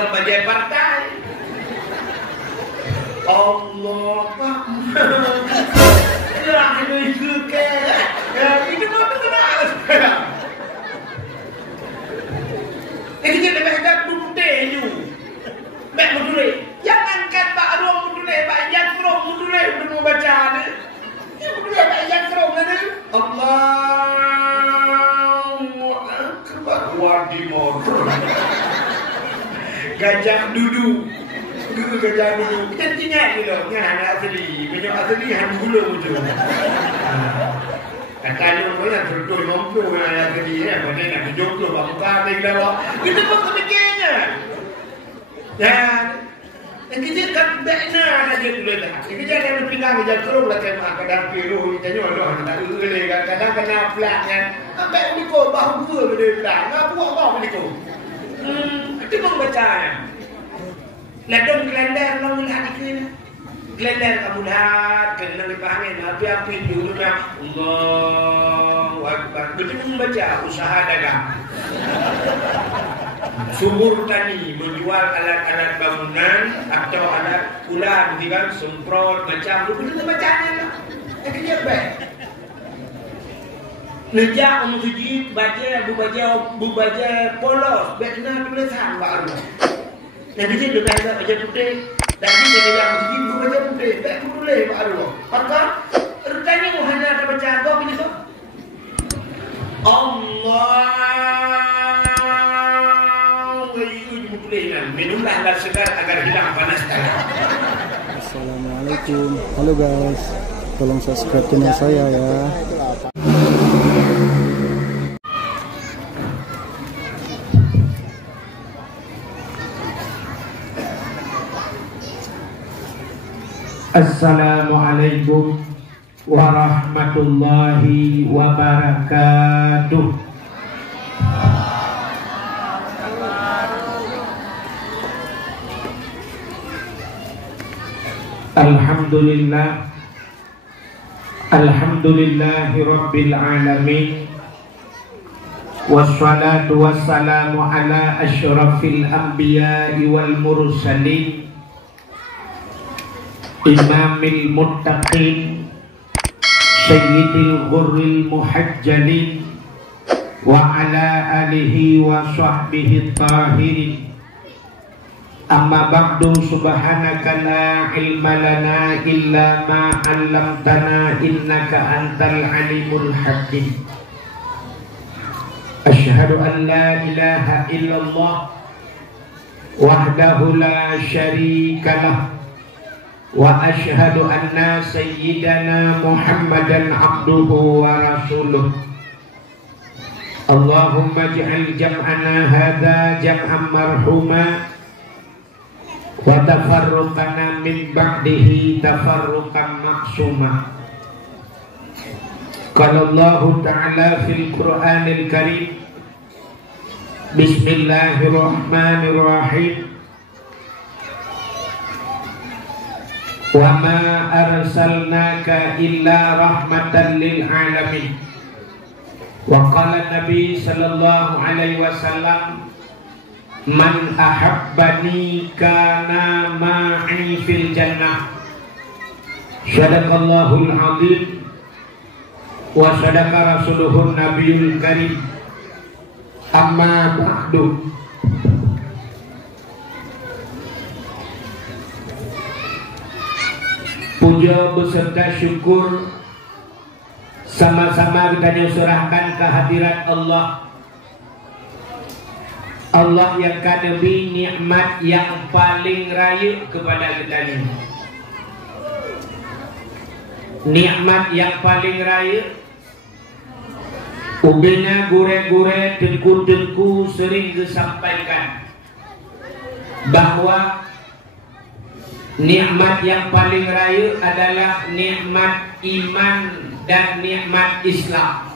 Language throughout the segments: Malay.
Belum bajai partai. Allah Pak. Ya, itu ke. Ya, itu apa kenal sekarang? Ini kita dah duduk ni. Mek mudule. Jangankan Pak Rom mudule, Pak Yakrom mudule untuk baca ni. Ya mudule Pak Yakrom ni. Allahu Akbar wadimor. Gajah duduk. Gajah duduk. Kita tinggal ni loh. Ni anak asli. Minyak asli hang gula tu. Kata lu pun yang tertulis mampu anak asli ya. Mana nak dijoklo bangsa ni dah. Kita pun kemikirnya. Dan kita kan bina saja dulu dah. Kita jangan pindah ke Jakarta lah kan kadang piru kita nyodoh tak boleh kadang kena plak kan. Sampai uliko bahu dua benda plak. Ngapa buat apa uliko? Itu pun baca. Ladon kelender long lihat ikut. Kelender kamu lihat kena dipanggil api-api dulu nak. Allahu Akbar. Betul baca usaha dagang. Sumur tani menjual alat-alat bangunan atau alat ular kan semprot macam tu betul bacanya lah. Kerja baik. Nejak menuju baca polos bekna tulisan baru. Jadi dia dah baca putih dan dia nejak menuju baca putih bek tulis baru. Maka rutanya hanya ada baca apa begitu. Minumlah agar segar agar hilang panas tangan. Assalamualaikum. Halo guys. Tolong subscribe channel saya ya. Assalamualaikum warahmatullahi wabarakatuh. Alhamdulillahi Rabbil Alamin. Wassalatu wassalamu ala asyrafil anbiya'i wal mursalin, imamil muttaqin, sayyidil ghurril muhajjalin, wa ala alihi wa sahbihi tahirin. Amma ba'du, subhanaka la ilma lana illa ma 'allamtana innaka antal alimul hakim. Asyhadu an la ilaha illallah wahdahu la syarika lah wa asyhadu anna sayyidana Muhammadan abduhu wa rasuluh. Allahumma ij'al jam'ana hadza jam'an marhuma wa tafarruqana min ba'dihi tafarruqan maksuma. Qala Allah Ta'ala fil Qur'anil Karim, Bismillahirrahmanirrahim. Wa ma arsalnaka illa rahmatan lil alamin. Wa qala Nabi sallallahu alaihi wasallam, man ahabbani kana ma'i fil jannah. Sadaqallahul azim wa sadaqa rasuluhun nabiyul karim. Amma ba'du. Puja beserta syukur sama-sama kita serahkan kehadirat Allah. Allah yang kadang-kadang nikmat yang paling raya kepada kita ini. Nikmat yang paling raya, ubina gure-gure, tengku-tengku sering disampaikan bahwa nikmat yang paling raya adalah nikmat iman dan nikmat Islam.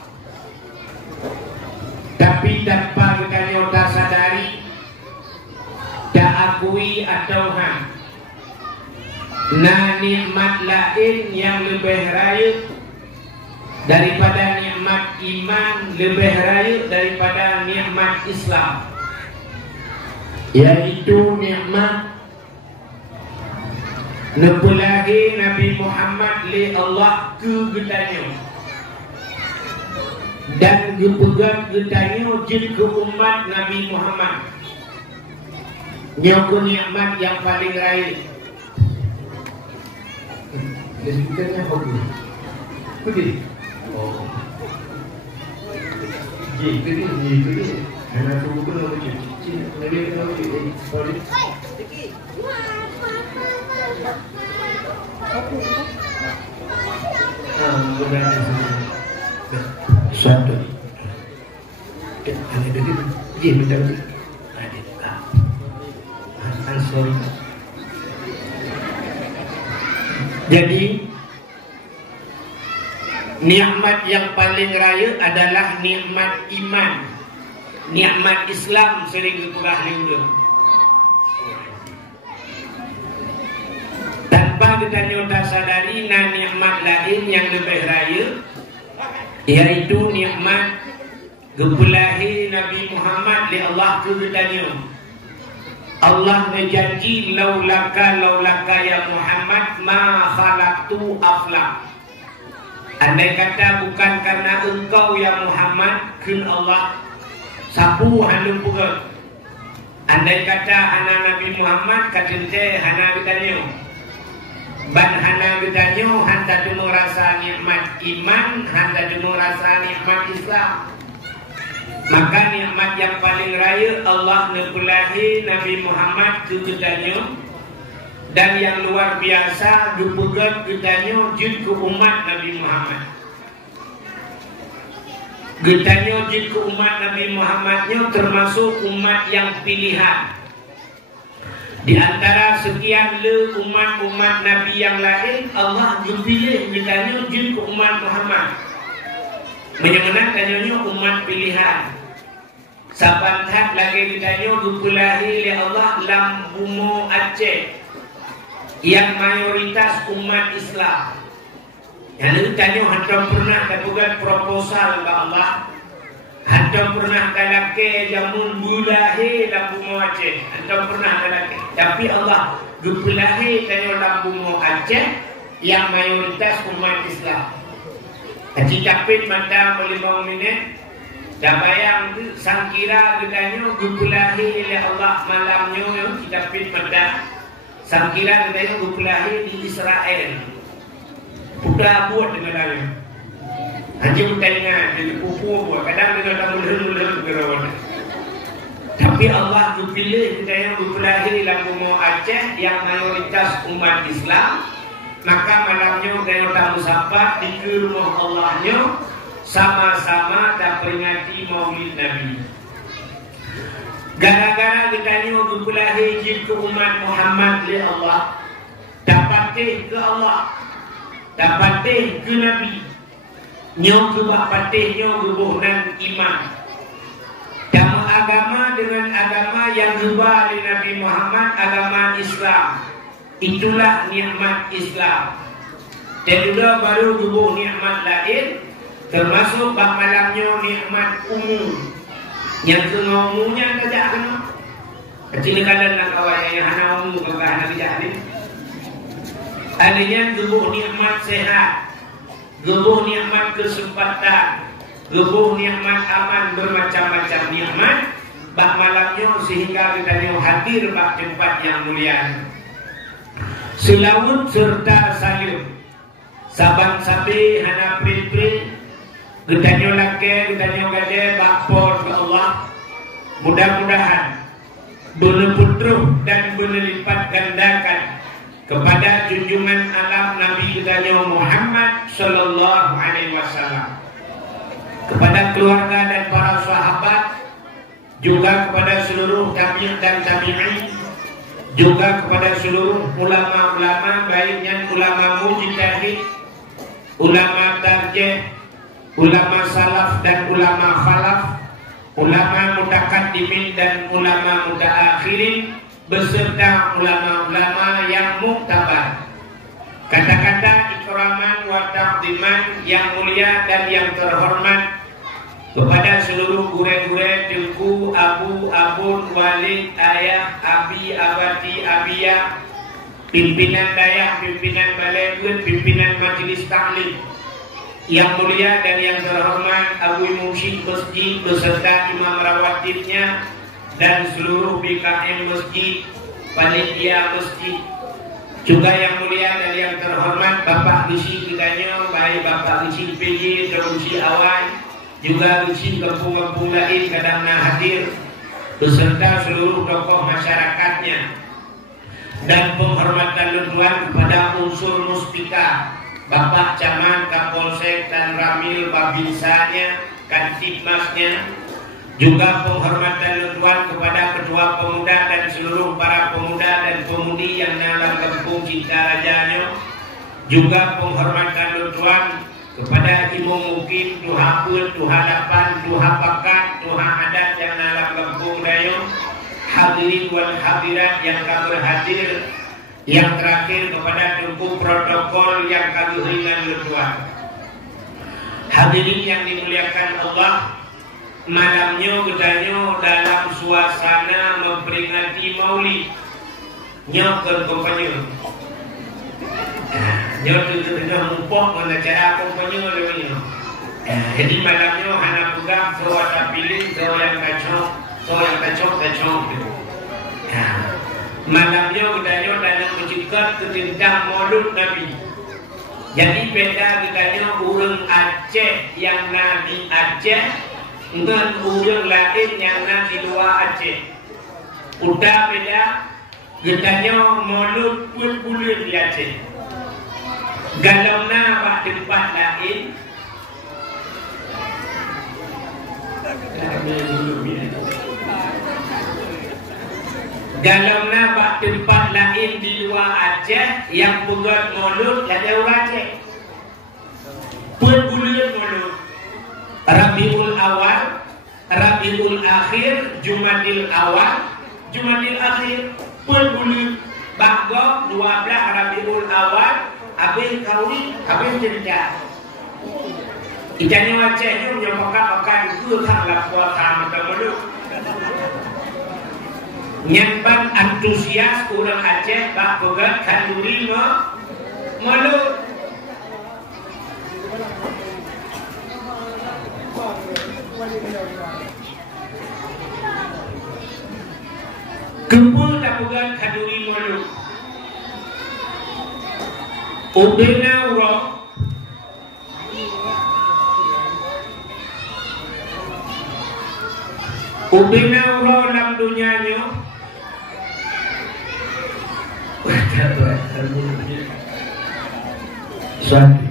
Tapi tanpa kita nyata sadari, tak akui atau nah nikmat lain yang lebih raya daripada nikmat iman, lebih raya daripada nikmat Islam. yaitu nikmat nepulagi Nabi Muhammad li Allah ke getanyo dan gepegat getanyo jin ke umat Nabi Muhammad nyoku nikmat yang paling raya. Jadi kitanya apa? Pergi. Oh. Jadi. Anak tu pun nak cuci. Lagi nak cuci. Sorry. Satu. Ada dia. Dia minta dia. Ada. Sorry. Jadi nikmat yang paling raya adalah nikmat iman, nikmat Islam sering kurang liur. Tanpa kita nyata sadari na nikmat lain yang lebih raya, yaitu nikmat gepulahi Nabi Muhammad li Allah ke getanyo. Allah berjanji laulaka ya Muhammad ma khalaqtu aflak. Andai kata bukan karena engkau ya Muhammad kun Allah sapu halum puga. Andai kata anak Nabi Muhammad katente hana getanyo. Ban hana getanyo hanta demo rasa nikmat iman, hanta demo rasa nikmat Islam. Maka nikmat yang paling raya Allah nepulahi Nabi Muhammad ke getanyo, dan yang luar biasa dipegat getanyo jin ke umat Nabi Muhammad. Getanyo jin ke umat Nabi Muhammadnya termasuk umat yang pilihan. Di antara sekian le umat-umat Nabi yang lain, Allah pilih getanyo jin ke umat Muhammad. Menyenangkan tanyanya umat pilihan. Sabantat lagi ditanya dipulahi oleh Allah Lambumo Aceh yang mayoritas umat Islam. Yang ditanya hantam pernah dapat proposal ke Allah, hantam pernah kalake jamun bulahi Lambumo Aceh, hantam pernah kalake. Tapi Allah dipulahi tanya Lambumo Aceh yang mayoritas umat Islam. Haji capit mata 5 minit. Dah bayang sangkira getanyo gupulahi oleh Allah malamnya kita capit mata. Sangkira getanyo gupulahi di Israel. Budak buat dengan lain. Haji bertanya jadi pupu buat. Kadang dia tak mulai berlawan. Tapi Allah dipilih getanyo gupulahi Lambumo Aceh yang mayoritas umat Islam. Maka malamnya dia tamu sahabat di rumah Allahnya sama-sama dah peringati Maulid Nabi. Gara-gara ditanya dipulahi jin ke umat Muhammad li Allah, dapatih ke Allah, dapatih ke Nabi, nyo ke bapatih nyo gebuhnan iman. Dama agama dengan agama yang heba di Nabi Muhammad, agama Islam. Itulah nikmat Islam. Dan juga baru tubuh nikmat lain, termasuk bak malamnya nikmat umum. Yang ngomongnya kerja kena. Kecil kalian nak kawan yang hana umum ke hana kerja ni. Adanya tubuh nikmat sehat, tubuh nikmat kesempatan, tubuh nikmat aman, bermacam-macam nikmat. Bak malamnya sehingga kita hadir bak tempat yang mulia. Selawut serta salim sabang sabi hana prit-prit getanyo lake getanyo gade bakpor ke Allah. Mudah-mudahan berleputruh dan berlipat gandakan kepada junjungan alam Nabi getanyo Muhammad sallallahu alaihi wasallam, kepada keluarga dan para sahabat, juga kepada seluruh tabi'in dan tabi'in, juga kepada seluruh ulama-ulama, baiknya ulama mujtahid, ulama tarjih, ulama salaf dan ulama khalaf, ulama mutakaddimin dan ulama mutaakhirin, beserta ulama-ulama yang muktabar. Kata-kata ikraman wa taqdiman yang mulia dan yang terhormat kepada seluruh gure-gure, tengku, abu, abun, walid, ayah, abi, abati, abiyah, pimpinan dayak, pimpinan balegun, pimpinan majelis taklim yang mulia dan yang terhormat Abu Mursyid Masjid beserta imam rawatibnya dan seluruh BKM Masjid, panitia masjid, juga yang mulia dan yang terhormat Bapak Gisi Kidanyo, baik Bapak Gisi PJ, Gisi Awan, juga Gisi kampung-kampung lain kadangnya hadir beserta seluruh tokoh masyarakatnya, dan penghormatan luar kepada unsur muspika, Bapak Camat, Kapolsek dan Ramil Babinsanya, Kantipmasnya, juga penghormatan luar kepada Ketua Pemuda dan seluruh para pemuda dan pemudi yang dalam kampung Cintarajanya, juga penghormatan luar kepada Ibu Mukim, Tuha Pun, Tuha Dapan, Tuha Pakat, Tuha Adat yang dalam kampung Dayo, hadirin wal hadirat yang kami hadir, yang terakhir kepada tengku protokol yang kami ringan luar. Hadirin yang dimuliakan Allah, malamnya gedanyo dalam suasana memperingati Maulid, nyokan kompanya. Nyokan tengah mumpuk mengacara kompanya lebihnya. Jadi malamnya anak pegang sewa pilih, sewa yang kacau. So yang kacau. Malamnya gedanyo dalam menciptakan ketentang Maulid Nabi. Jadi beda gedanyo urang Aceh yang Nabi Aceh dengan urang lain yang Nabi luar Aceh. Udah beda gedanyo Maulid pun bulan di Aceh. Galaunya pak tempat lain. Dalam nama tempat lain di luar Aceh yang buat Maulid ada orang Aceh. Bulan Maulid, Rabiul Awal, Rabiul Akhir, Jumadil Awal, Jumadil Akhir, bulan Bagong 12 Rabiul Awal, habis kawi, habis cerita. Ikannya Aceh itu yang pakai itu tak lapor sama Maulid. Nyamban antusias orang Aceh bak pegang kanduri Maulid. Kempul tak pegang kanduri Maulid. Ubena urang Ubena urang dalam dunianya. Suatu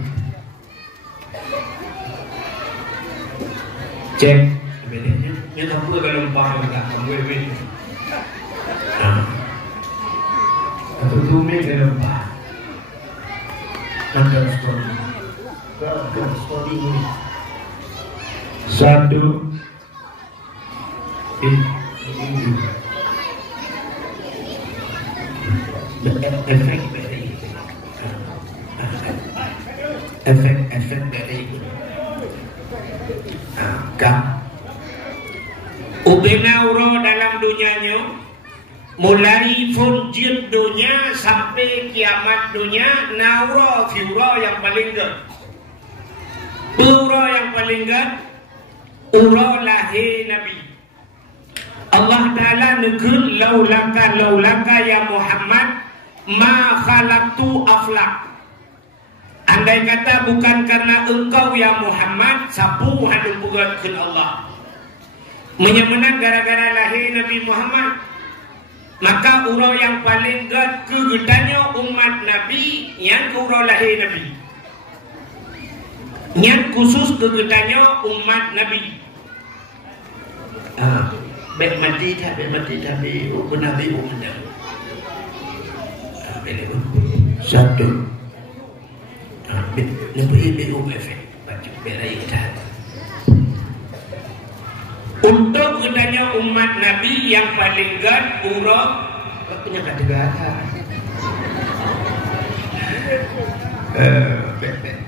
cek bedanya dia tak perlu kalau paham tak kamu beda atau tu mereka lempar ada story ini satu efek dari Ubenauro dalam dunianya mulai furjid dunia sampai kiamat dunia nauro fiuro yang paling gede yang paling gede uro lahir Nabi Allah Ta'ala negeri laulaka ya Muhammad ma khalaqtu aflak. Andai kata bukan karena engkau ya Muhammad, sapu hadu bugatkan Allah. Menyemenang gara-gara lahir Nabi Muhammad, maka urau yang paling gede kegedannya umat Nabi yang urau lahir Nabi. Yang khusus kegedannya umat Nabi. Baik mati tapi Nabi umumnya. Satu. Lebih efek baca berai kita. Untuk keadanya umat Nabi yang paling gad urang punya kata-kata.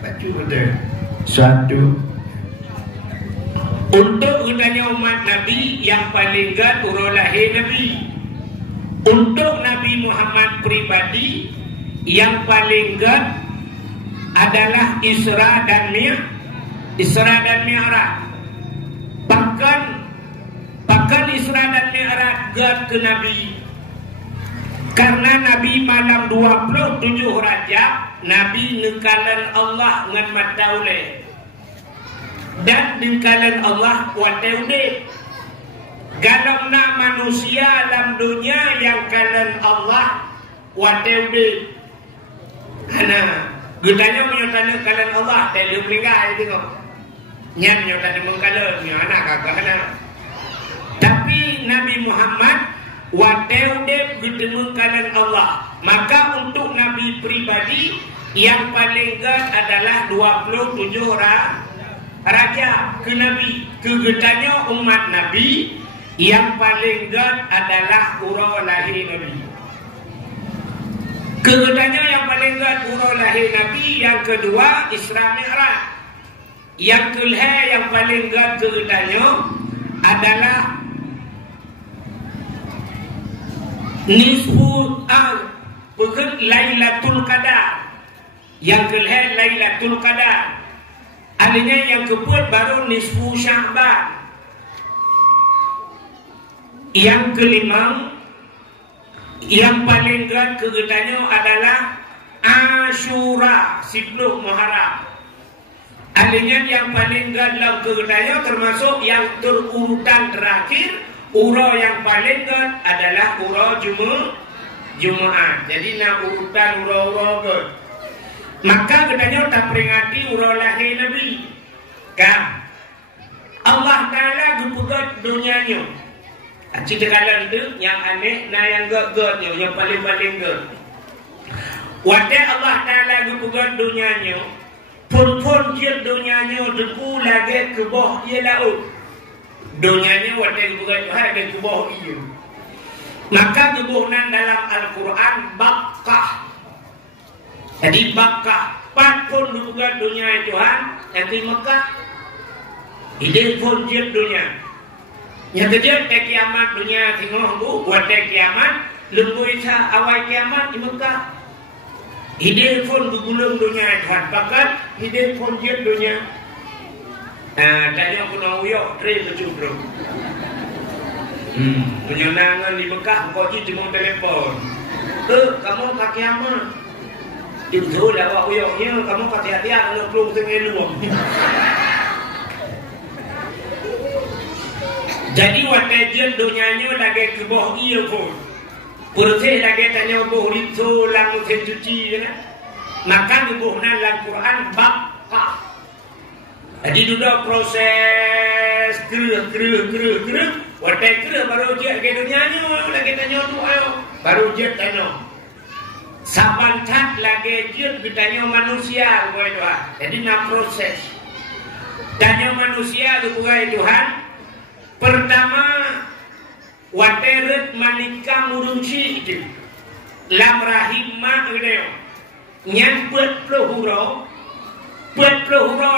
Baca betul. Satu. Untuk udahnya umat Nabi yang paling gad urut lahir Nabi. Untuk Nabi Muhammad pribadi yang paling gad adalah Isra dan Mi'raj. Bahkan Isra dan Mi'raj gad ke Nabi. Karena Nabi malam 27 Rajab Nabi nekalan Allah ngan mataule. Dan nekalan Allah wataule. Galangna manusia dalam dunia yang kalan Allah wataule. Hana gudanya menyatakan kalan Allah telu meninggal tengok. Nyan menyatakan mengkalan anak kakak hana. Tapi Nabi Muhammad wataule bertemu kalan Allah. Maka untuk Nabi pribadi yang paling gad adalah 27 Raja ke Nabi. Kegedanya umat Nabi yang paling gad adalah urut lahir Nabi. Kegedanya yang paling gad urut lahir Nabi. Yang kedua Isra Mi'raj. Yang kelima yang paling gad kegedanya adalah nisfu bukan Lailatul Qadar. Yang kelima Lailatul Qadar. Artinya yang keempat baru nisfu Sya'ban. Yang kelima yang paling gad kegedanya adalah Asyura 10 Muharram. Artinya yang paling gad dalam kegedanya termasuk yang terurutan terakhir. Urut yang paling gad adalah urut Jumaat. Jadi nak urutan urut-urut gad. Maka katanya tak peringati urut lahir Nabi. Kan? Allah Ta'ala gepegat dunianya. Cerita kalian itu yang aneh, nah yang gad-gadnya, yang paling-paling gad. Waktu Allah Ta'ala gepegat dunianya, pun dia dunianya deku lagi ke bawah ia laut. Dunianya waktu gepegat Tuhan ada ke bawah ia. Maka gebuhnan dalam Al-Quran Bakkah. Jadi Bakkah 4 pun gepegat dunia Tuhan. Nanti Mekah ide pun dia dunia. Yang kejap tak kiamat dunia tengok bu. Buat tak kiamat lembu isa awal kiamat di Mekah. Ide pun bergulung dunia Tuhan. Bahkan ide pun dia dunia. Tadi aku nak uyok train bercubro. Penyenangan di Mekah kau cuma telefon. Kamu kat kiamat. Itu dah awak uyoknya kamu kat hati-hati nak pelung tengah luang. Jadi watajian dunianya lagi ke bawah ia pun. Putih lagi tanya bawah itu lang cuci kan. Maka dibuhnan dalam Quran Bakkah. Jadi sudah proses gerah. Watai gerah baru dia ke dunianya lagi tanya tu ayo. Baru dia tanya. Sabantat lagi dia bertanya manusia kepada Tuhan. Jadi nak proses. Tanya manusia kepada Tuhan. Pertama wateret manika murunci itu lam rahim mak itu nyan buat hurau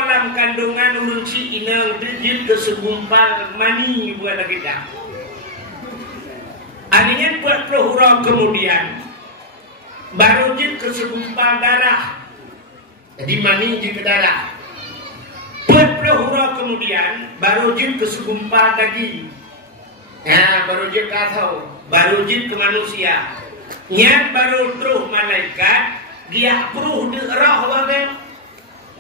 lam kandungan murunci inang dijil ke segumpal mani buat kita. Artinya buat hurau kemudian baru jil ke segumpal darah. Jadi mani jil ke darah. Hurau kemudian baru jin ke segumpal daging. Ya, baru jin ke atau baru jin ke manusia. Nyat baru terus malaikat dia peruh di roh bagai.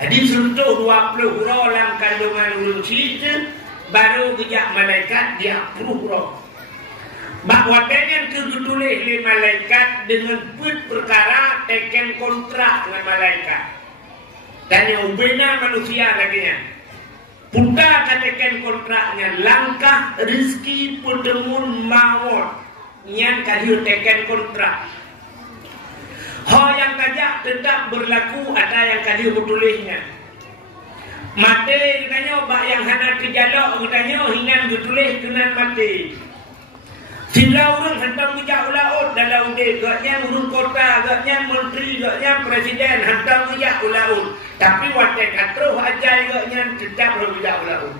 Jadi sentuh 20 hurau dalam kandungan manusia itu baru kejak malaikat dia peruh roh. Bahawa dengan kegetulih oleh malaikat dengan perkara teken kontrak dengan malaikat. Dan yang ubena manusia lagi nya. Puta katakan kontraknya langkah rizki pedemun mawon yang kalian tekan kontrak. Hal yang kajak tetap berlaku ada yang kalian betulihnya. Mati katanya obak yang hana terjalak katanya hinan betulih kena mati. Sila urun hantam bijak ulaut dalam udah gaknya urun kota, gaknya menteri, gaknya presiden hantam bijak ulaut. Tapi waktu katruh ajai gaknya tetap bijak ulaut.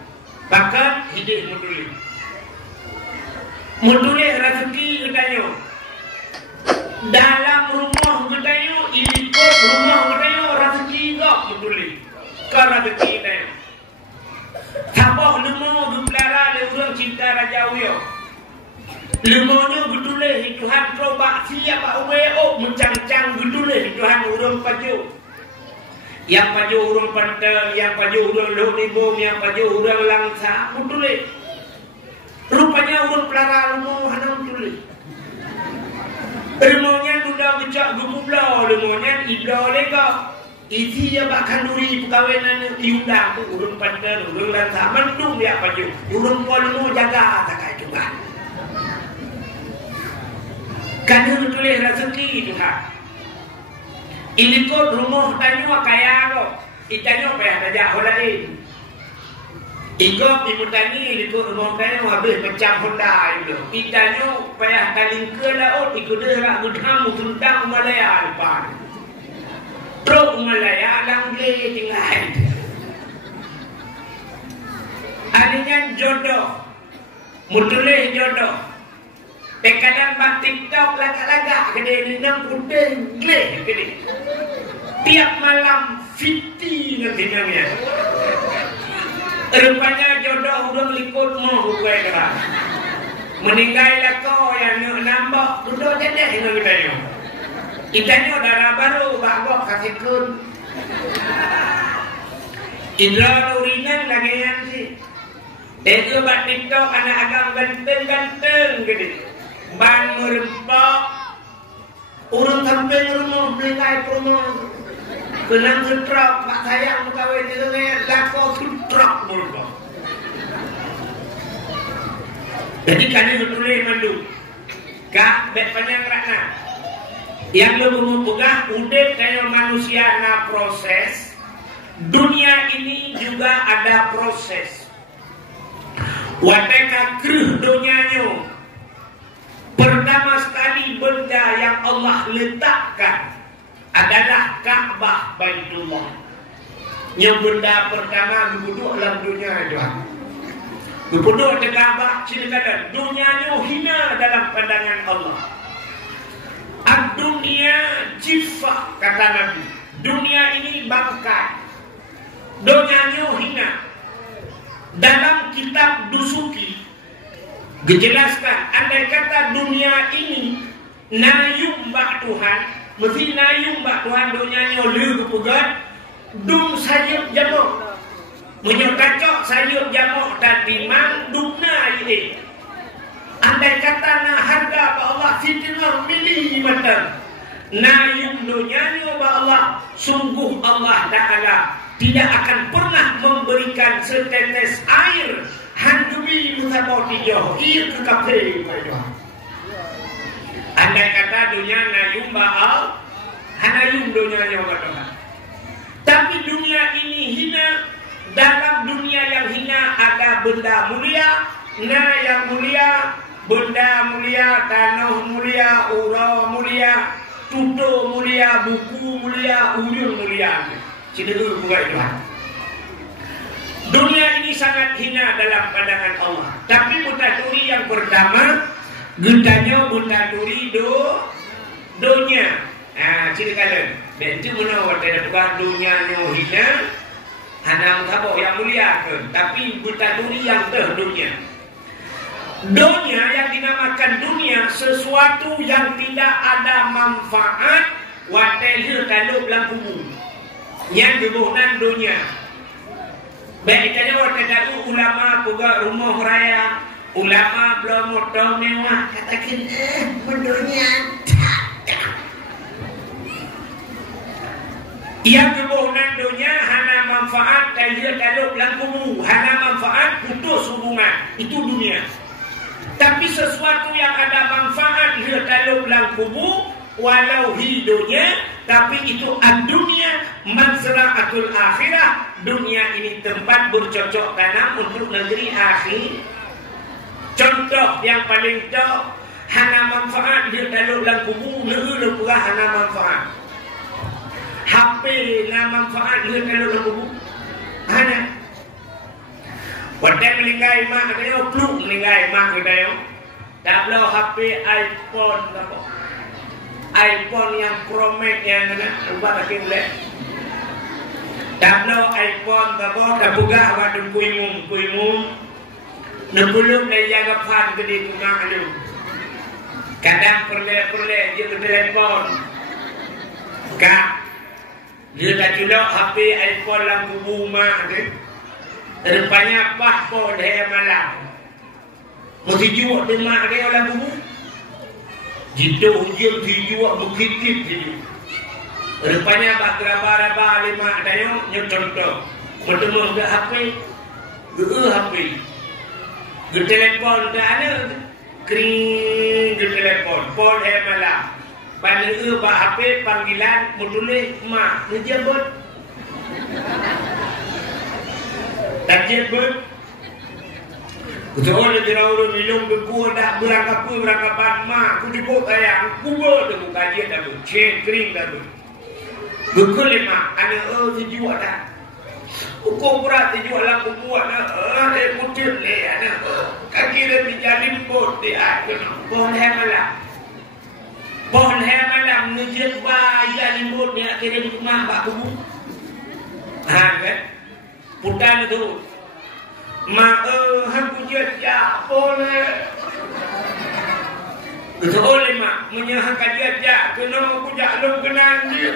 Bahkan hidup mudulih. Mudulih rezeki katanya. Dalam rumah katanya, ikut rumah katanya rezeki gak mudulih. Ke rezeki katanya. Sabah lemah gepelara dia orang cinta Raja Uyo. Lemahnya gedulih Tuhan terobak siap aweo mencang-cang gedulih Tuhan urang paju. Yang paju urang pantel, yang paju urang lodibom, yang paju urang langsa, gedulih. Rupanya urang pelara lemah hanang gedulih. Lemahnya sudah gecak gebublau, lemahnya iblau lega. Isi ya bahkan duri perkahwinan diundang tu urang pantel, urang langsa, mendung dia paju. Urang lemah jaga tak juga. Kerana betulis rezeki Tuhan. Ini kot rumah tanya kaya lo. Itanya payah tajak lain. Ikut ibu tani ini kot rumah tanya habis pecah Honda itu. Itanya payah kaling ke laut ikut derak gudang tentang Malaya depan. Truk Malaya langle tinggal. Adanya jodoh. Mutulis jodoh. Kadang bak TikTok lagak-lagak kena nang putih gleh kena. Tiap malam fiti nanti namanya. Rupanya jodoh udah likut mau gue kerana. Meninggal lah kau yang nambah duduk dedek yang kita. Itanya darah baru bagok kasih kun. Indra urinan lagi yang sih. Itu bak TikTok anak agam ganteng-ganteng gede. Ban merempak urang sampai rumah beli rumah kenang truk pak sayang kawin itu lako truk merempak. Jadi kami betul mandu kak bek panjang rakna yang lebih memegah udah kayak manusia na proses. Dunia ini juga ada proses. Wateka keruh dunianya. Pertama sekali benda yang Allah letakkan adalah Ka'bah Baitullah. Yang benda pertama duduk dalam dunia itu. Duduk di Ka'bah ceritakan dunianya hina dalam pandangan Allah. Ad-dunia jifah kata Nabi. Dunia ini bangkai. Dunianya hina. Dalam kitab Dusuki dijelaskan, andai kata dunia ini nayung mbak Tuhan, mesti nayung mbak Tuhan dunianya lu kepugat, dung sayup jamuk, menyokacok sayup jamuk dan dimang dumna ini. Andai kata na harga ba Allah fitnah milih matan, nayung dunianya ba Allah, sungguh Allah Ta'ala tidak akan pernah memberikan setetes air handubi musaboti jauh ir ke kafe. Andai kata dunia nayum baal hanayum dunia nyawa. Tapi dunia ini hina. Dalam dunia yang hina ada benda mulia. Nah yang mulia, benda mulia, tanah mulia, ura mulia, tuto mulia, buku mulia, uyun mulia. Cedera bukan itu. Dunia ini sangat hina dalam pandangan Allah. Tapi benda duri yang pertama, gendanya benda duri dunia. Ceritakan. Itu menawar tidak bukan dunia yang hina, hanam tabok yang mulia ke. Tapi benda duri yang dunia. Dunia yang dinamakan dunia sesuatu yang tidak ada manfaat. Watel kalau belang kubur. Yang dibuhkan dunia. Baiknya waktu itu ulama juga rumah raya, ulama belum motor mewah, katakan mendunia tak. Yang kebunan dunia hanya manfaat dia kalau belangkumu, hanya manfaat putus hubungan, itu dunia. Tapi sesuatu yang ada manfaat dia kalau belangkumu, walau hidupnya, tapi itu dunia mazra'atul akhirah. Dunia ini tempat bercocok tanam untuk negeri akhir. Contoh yang paling top, hana manfaat dia kalau dalam kubur, negeri lepurah hana manfaat. HP na manfaat dia kalau dalam kubur, hana. Wadai melingkai mak katanya, peluk melingkai mak katanya. Tak perlu HP iPhone apa? iPhone yang Pro Max yang mana? Lupa lagi boleh. Tak perlu iPhone apa? Tak buka waktu kuimum. Nebuluk dari jaga pan gede kumang alu. Kadang perle dia ke telefon. Kak, dia dah culok HP iPhone lampu buma tu. Rupanya paspor dia malam. Mesti jual demak dia orang bubu. Jitu hujan dijual bukit-bukit dia. Rupanya bak raba-raba lima dayo nyocontoh. Bertemu ke HP. HP. Ke telefon ke ada. Kering ke telefon. Pol dia malam. Pada bak HP panggilan bertulis mak. Dia buat. Tak jebut. Betul dia orang minum berkuah dah berangkapan mak. Aku dibuk ayam. Kubur tu buka dia dah tu. Kering dah tu. Bekul mak. Anak dijual dah. Ukur berat dijual lah kubuat dah. Dia putih ni anak. Kaki dia dijalin bot dia. Pohon malam. Pohon malam. Nujut bayar limbut ni. Akhirnya di rumah bak kubu. Ha kan? Putan tu. Mak aku jejak boleh. Betul mak menyahakan jejak kena aku jaklum kenal dia.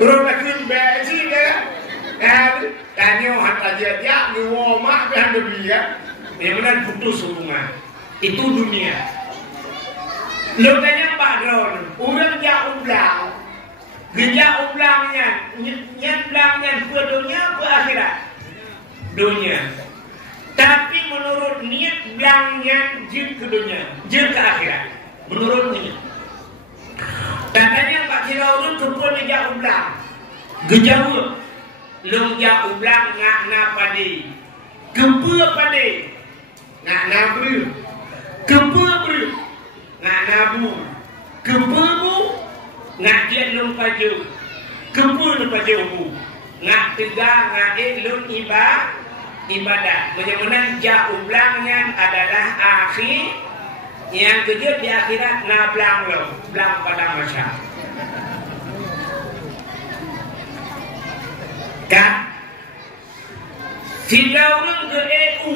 Orang nak besi dia. Tanya hantar jejak ni mak kan dia. Memang putus hubungan. Itu dunia. Lo tanya Pak Dron, orang jauh belang. Gejak ulangnya, nyat belangnya ke dunia ke akhirat. Dunia. Tapi menurut niat belangnya jin ke dunia, jin ke akhirat. Menurut niat. Katanya Pak Ciraurun kepun gejak ulang. Gejauh. Long jak ulang ngakna padi. Kepua padi. Ngakna beri. Kepua beri. Ngakna bu. Kepua bu. Ngak dia lung paju. Kepul paju bu. Ngak tegang ngak lung ibadah. Bagaimana jak ublangnya adalah akhir. Yang kedua di akhirat na blang lo. Blang pada masa. Kan? Sila orang ke EU.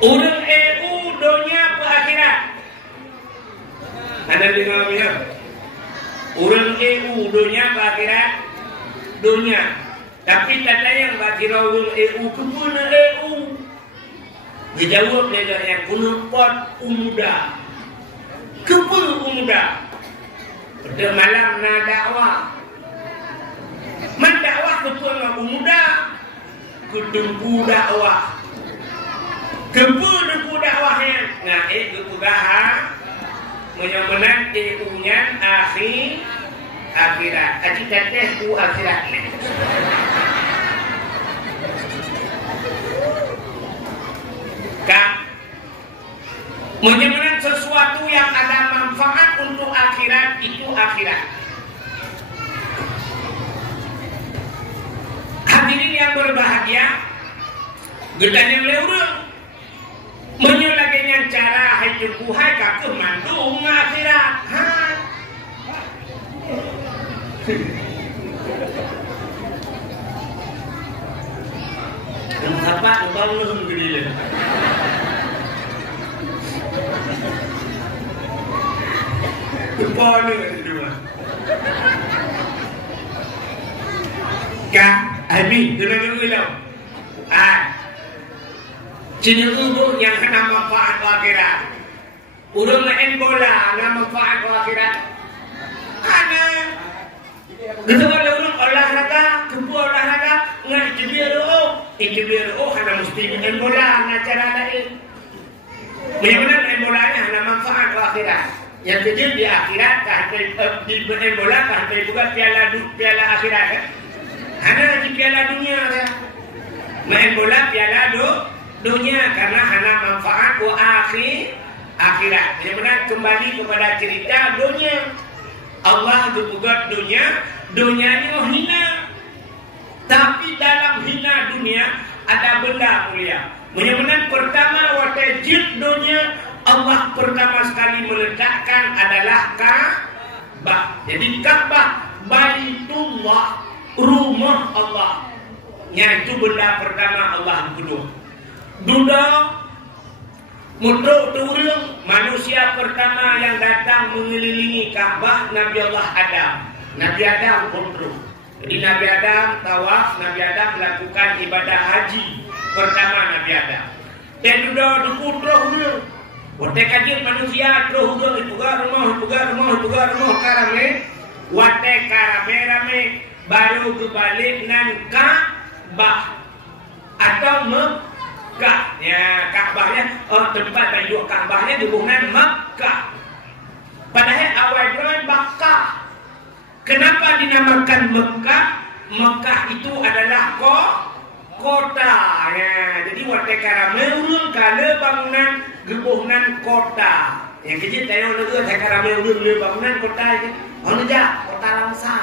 Orang EU dunia ke akhirat. Ada dengar ya? Orang EU dunia akhirat dunia. Tapi tak yang bagi orang EU kepuna EU. Dijawab dengan yang kuno pot umuda. Kepul umuda. Pada malam na dakwah. Man dakwah kepul umuda. Kedengku dakwah. Kepul dengku dakwahnya. Nah, kepugahan. Menyamakan EU-nya akhirat. Aci teteh ku akhirat. Kak, menyamakan sesuatu yang ada manfaat untuk akhirat itu akhirat. Hadirin yang berbahagia, getanya leureung. Menyulagenya cara hidup buhay kakek mandung akhirat. Ha. Kenapa bangun gede? Kepala di rumah. Kak, Abi, kenapa bilang? Cina ubuk yang kena manfaat akhirat. Urang main bola na manfaat akhirat. Ada. Gitu kalau urang olahraga, kempu olahraga, ngan ITBRO hanya mesti main bola na cara lain. Memang main bolanya hanya manfaat akhirat. Yang kecil di akhirat di main bola kahte juga piala akhirat. Hanya di piala dunia ya. Main bola piala dunia karena hanya manfaat akhirat. Jadi benar kembali kepada cerita dunia. Allah berbuat dunia dunia ini hina. Tapi dalam hina dunia ada benda mulia. Menyebutkan pertama watajid dunia, Allah pertama sekali meletakkan adalah Ka'bah. Jadi Ka'bah Baitullah, rumah Allah. Itu benda pertama Allah kedua. Duda Muduk turun manusia pertama yang datang mengelilingi Ka'bah Nabi Allah Adam. Nabi Adam kontrol. Jadi Nabi Adam tawaf, Nabi Adam melakukan ibadah haji pertama Nabi Adam. Dan sudah dukung terus. Watai kajian manusia terus itu rumah karame. Watai karame baru kebalik nan Ka'bah atau Mekah. Ya Ka'bahnya tempat tajuk Ka'bahnya hubungan Mekah. Padahal awal zaman Makkah. Kenapa dinamakan Mekah? Mekah itu adalah kota. Ya, jadi watai karame ulun kala bangunan gebuhnan kota. Yang kecil tayo negara watai karame ulun bangunan kota ini. Honaja kota Langsa.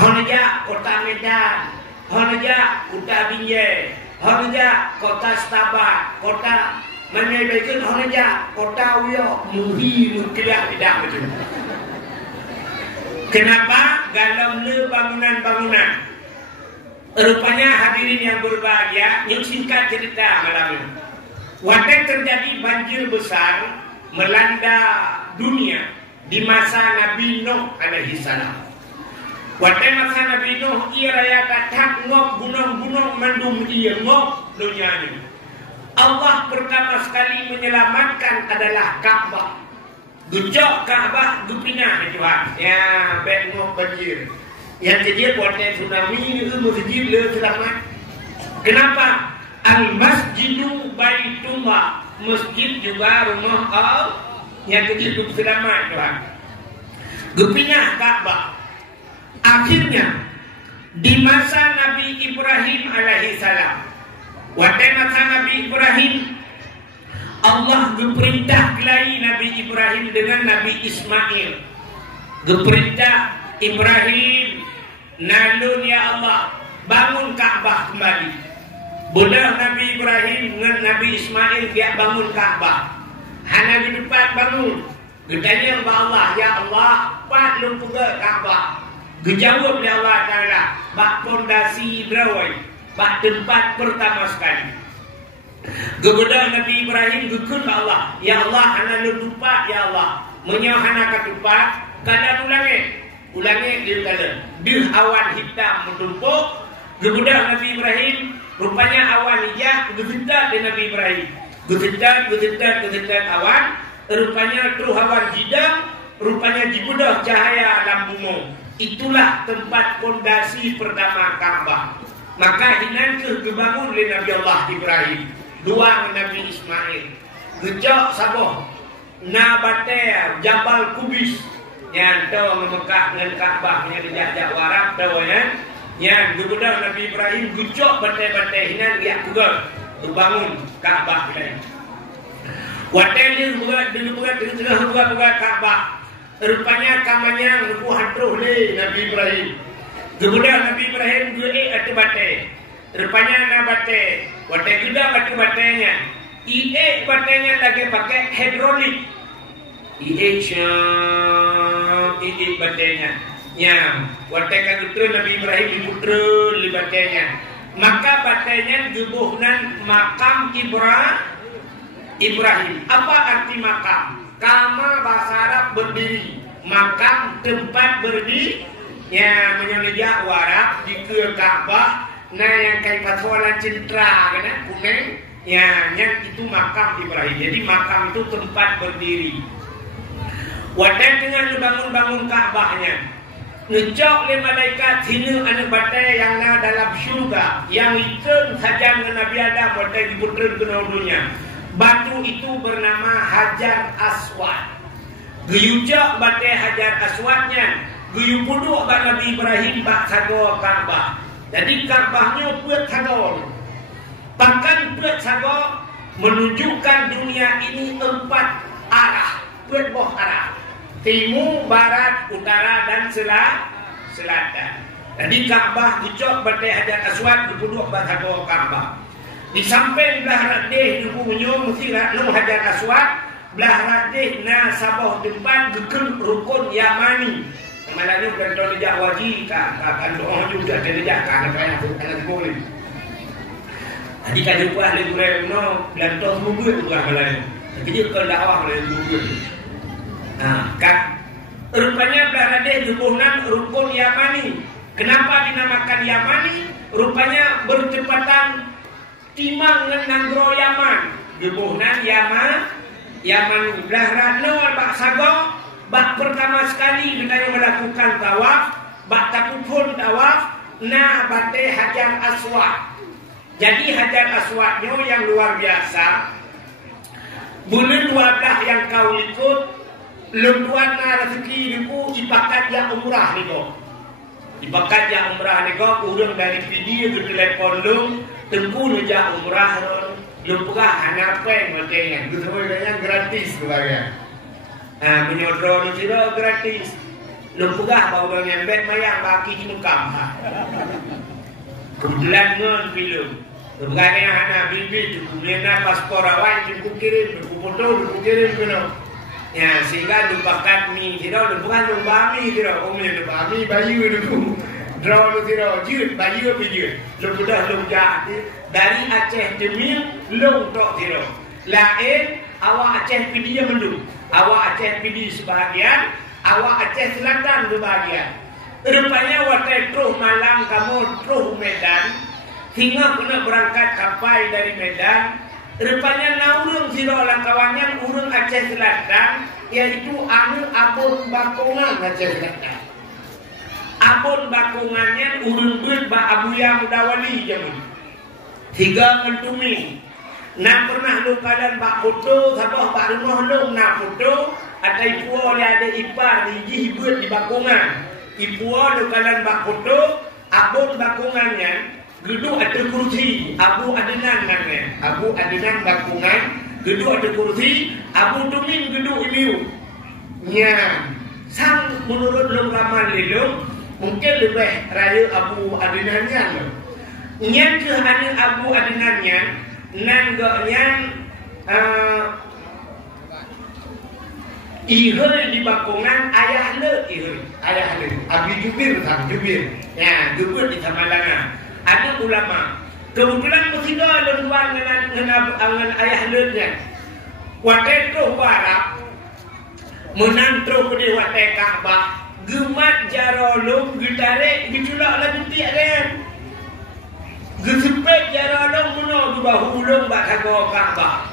Honaja kota Medan. Honaja kota Binjai. Honaja kota Setabat. Kota menyebutkan honaja kota Uyo. Muhi mukilak tidak betul. Kenapa? Dalam bangunan-bangunan. Rupanya hadirin yang berbahagia, yang singkat cerita malam ini. Waktu terjadi banjir besar melanda dunia di masa Nabi Nuh alaihi salam. Waktu masa Nabi Nuh ia raya katak ngok gunung-gunung mendung ia ngok dunia ini. Allah pertama sekali menyelamatkan adalah Ka'bah. Gejok Ka'bah dupinah Tuhan. Ya, bengok banjir. Yang kejadian buatnya tsunami itu masjid le selamat. Kenapa? Al-Masjidu Baitullah. Masjid juga rumah Allah. Yang kejadian selamat Tuhan. Dupinah Ka'bah. Akhirnya di masa Nabi Ibrahim alaihi salam. Waktu masa Nabi Ibrahim Allah berperintah kelahi Nabi Ibrahim dengan Nabi Ismail. Berperintah Ibrahim, nalun ya Allah, bangun Ka'bah kembali. Bodoh Nabi Ibrahim dengan Nabi Ismail dia bangun Ka'bah. Hana di depan bangun. Gedanya kepada Allah, ya Allah, pat lumpuga Ka'bah. Gejawab oleh Allah Ta'ala, bak pondasi berawai, bak tempat pertama sekali. Kepada Nabi Ibrahim gukun Allah, ya Allah hana lupa ya Allah menyoh hana katupat kana ulangi dia kala bil awan hitam menumpuk. Kepada Nabi Ibrahim rupanya awan hijau gesetat di Nabi Ibrahim gesetat awan rupanya terus awan hidang rupanya dibudah cahaya lampumu. Itulah tempat pondasi pertama Ka'bah. Maka hinan kebangun oleh Nabi Allah Ibrahim. Dua Nabi Ismail. Gejok saboh. Nabater Jabal Kubis. Yang tahu Mekah dengan Ka'bah yang dijak warak tahu ya. Yang kemudian Nabi Ibrahim gejok batai-batai hinan dia kugal. Bangun Ka'bah ini. Watel buat Ka'bah. Rupanya kamanya lupu hatruh le Nabi Ibrahim. Kemudian Nabi Ibrahim gue atu batai. Rupanya na batai. Batai juga batu batainya. Batainya lagi pakai hidrolik. Batainya. Ya, batai kagutra Nabi Ibrahim diputra li batainya. Maka batainya gebuhnan makam Ibrahim. Apa arti makam? Kama bahasa Arab berdiri. Makam tempat berdiri. Ya, menyelejak warak di ke Ka'bah. Nah yang kayak patwalan centra kan kuning ya yang itu makam Ibrahim. Jadi makam itu tempat berdiri. Wadah dengan bangun Ka'bahnya ngejok le malaikat hina anak batai yang na dalam syurga yang itu saja dengan Nabi Adam batai diputren ke dunia. Batu itu bernama Hajar Aswad. Geyujak batai Hajar Aswadnya geyu puduk bak Nabi Ibrahim bak sago Ka'bah. Jadi Ka'bahnya buat sagor. Bahkan buat sagor menunjukkan dunia ini 4 arah. Buat boh arah. Timur, barat, utara dan selatan. Jadi Kaabah dicok batai Hajar Aswad duduk bathago Kaabah. Di samping belah radih dukunyo mesti nu Hajar Aswad, belah radih na sabah tempat gekun rukun Yamani. Malahnya bukan dia wajib kan doa juga dia kan apa yang akan boleh. Jadi kan lupa le gurau no belantos munggu tu malahnya. Jadi ke dakwah le munggu. Kan rupanya belah radih dukungan rukun Yamani. Kenapa dinamakan Yamani? Rupanya bertepatan timang dengan Nagro Yaman. Gebuhnan Yaman belah rano bak sago, bak pertama sekali kita melakukan tawaf, bak tapupun tawaf, na batai Hajar Aswad. Jadi Hajar Aswadnya yang luar biasa. Bulan 12 yang kau ikut, lembuan na rezeki niku ipakat ya umrah niku. Ibakat ya umrah ni kau urang dari video ke telefon lu tengku lu ja umrah lu pegah anak peng macamnya tu sebenarnya gratis tu bagian. Menyodro lu siro gratis. Lu pegah bawa orang nyembet mayang baki cimukam. Kebetulan ngon film. Bukannya anak bibi kemudian paspor awal cukup kirim, foto kirim kena. Ya, sehingga lupakan ni tidak lupakan lumbami tidak umumnya lumbami bayu itu draw lu tidak jut bayu apa jut lu dah lumjak dari Aceh Demil long tok tidak lain awak Aceh pidi yang mendung awak Aceh pidi sebahagian awak Aceh Selatan sebahagian rupanya watai terus malam kamu terus Medan hingga kena berangkat kapal dari Medan. Rupanya naurung siro langkawannya urung Aceh Selatan, yaitu anu abon bakongan Aceh Selatan. Abon bakongannya urung duit ba Abuya Mudawali jaman. 3 mentumi. Nak pernah lu kalian bak foto sabah bak rumah lu nak foto atau ipuo dia ada ipar di jihibut di bakongan. Ipuo lu kalian bak foto abon bakongannya gedung ada kursi, Abu Adnan namanya. Abu Adnan bakungan, gedung ada kursi, Abu Tumin gedung ini. Ya, sang menurut lu ramal lelong, mungkin lebih raya Abu Adnannya lo. Nyan ke anak Abu Adnannya, nanggaknya ihel di bakungan ayah le Abi Jubir sang Jubir. Ya, Jubir di Samalangan. Ada ulama kebetulan mesti luar dengan ayah lernya watai tu barak menantro ke watai Kaabah gemat jarolum gitare diculak lagi tiak kan gesepet jarolum muno di bahu ulung bak kago Kaabah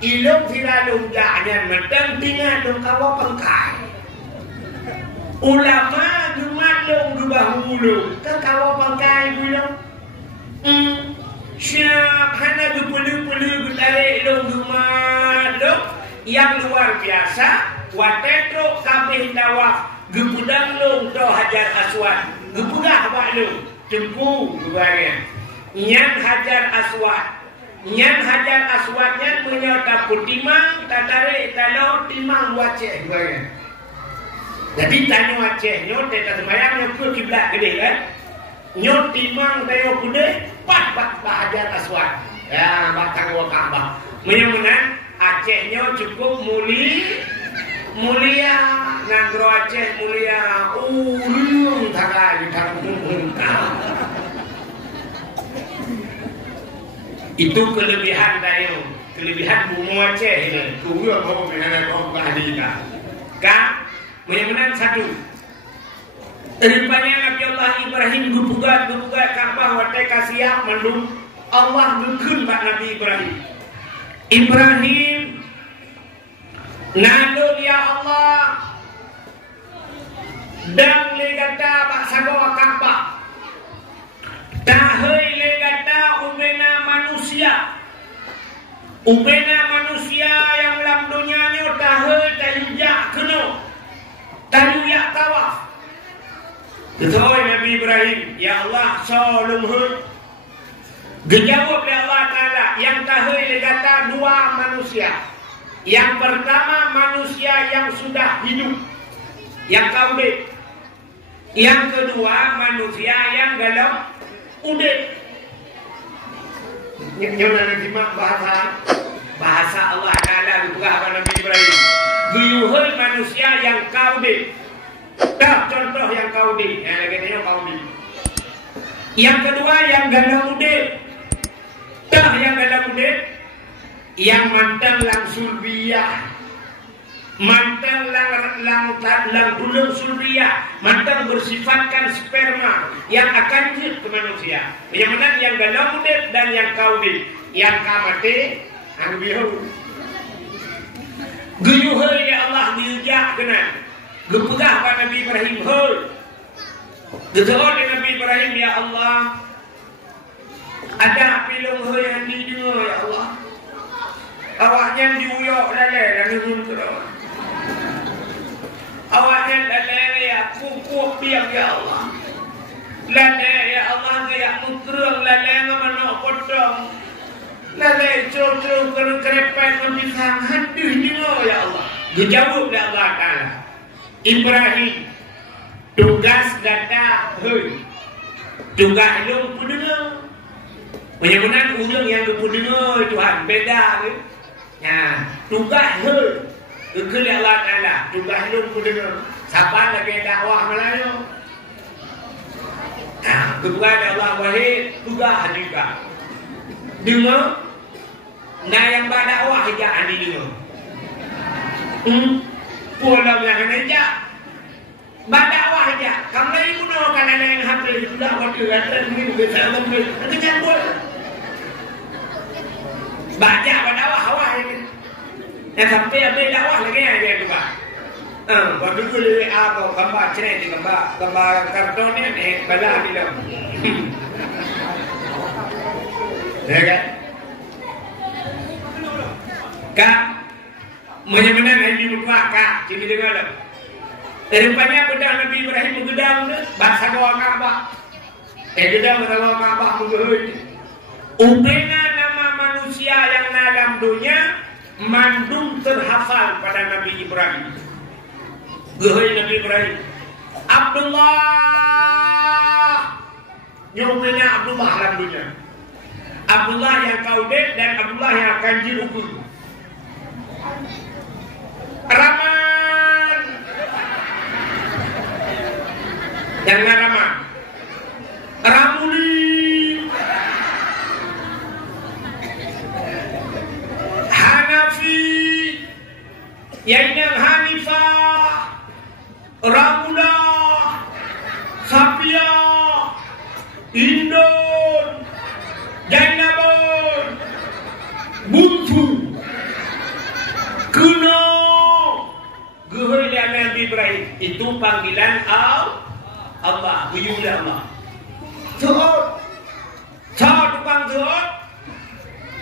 ilung silalung jaknya medang tinggal dong kawo pengkai ulama gemat dong di bahu ulung kan kawo pengkai ulung siap hana gepelu-pelu getarik dong gemat dong yang luar biasa watetro kabeh tawaf gepudang dong to Hajar Aswad gepugah bak dong tengku luarnya nyan Hajar Aswad nyan Hajar Aswadnya menyata putimang tatarik talau timang waceh luarnya. Jadi tanya Aceh nyot teta semayang nyot kiblat gede kan. Nyot timang tayo kude pat Hajar Aswad. Ya batang wa Kaabah. Menyang Aceh nyot cukup mulia Nagro Aceh mulia urung thagai tharung. Itu kelebihan tayo, kelebihan bumi Aceh ini. Kuwi apa benana kok hadita. Kan benar-benar satu. Rupanya Nabi Allah Ibrahim gebugat Kaabah watai kasiap mendung Allah mungkin bak Nabi Ibrahim. Ibrahim nandun ya Allah dan legata bak sago Kaabah. Tahai legata ubena manusia. Ubena manusia yang dalam dunianya tahai tahijak kena. Tanya tawaf. Ketua Nabi Ibrahim, ya Allah, solong hud. Dijawab oleh Allah Ta'ala, yang tahu kata 2 manusia. Yang pertama manusia yang sudah hidup, yang kawin. Yang kedua, manusia yang galau udik. Yang nanti bahasa Allah Ta'ala berapa Nabi Ibrahim. Guyuhul manusia yang kaudik. Dah contoh yang kaudik. Yang lagi kaudik. Yang kedua yang galau udik. Dah yang galau udik. Yang mantang lang sulbiyah. Mantang lang bulung sulbiyah. Mantang bersifatkan sperma yang akan hidup ke manusia. Yang mana yang galau udik dan yang kaudik. Yang kamate ang bihu. Guyuhul ya Allah diujak kena. Gepegah pada Nabi Ibrahim hul. Gezohor Nabi Ibrahim ya Allah. Ada pilung hul yang didengar ya Allah. Awaknya diuyok lalai dan terus. Awaknya lalai ya pupuk biang ya Allah. Lalai ya Allah ya mutrung lalai ngamano potong. Lalai cocok kerepet menpisang haduh dengar ya Allah. Dijawab oleh Allah Ta'ala. Ibrahim tugas data hei. Tugas lu pendengar. Bagaimana orang yang pendengar Tuhan beda ke? Ya, tugas hei. Ikut Allah Ta'ala. Tugas lu pendengar. Siapa lagi dakwah Melayu? Nah, kepada Allah wahid tugas juga. Dengar. Nah yang berdakwah hijab ni dengar. Pulau yang hijab. Berdakwah hijab. Kamu lagi gunakan ada yang hampir sudah waktu rata ini bisa lebih. Nanti jangan baca berdakwah awak ini. Yang sampai apa dakwah lagi ada juga. Waktu itu lebih apa gambar cerita di gambar karton ni balah di dalam. Ya kan? Kak, menyebutkan Nabi berdua kak, jadi dengar. Rupanya benda Nabi Ibrahim menggedang bahasa doa Ka'bah. Gedang doa Ka'bah menggedang. Upena nama manusia yang dalam dunia mandung terhafal pada Nabi Ibrahim. Gehoi Nabi Ibrahim. Abdullah. Nyomenya Abdullah dalam dunia. Abdullah yang kaudet dan Abdullah yang akan diukur. Rahman. Jangan Rahman. Ramuli. Hanafi. Yang Hanifah. Ramula. Sapia. Indon. Jainabon. Buntu. Kuno. Gehoi Nabi Ibrahim. Itu panggilan Allah. Buyur Allah. Tuhut. Tuhut tukang tuhut.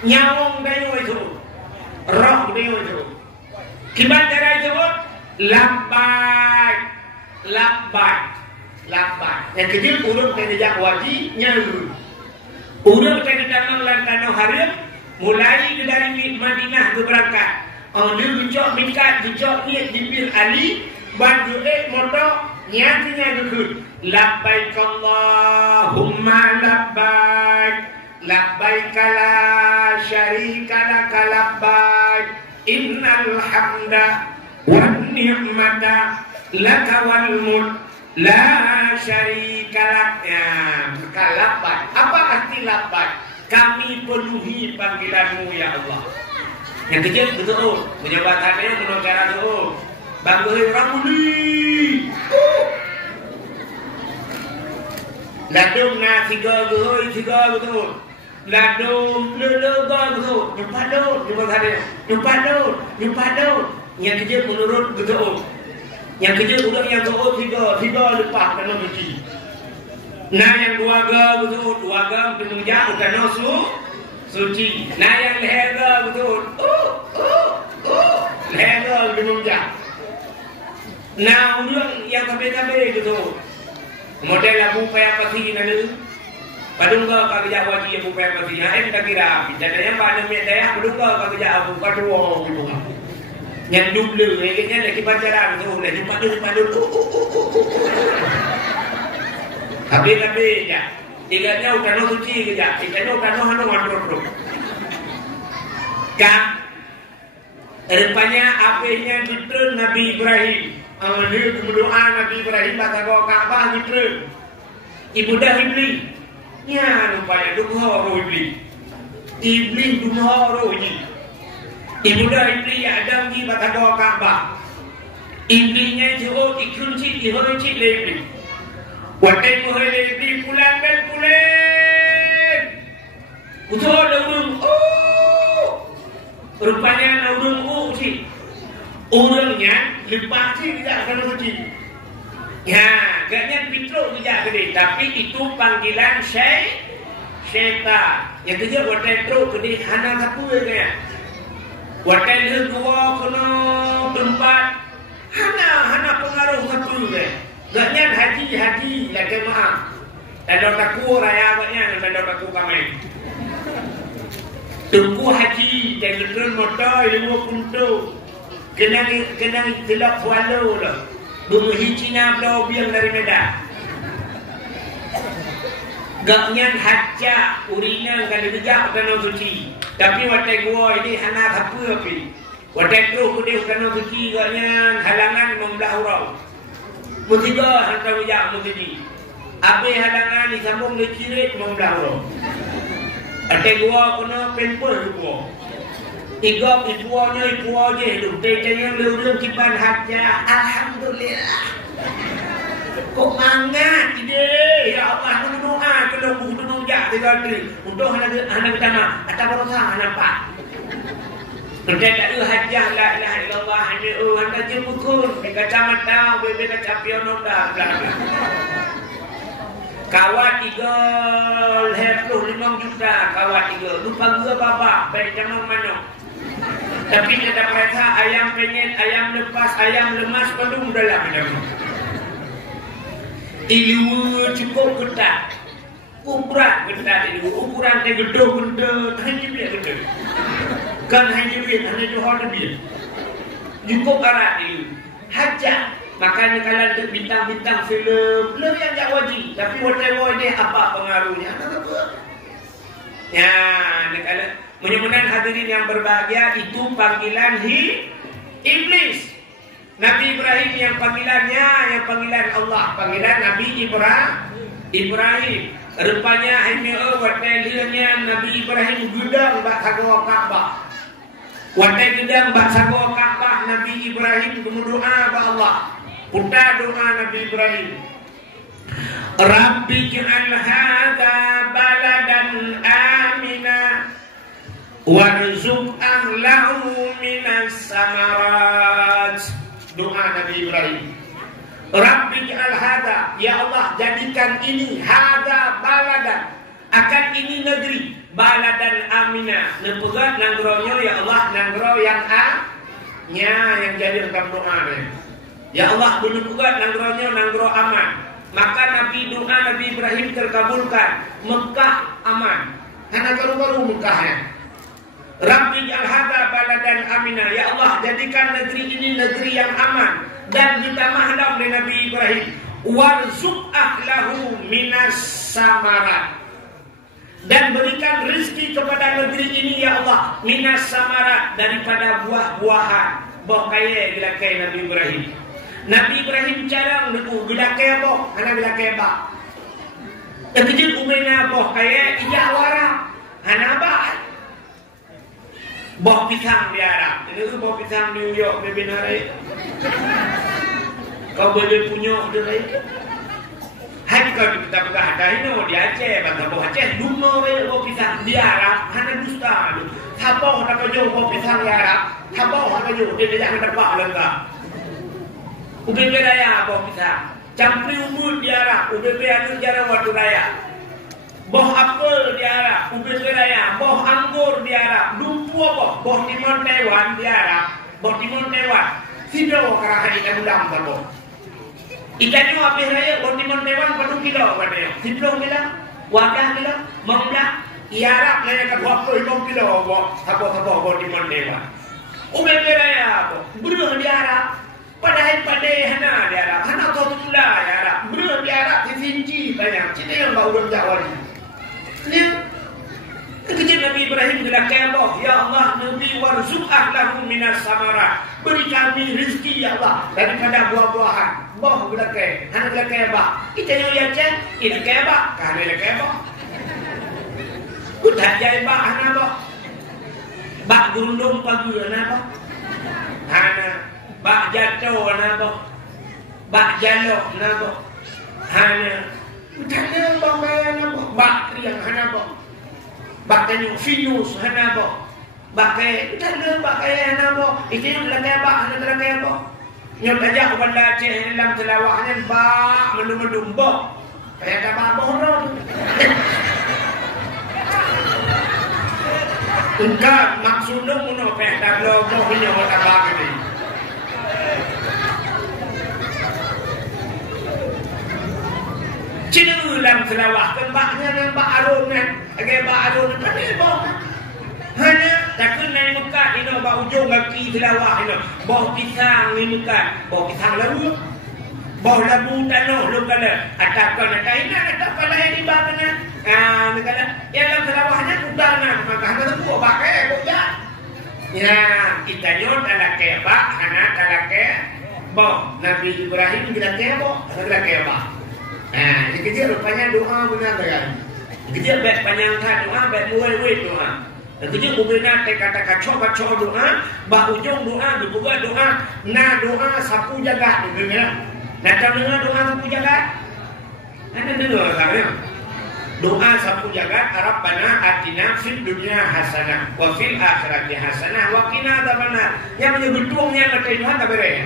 Nyawong dayo itu. Roh dayo itu. Kibat cara itu. Lambat. Yang kecil urut tidak wajib nyaru. Urut tidak tanah harim. Mulai dari Madinah berangkat. Dia gejok mikat, gejok niat jibir Ali. Bantu motor. Niatnya dulu. Labbaik Allahumma labbaik. Labbaik la syarika laka labbaik. Innal hamda wan ni'mata laka wal mulk la syarika lak. Ya, labbaik. Apa arti labbaik? Kami penuhi panggilanmu ya Allah. Yang kecil betul. Penyebatannya menurut cara betul. Bangun Ramuli. Ladung na tiga betul. Ladung lega betul. Jumpa daun. Yang kecil menurut betul. Yang kecil ulang yang betul tiga lepas kena beci. Nah yang dua betul. Dua penunjuk kena suci. Nah yang leher betul. Leher penunjuk. Nah ulang yang tabe betul. Model Abu Paya pasti nanti. Padung kau kerja wajib Abu Paya pasti. Yang kita kira. Jadinya pada media padung kau kerja Abu Padu gitu. Yang dulu, kayaknya lagi pacaran betul. Lagi padu. Habis-habis je. Tiganya utano suci ke je. Tiganya utano hanu ngontrol. Kan? Rupanya apanya gitu Nabi Ibrahim. Dia berdoa Nabi Ibrahim kata kau Ka'bah gitu. Ibu dah Iblis. Ya rupanya dumhoro Iblis. Iblis dumhoro ni. Ibu dah Iblis Adam ni kata kau Ka'bah. Iblisnya jauh ikunci dihorci lebih. Watai mohon lebih pulang ben pulang. Udah dong. Oh. Rupanya orang uci. Orangnya lepas sih tidak akan uci. Ya, gaknya pitruk tidak gede. Tapi itu panggilan syaitan. Yang kerja watai truk gede hana sapu ya. Watai le dua kena tempat hana pengaruh sapu ya. Gaknya haji lagi maaf. Dan dotaku raya banyak dan dotaku kami. Tunggu haji dan gedrun motor 50 punto. Kena gelap walau lah. Bumi Cina belau biang dari Medan. Gaknya haja urina kali bijak kena suci. Tapi watai gua ini hana apa api. Watai terus dia kena suci gaknya halangan membelah urau. Mutiga hantar bijak mutiji. Apa halangan disambung le cirit membelah urau. Ada dua kena pempel dua. Tiga ipuanya je. Tejanya lurus kipan haja. Alhamdulillah. Kok mangat ide? Ya Allah, aku doa kalau buku nunjuk tiga kali. Untuk anak tanah. Atau berusaha nampak. Kita tak ada hajah la ilaha illallah hanya anda jempukun. Beka camata, beka capiono dah. Kawat 35 juta kawat 3 lupa gua babak baik jangan mana tapi ada perasa ayam penyet ayam lepas ayam lemas belum dalam ilu cukup ketat ukuran dia gedung hanya dia gedung kan hanya johor dia cukup arat ilu hajat. Makanya kalau untuk bintang-bintang filem, belum yang tak wajib. Tapi watai dia apa pengaruhnya? Ya, kalau mudah-mudahan hadirin yang berbahagia itu panggilan iblis. Nabi Ibrahim yang panggilan Allah, panggilan Nabi Ibrahim. Rupanya hanya watai lianya Nabi Ibrahim gudang bak sago Ka'bah. Watai gudang bak sago Ka'bah Nabi Ibrahim berdoa kepada Allah. Putar doa Nabi Ibrahim. Rabbi ja'al hadha baladan amina warzuq ahlahu minas samarat. Doa Nabi Ibrahim. Rabbi ja'al hadha, ya Allah jadikan ini hadha baladan, akan ini negeri baladan amina. Nepegat nanggronya ya Allah nanggro yang yang jadi dalam doa. Ya Allah boleh juga nanggro aman. Maka doa Nabi Ibrahim terkabulkan. Mekah aman. Karena baru Mekahnya. Rabbi ja'al hadza baladan amina. Ya Allah jadikan negeri ini negeri yang aman. Dan ditambah oleh Nabi Ibrahim. Warzuq ahlahu minas samarat. Dan berikan rezeki kepada negeri ini ya Allah. Minas samarat daripada buah-buahan. Boh kaya gelakai Nabi Ibrahim. Nabi Ibrahim jarang lepuh gelakai boh, hana gelakai bak. Terkejut umena boh kaya ijak warap, hana bak. Boh pisang di Arab, ini tu boh pisang di New York, bebe narai. Kau bebe punya dia. Hai kau kita pegang ada ini di Aceh, bangsa boh Aceh, dumo boh pisang di Arab, hana dusta. Siapa nak kau boh pisang di Arab, siapa nak kau dia jangan dapat lengkap. UBB raya boh pisang, campur umur di Arab, UBB anu jarang waktu raya. Boh apel di Arab, UBB raya, boh anggur di Arab, lumpu boh timon Taiwan di Arab, boh timon Taiwan. Sido kerana ikan udang boh. Ikan itu apa raya boh timon Taiwan penuh kilo katanya. Sido bilang, wadah bilang, membelah. Di Arab nanya ke 25 kilo boh, sabo-sabo boh timon Taiwan. UBB raya boh, beruh di Arab. Padahal pada hana di Arab, hana kau tulah di Arab, beruh di Arab sisi rinci banyak. Cina yang baru Jawa ni. Ni kejadian Nabi Ibrahim bilang Allah, ya Allah, Nabi warzuq ahlahu minas samarat. Beri kami rezeki ya Allah daripada buah-buahan. Boh bila ke, hana bila ke ba. Kita yang lihat cek, ini ke ba, kahana bila ke ba. Udah jai ba hana ba. Ba gundung pagi hana ba. Hana ba jatuh hana ba. Ba jalok hana ba. Hana udah le ba hana ba. Ba kriang hana ba. Ba kanyu finus hana ba. Ba ke udah le ba kaya hana ba. Itu yang bila ke ba, hana bila ke ba. Nyot aja kepada Aceh dalam telawahnya bak mendum-mendum bok. Kayak tak apa-apa orang. Engkau maksudnya mau tak lo mau punya orang bak ini. Cina dalam telawah kembaknya nampak arumnya, agak bak arum kan ni bok. Hanya takkan naik muka ini bau ujung kaki telawah ini bau pisang ni muka bau pisang lalu bau labu tanah lu kala atakan ada ini ada kala ini bakana ni kala yang dalam telawahnya udana maka hana tu pakai boja ya kita nyot ala ke ba hana ala ke bau Nabi Ibrahim bila ke bau ala ke ba dikejar rupanya doa benar kan dikejar bet panjang doa bet muai doa. Jadi bubena kata kacau doa, bah ujung doa, dibuka doa, na doa sapu jaga dengar. Nak dengar doa sapu jaga? Anda dengar tak ya? Doa sapu jaga Rabbana atina fid dunya hasanah wa fil akhirati hasanah wa qina adzabannar. Yang menyebut doanya kata Tuhan tak beres.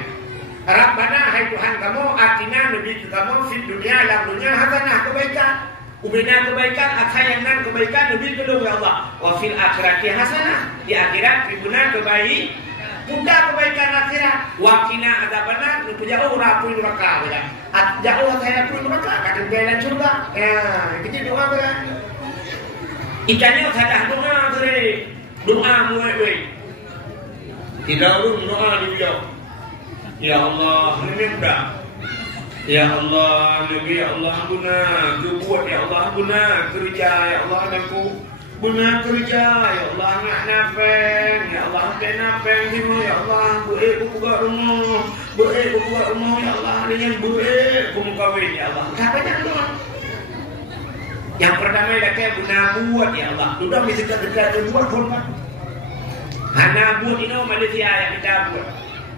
Rabbana hai Tuhan kamu atina nabi kamu fid dunya dalam dunia hasanah kebaikan. Ubina kebaikan, akhayanan kebaikan lebih kedua ya Allah. Wa fil akhirati hasanah, di akhirat tribuna kebaik, mudah kebaikan akhirat. Wa qina adzabannar, jauh rapui neraka ya. Jauh saya rapui neraka, kata jalan surga. Ya, itu doa kan. Ikannya sadah doa sore. Doa mulai. Tidak urung doa dia. Ya Allah, ini mudah. Ya Allah, Nabi ya Allah guna, kebuat ya Allah guna, kerja ya Allah aku guna kerja ya Allah nak napeng ya Allah nak napeng dulu ya Allah buat buka rumah ya Allah dengan buat kumkawin ya Allah. Siapa yang doa? Yang pertama dia guna buat ya Allah. Sudah mesti kita buat pun kan. Hana buat ini manusia yang kita buat.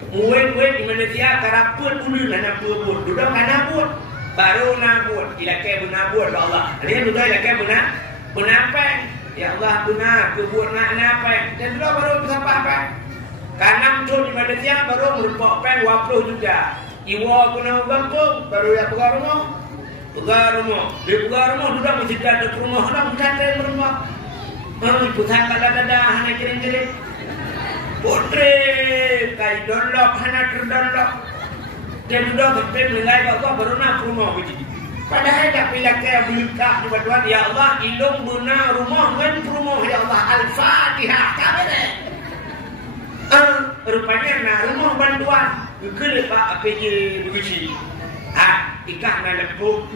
Muat-muat di Malaysia karaput dulu nak buat. Duduk kana buat. Baru nak buat. Ilakai guna buat Allah. Dia sudah ilakai guna apa? Ya Allah guna buat nak apa? Dan sudah baru apa? Kanam tu di Malaysia baru merupakan 20 juga. Iwa guna bangkong baru ya pegar rumah. Dia pegar rumah sudah mesti ada rumah dah mesti rumah. Pusat kada hanya kering-kering. Putri kai donlok hana terdonlok dia sudah sampai menilai bahawa baru nak rumah begini padahal tak pilih kaya berikah di bantuan ya Allah ilung guna rumah kan rumah ya Allah Al-Fatihah tak boleh rupanya nak rumah bantuan kena pak APJ begitu ikah nak lepuk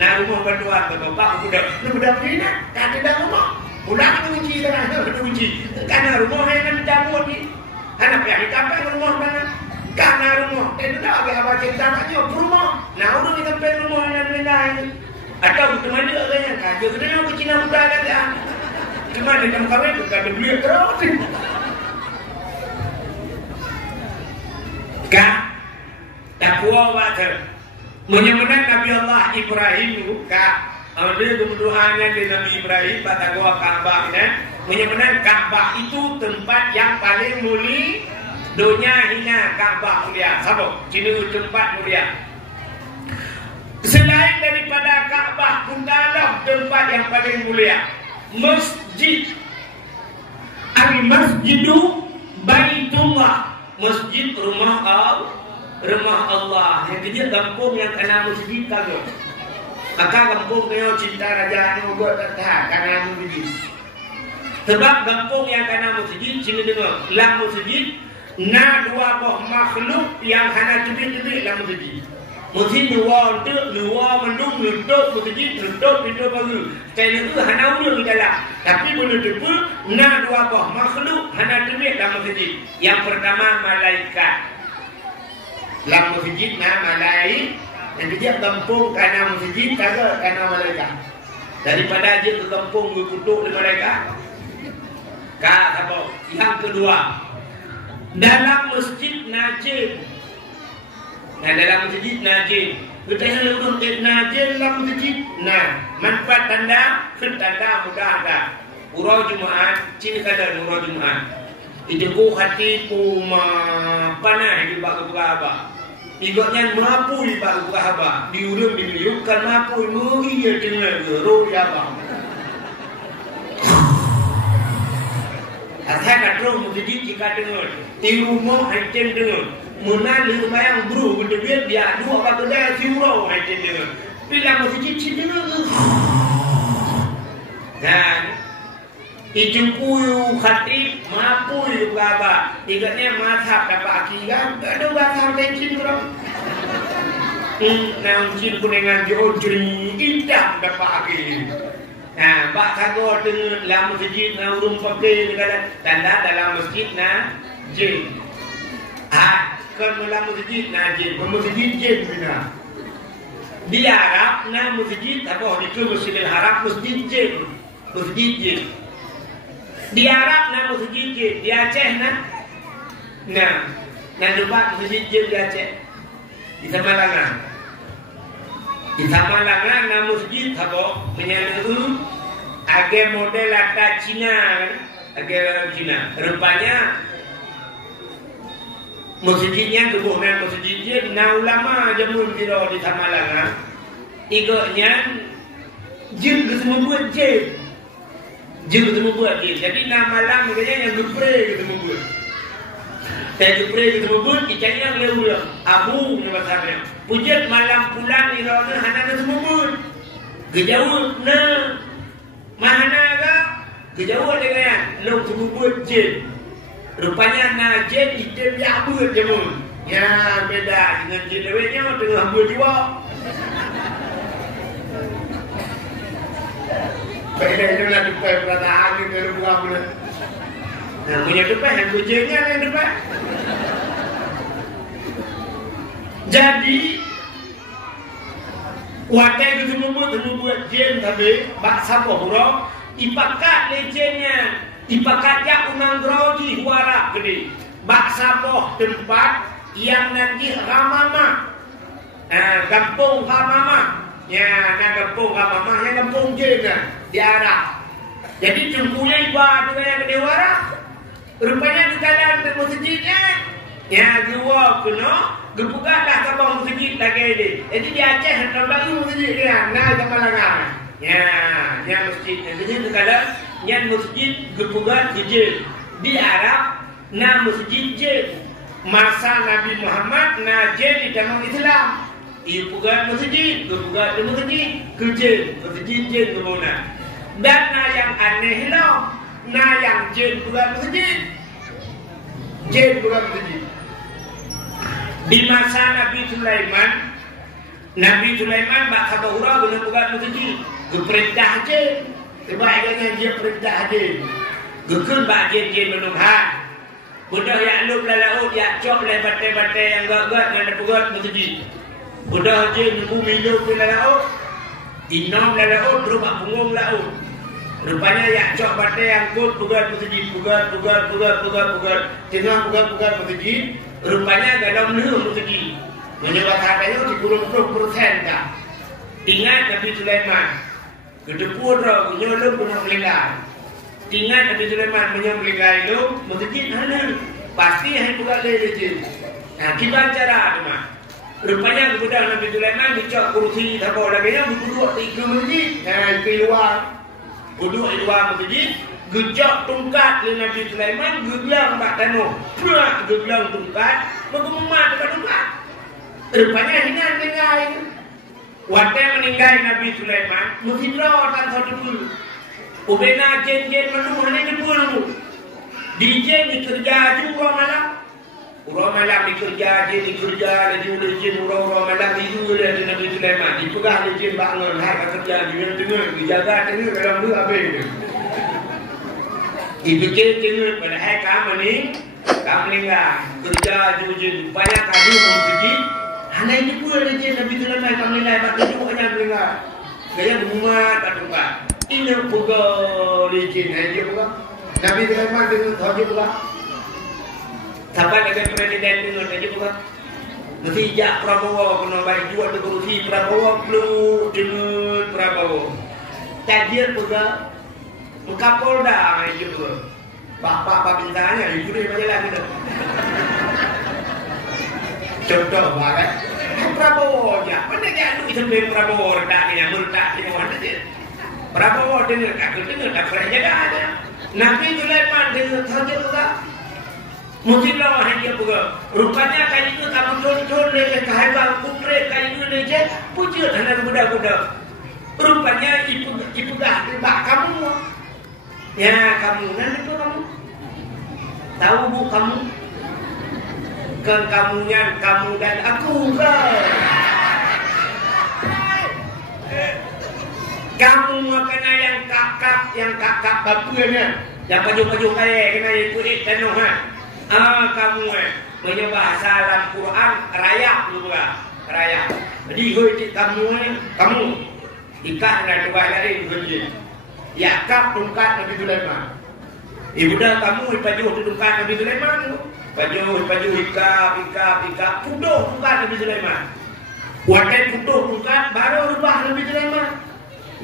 nak rumah bantuan bapak sudah begini tak ada rumah pulang kunci dengan kunci karena rumah yang dicabut ni anak yang dicapai rumah mana karena rumah sudah apa cerita maknya rumah nah udah dicapai rumah yang lain atau ke mana katanya kaje kena ke Cina muda lagi ke mana kamu kawin tu kan beli terus kan takwa water menyembah Nabi Allah Ibrahim ka dia kemuduhannya di Nabi Ibrahim pada gua Ka'bah menyebutkan Ka'bah itu tempat yang paling mulia dunia hina Ka'bah mulia sabuk sini tempat mulia selain daripada Ka'bah pun dalam tempat yang paling mulia masjid al-masjidu baitullah masjid rumah Allah yang kecil kampung yang kena masjid kamu. Maka kampung yang cinta raja yang buat tak karena masjid. Sebab kampung yang karena masjid, sini dengar, lang masjid, na dua boh makhluk yang hana jubit-jubit lang masjid. Mesti luar untuk luar mendung letup masjid letup itu baru. Saya itu hana ulur di dalam. Tapi benda tu na dua buah makhluk hana temik dalam masjid. Yang pertama malaikat. Dalam masjid na malaikat. Yang dia kampung karena masjid kagak karena malaikat. Daripada aja ke kampung berkutuk di malaikat. Kata yang kedua dalam masjid najib. Nah dalam masjid najib, kita yang urut najib dalam masjid. Nah manfaat tanda mudah ada. Urau Jumaat, cini kada urau Jumaat. Itu ku hati ku panah di bak beraba. Igotnya mampu di bak beraba. Diurung diliukan mampu muri ya dengar guru ya bang. Asal katro masjid jika dengar, di rumah hancur dengar. Muna lima yang bro, berdebit dia dua apa dia siurau aja dengan. Bila masjid cina. Dan ijungku khatib mampu baba. Igatnya mazhab dapat akidah, ada mazhab lain orang. Nah, cin kuningan jojri indah dapat akidah. Nah, bak sago dengan dalam masjid na urung pakai tanda dalam masjid na jin. Dalam masjid najib, masjid jin bina. Di Arab na masjid apa di Masjidil Haram masjid jin, masjid jin. Di Arab na masjid jin, di Aceh na debat masjid jin di Aceh. Di Samalangan. Di Samalangan na masjid apa menyalakan agak model atas Cina, agak Cina. Rupanya masjidnya kebunan masjidnya na ulama jamun kira di Samalangan igotnya jin semua buat jin semua buat jin jadi nama malam katanya yang gepre gitu membuat dan gepre gitu membuat ikannya leulang abu nama samanya pujat malam pulang irona hana semua buat gejauh na mana ga gejauh dengan lo semua buat jin. Rupanya najib itu biabut jemun. Ya beda dengan jin lewenya tengah hambur jiwa. Beda dengan depan perataan itu bukan boleh. Nah punya depan yang kucingnya yang depan. Jadi wadah itu membuat jin tapi baksa bohro ipakat lejennya. Dipakatnya unang groji huara gede. Baksa boh tempat yang nanti ramama. Kampung ramama. Ya, kampung ramama yang kampung jena di Arab. Jadi jengkunya ibadah yang gede huara. Rupanya di dalam masjidnya. Ya, dua kena. Gepukatlah kapal masjid lagi ini. Jadi di Aceh tambah masjid dia. Nah, Samalangan. Ya masjidnya. Jadi kalau yang masjid gepugat jin di Arab na masjid jin masa Nabi Muhammad na jin di dalam Islam ia pugat masjid gepugat masjid kejin masjid jin kemana dan na yang aneh lah na yang jin pugat masjid jin pugat masjid di masa Nabi Sulaiman bakal bahura guna pugat masjid geperintah jin. Sebaiknya dia perintah dia. Gekun bak jin menunghan. Budak yang lup lalaut, yang cok le batai-batai yang gak-gak dengan pugat masjid. Budak jin bumi lup lalaut. Inom lalaut, rumah punggung laut. Rupanya yang cok batai yang kut pugat masjid. Pugat. Tengah pugat masjid. Rupanya dalam leuh masjid. Menyebab harganya 30% kah. Ingat Nabi Sulaiman. Kedepur roh, menyolong punya melingkar. Ingat Nabi Sulaiman menyolong melingkar itu, masjid mana? Pasti yang buka lejit. Nah, kita cara teman. Rupanya kemudian Nabi Sulaiman dicok kursi, tak boleh lagi, berdua tiga masjid. Nah, keluar. Berdua luar masjid, gejok tungkat di Nabi Sulaiman, gegelang tak tanuh. Purak gegelang tungkat, mengemat dekat tungkat. Rupanya hinan dengar itu. Waktu meninggal Nabi Sulaiman, mesti rawatan satu dulu. Ubena jen menuh hanya dulu. Di jen dikerja juga malam. Orang malam dikerja, dia dikerja, dia diulijin, orang malam tidur dia di Nabi Sulaiman. Dipegah dia bangun, harga kerja, dia tengah, dijaga tengah dalam dua habis dia. Dipikir tengah, padahal kamu ni, kamu lengah, kerja, diulijin, banyak kali orang pergi. Hanya ini pun dia Nabi Sulaiman, kamu nilai, batu juga banyak lengah. Gaya rumah, tak tempat. Ini pegah, licin, aja pegah. Nabi Sulaiman tengah, saja pegah. Sampai dengan presiden dengan saja bukan. Sejak Prabowo kena baik juga dengan kursi Prabowo perlu dengan Prabowo. Tajir juga Kapolda itu juga. Pak bintangnya itu dia macam lagi tu. Contoh barat Prabowo je. Mana dia tu sampai Prabowo redak dia meletak di mana dia. Prabowo dengan aku dengan tak pernah jaga aja. Nabi Sulaiman dengan saja juga. Mungkin lah hanya juga. Rupanya kali itu kamu contoh dengan kehaibang putri kali itu dia puji tanah budak-budak. Rupanya ibu dah tiba kamu. Ya kamu nanti tu kamu. Tahu bu kamu? Kan kamunya kamu dan aku kan. Kamu kena yang kakak bapunya. Yang baju kaya kena ikut tanah ha. Kamu punya bahasa dalam Quran rayak juga rayak. Jadi kamu ikat dengan dua lari begini. Ya kap tungkat Nabi Sulaiman. Ibu dah kamu baju tungkat Nabi Sulaiman. Baju ikat putuh tungkat Nabi Sulaiman. Wadah putuh tungkat baru rubah Nabi Sulaiman.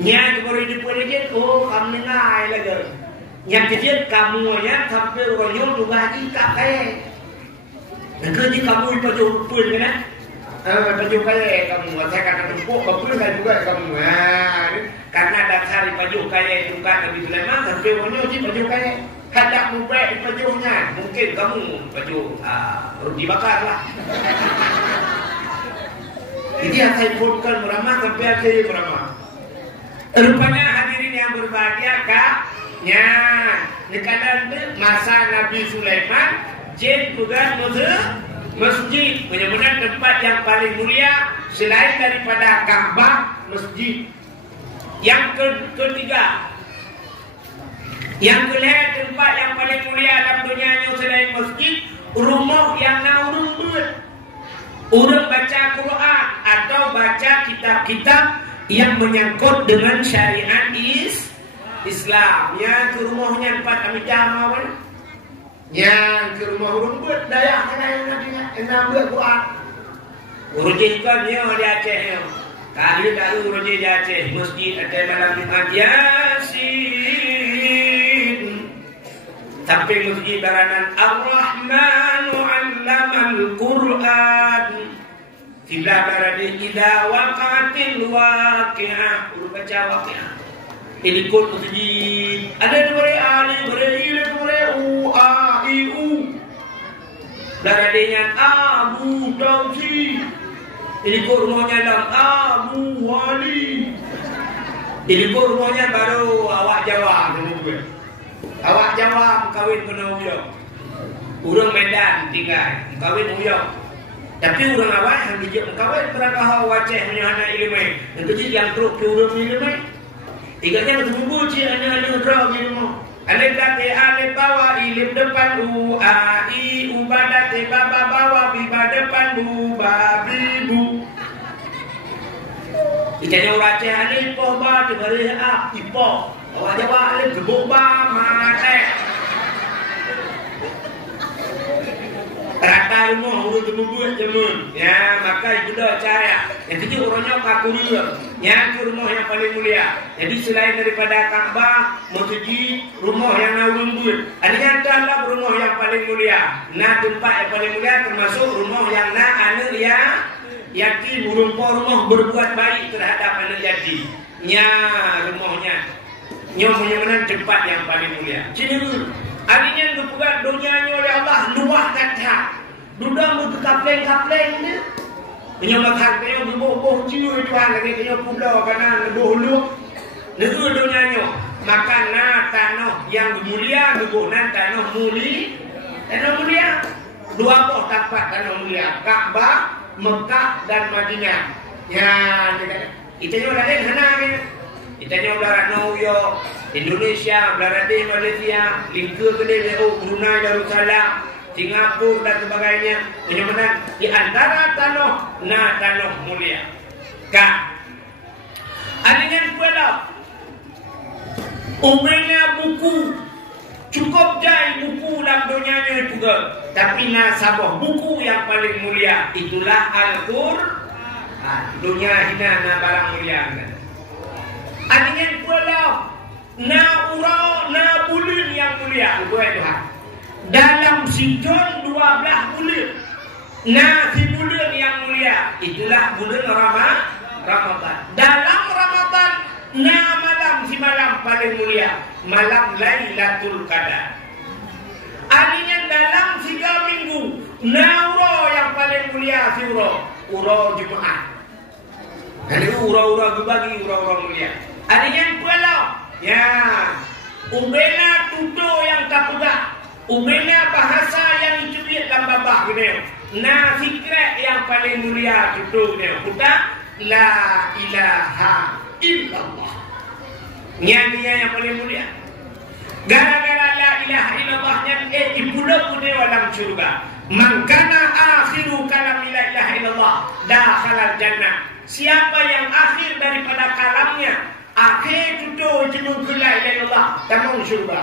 Nya baru dipuji kamu ngai lagi. Yang kecil kamu ya sampai orang tu lagi tak kaya. Nanti kamu baju pun kan? Baju kaya kamu. Saya kata tumpuk bapun kan juga kamu. Karena dasar baju kaya itu kan Nabi Sulaiman sampai orang tu baju kaya. Kadang mubek bajunya. Mungkin kamu baju roti bakar lah. Jadi saya pun meramah sampai akhir meramah. Rupanya hadirin yang berbahagia kak. Ya, nekadang masa Nabi Sulaiman jin juga masjid benar-benar tempat yang paling mulia selain daripada Ka'bah masjid. Yang ketiga, yang kelihatan tempat yang paling mulia dalam dunia selain masjid, rumah yang nak urut baca Quran atau baca kitab-kitab yang menyangkut dengan syariat Islam. Yang ke rumahnya tempat kami jamaah kan? Yang ke rumah rumput dayak kena yang nantinya enam buat Quran. Urujin kan dia di Aceh ni. Kali urujin di Aceh masjid Aceh malam Jumat Yasin. Sampai masjid baranan Ar-Rahmanu 'allamal Quran. Sila barani idza waqatil waqi'ah. Urut baca waqi'ah. Ini kod masjid. Ada dua alif, dua u. Darahnya Abu Tausi. Ini kod rumahnya dalam Abu Wali. Ini kod rumahnya baru awak Jawa. Awak Jawa kawin kena uyok. Orang Medan tinggal kawin uyok. Tapi orang awak yang dijak kawin berapa wajah punya anak ilmu. Yang kecil yang teruk ke orang ilmu. Iganya bertumbuh cik ada drog di rumah. Alif date alif bawa ilif depan u a i u badate baba bawa biba depan bu babi bu. Iganya orang cik alif po ba diberi a ipo. Awak Jawa alif gebuk ba mate. Rata rumah urut membuat jemun. Ya maka itu dah cara. Yang kecil orangnya kaku juga. Yang rumah yang paling mulia. Jadi selain daripada Ka'bah, masjid, rumah yang lembut. Adanya adalah rumah yang paling mulia. Nah tempat yang paling mulia termasuk rumah yang anak yatim, rumah berbuat baik terhadap anak yatim. Nya rumahnya. Nya punya mana tempat yang paling mulia. Sini dulu. Adanya berpegat dunianya oleh Allah luah kata. Duda mu kapleng ni. Punya makan punya boh ciu itu lagi punya pulau kanan boh lu. Negeri dunianya makan tanah yang mulia, gebunan tanah mulia. Tanah mulia. Dua boh tempat tanah mulia, Ka'bah, Mekah dan Madinah. Ya, kita nyoba lain hana ni. Kita nyoba belara New York, Indonesia, belara di Malaysia, lingkar kedai Brunei Darussalam, Singapura dan sebagainya. Menyebutkan di antara tanah mulia. Kak, adanya pula umumnya buku cukup jai buku dalam dunianya juga, tapi nasabah buku yang paling mulia itulah Al-Qur'an. Dunia hina na barang mulia. Adanya pula na bulan yang mulia Tuhan. Dalam sidon 12 bulan. Si bulan yang mulia itulah bulan Ramadan. Dalam Ramadan malam si malam paling mulia, malam Lailatul Qadar. Artinya dalam 3 minggu uro yang paling mulia si uro Jumat. Jadi uro berbagi uro mulia. Artinya pula ya umbena tudo yang kapuda, umbena bahasa yang dicubit dalam babah gini. Fikrat yang paling mulia tudo dia. Putar la ilaha illallah. Nyanyian yang paling mulia. Gara-gara la ilaha illallahnya dipulau-pulau dalam surga. Mangkana akhiru kalam la ilaha illallah dakhalal jannah. Siapa yang akhir daripada kalamnya, akhir tutup jenung la ilaha illallah, tamang surga.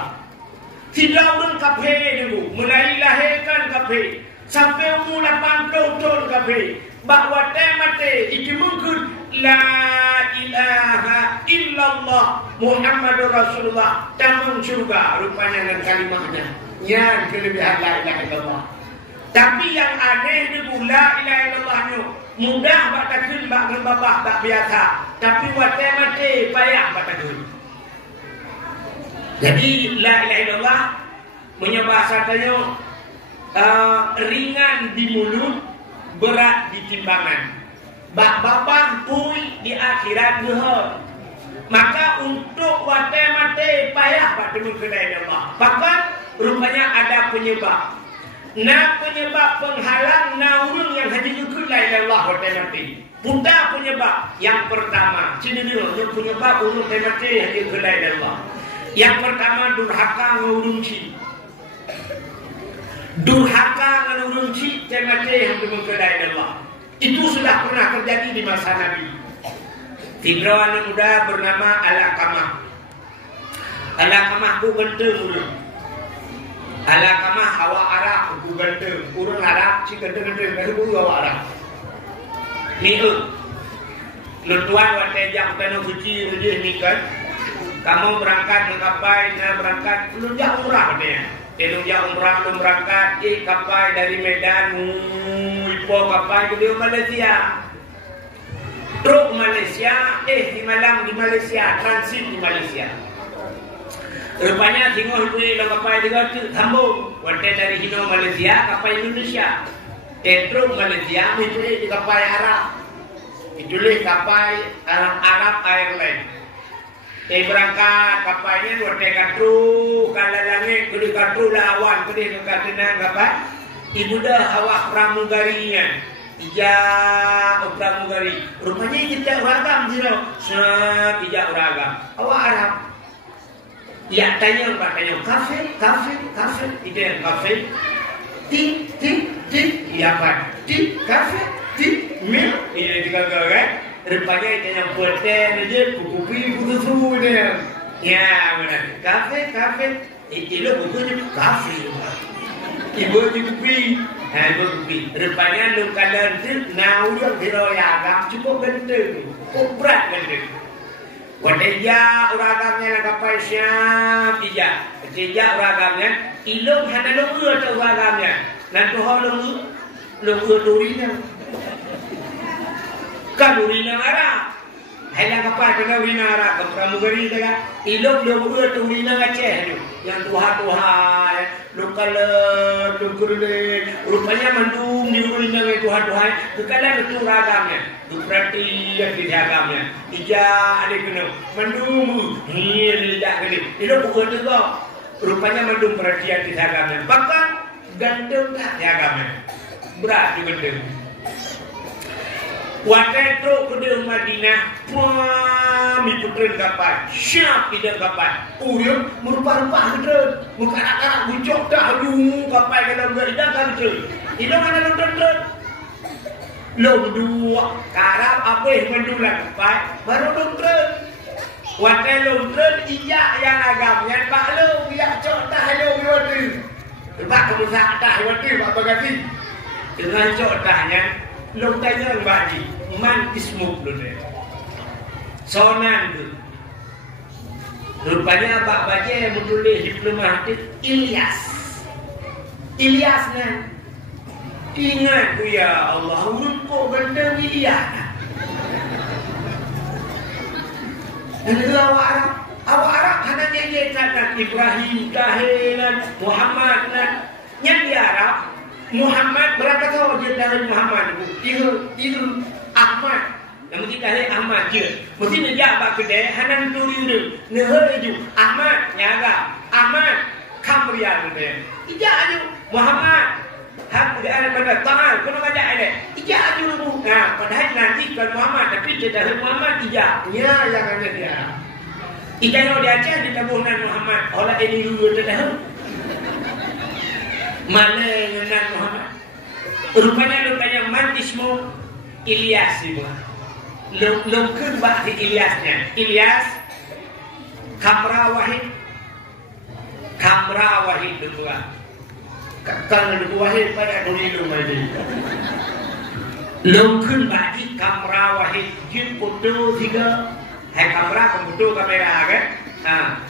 Tidak orang kafir dulu, mulai lahirkan kafir sampai umur 80 tahun kafir. Bahawa temate itu mungkin la ilaha illallah Muhammadur Rasulullah tamang surga rupanya dengan kalimatnya. Yang kelebihan la ilaha illallah. Tapi yang aneh itu la ilaha illallahnya mudah batakun bak babah tak biasa. Tapi temate payah batakun. Jadi la ilaha illallah punya bahasa katanya ringan di mulut, berat di timbangan. Bak-babah pun di akhirat duhur. Maka untuk mate payah pada mengenai Allah. Bahkan rupanya ada penyebab. Penyebab penghalang urung yang haji ikut la ilaha illallah mate. Putar penyebab yang pertama. Sini dulu penyebab urung mate haji ikut la ilaha illallah. Yang pertama durhaka ngurunci. Durhaka ngurunci temate haji ikut la ilaha illallah. Itu sudah pernah terjadi di masa Nabi. Tiga muda bernama Al-Aqamah. Al-Aqamah ku genteng dulu. Al-Aqamah hawa Arab ku genteng. Urang Arab si genteng-genteng dari bulu hawa Arab. Ni Lutuan waktu jam kena suci rujih ni kan. Kamu berangkat mengkapai, berangkat belum jauh umrah katanya. Belum jauh umrah belum berangkat, kapai dari Medan, kapai ke Malaysia. Truk Malaysia, di malam di Malaysia, transit di Malaysia. Rupanya tengok itu dalam kapai juga sambung. Waktu dari Hino Malaysia, kapai Indonesia. Truk Malaysia itu di kapai Arab. Itulah kapai Arab Airline. Berangkat kapalnya waktu katru, kalau langit kali katru lawan kali katena kapal. Ibu dah awak pramugarinya. Pramugari. Rupanya kita ragam sih loh. Tidak ragam. Awak Arab. Ya tanya kafe. Itu yang kafe. Ti. Ya apa? Ti kafe. Ti mil. Ini juga kan? Rupanya itu yang poten aja. Kukupi butuh dia. Ya benar. Kafe. Itu bukunya kafe. Ibu kukupi. Rupanya lu kalian tu urang diroyagam cukup genteng, berat genteng. Wadaya uragamnya nak kapal siap ija, uragamnya ilung hana lu tu uragamnya. Nanti lu durinya, kan durinya Arab. Hanya kapal kena durinya Arab, pramugari juga. Ilung lu durinya Aceh tu, yang Tuhan. Rupanya mendung di urinya dengan Tuhan. Kekalian itu ragamnya. Itu berarti yang dijagamnya. Ija ada kena. Mendung. Tidak kena. Itu bukan juga. Rupanya mendung berarti yang dijagamnya. Bahkan gandum tak dijagamnya. berat juga dia. Waktu itu ke Madinah, mi putren kapan, siap tidak kapan. Dia merupa-rupa kita, muka-muka bucok dah lu kapan kalau enggak idakan kita. Itu mana nonton. Long dua, karap apa yang mendulang kapan, baru nonton. Waktu nonton iya yang agamnya pak lu, biar cok dah lu biar. Pak kamu dah waktu apa ganti? Dengan cok dahnya. Long tanya bagi man ismuk dulu deh. Sonan tu. Rupanya Pak Baja yang menulis diplomatik Ilyas. Ilyas nan. Ingat tu ya Allah, rumput benda Ilyas. Dan itu awak Arab hanya dia kata Ibrahim, Tahilan, Muhammad nan. Yang di Arab Muhammad berapa tahun dia dari Muhammad itu Ahmad yang mesti dari Ahmad je mesti dia abak kedai hanan turi tu neheju Ahmad nyaga Ahmad kamrian dia ija aju Muhammad hak dia pada tangan kena baca ada ija aju lu nah padahal nanti kan Muhammad tapi dia dari Muhammad ija nya yang ada dia ija yang dia ajar di tabunan Muhammad olah ini dulu dah mana yang nak Muhammad? Rupanya man ismu Ilyas itu. Longkun bahasa Ilyasnya. Ilyas Kamra Wahid berdua. Kalau berdua Wahid pada dulu lagi. Longkun bahasa Kamra Wahid. Jin foto tiga. Hai kamera foto kamera kan?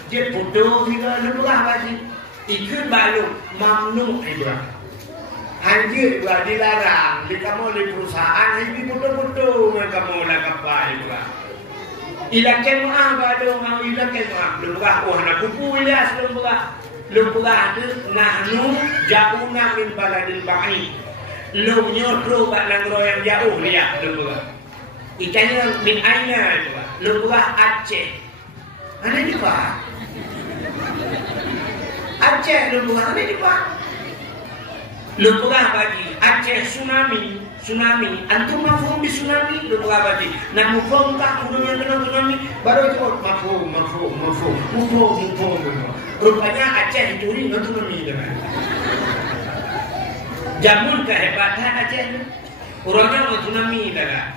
Jin foto tiga berdua bahasa. Ikut balu mamnu itu. Anjir gua dilarang, di kamu di perusahaan ini foto-foto kamu nak apa itu. Ilakan balu mau ilakan belum buka anak kupu Ilyas belum buka tu nahnu jauhna min baladil ba'i. Lu nyotro bak nangro yang jauh lihat belum buka. Ikannya min aina itu. Belum buka Aceh. Mana ni Pak? Aceh lumpuh ni Pak. Lumpuh bagi Aceh tsunami. Antum mafhum di tsunami lumpuh bagi. Nak mafhum tak gunung yang kena tsunami baru itu mafhum. Rupanya Aceh dicuri dengan tsunami dengan. Jamun kehebatan Aceh ni. Orangnya mau tsunami dah.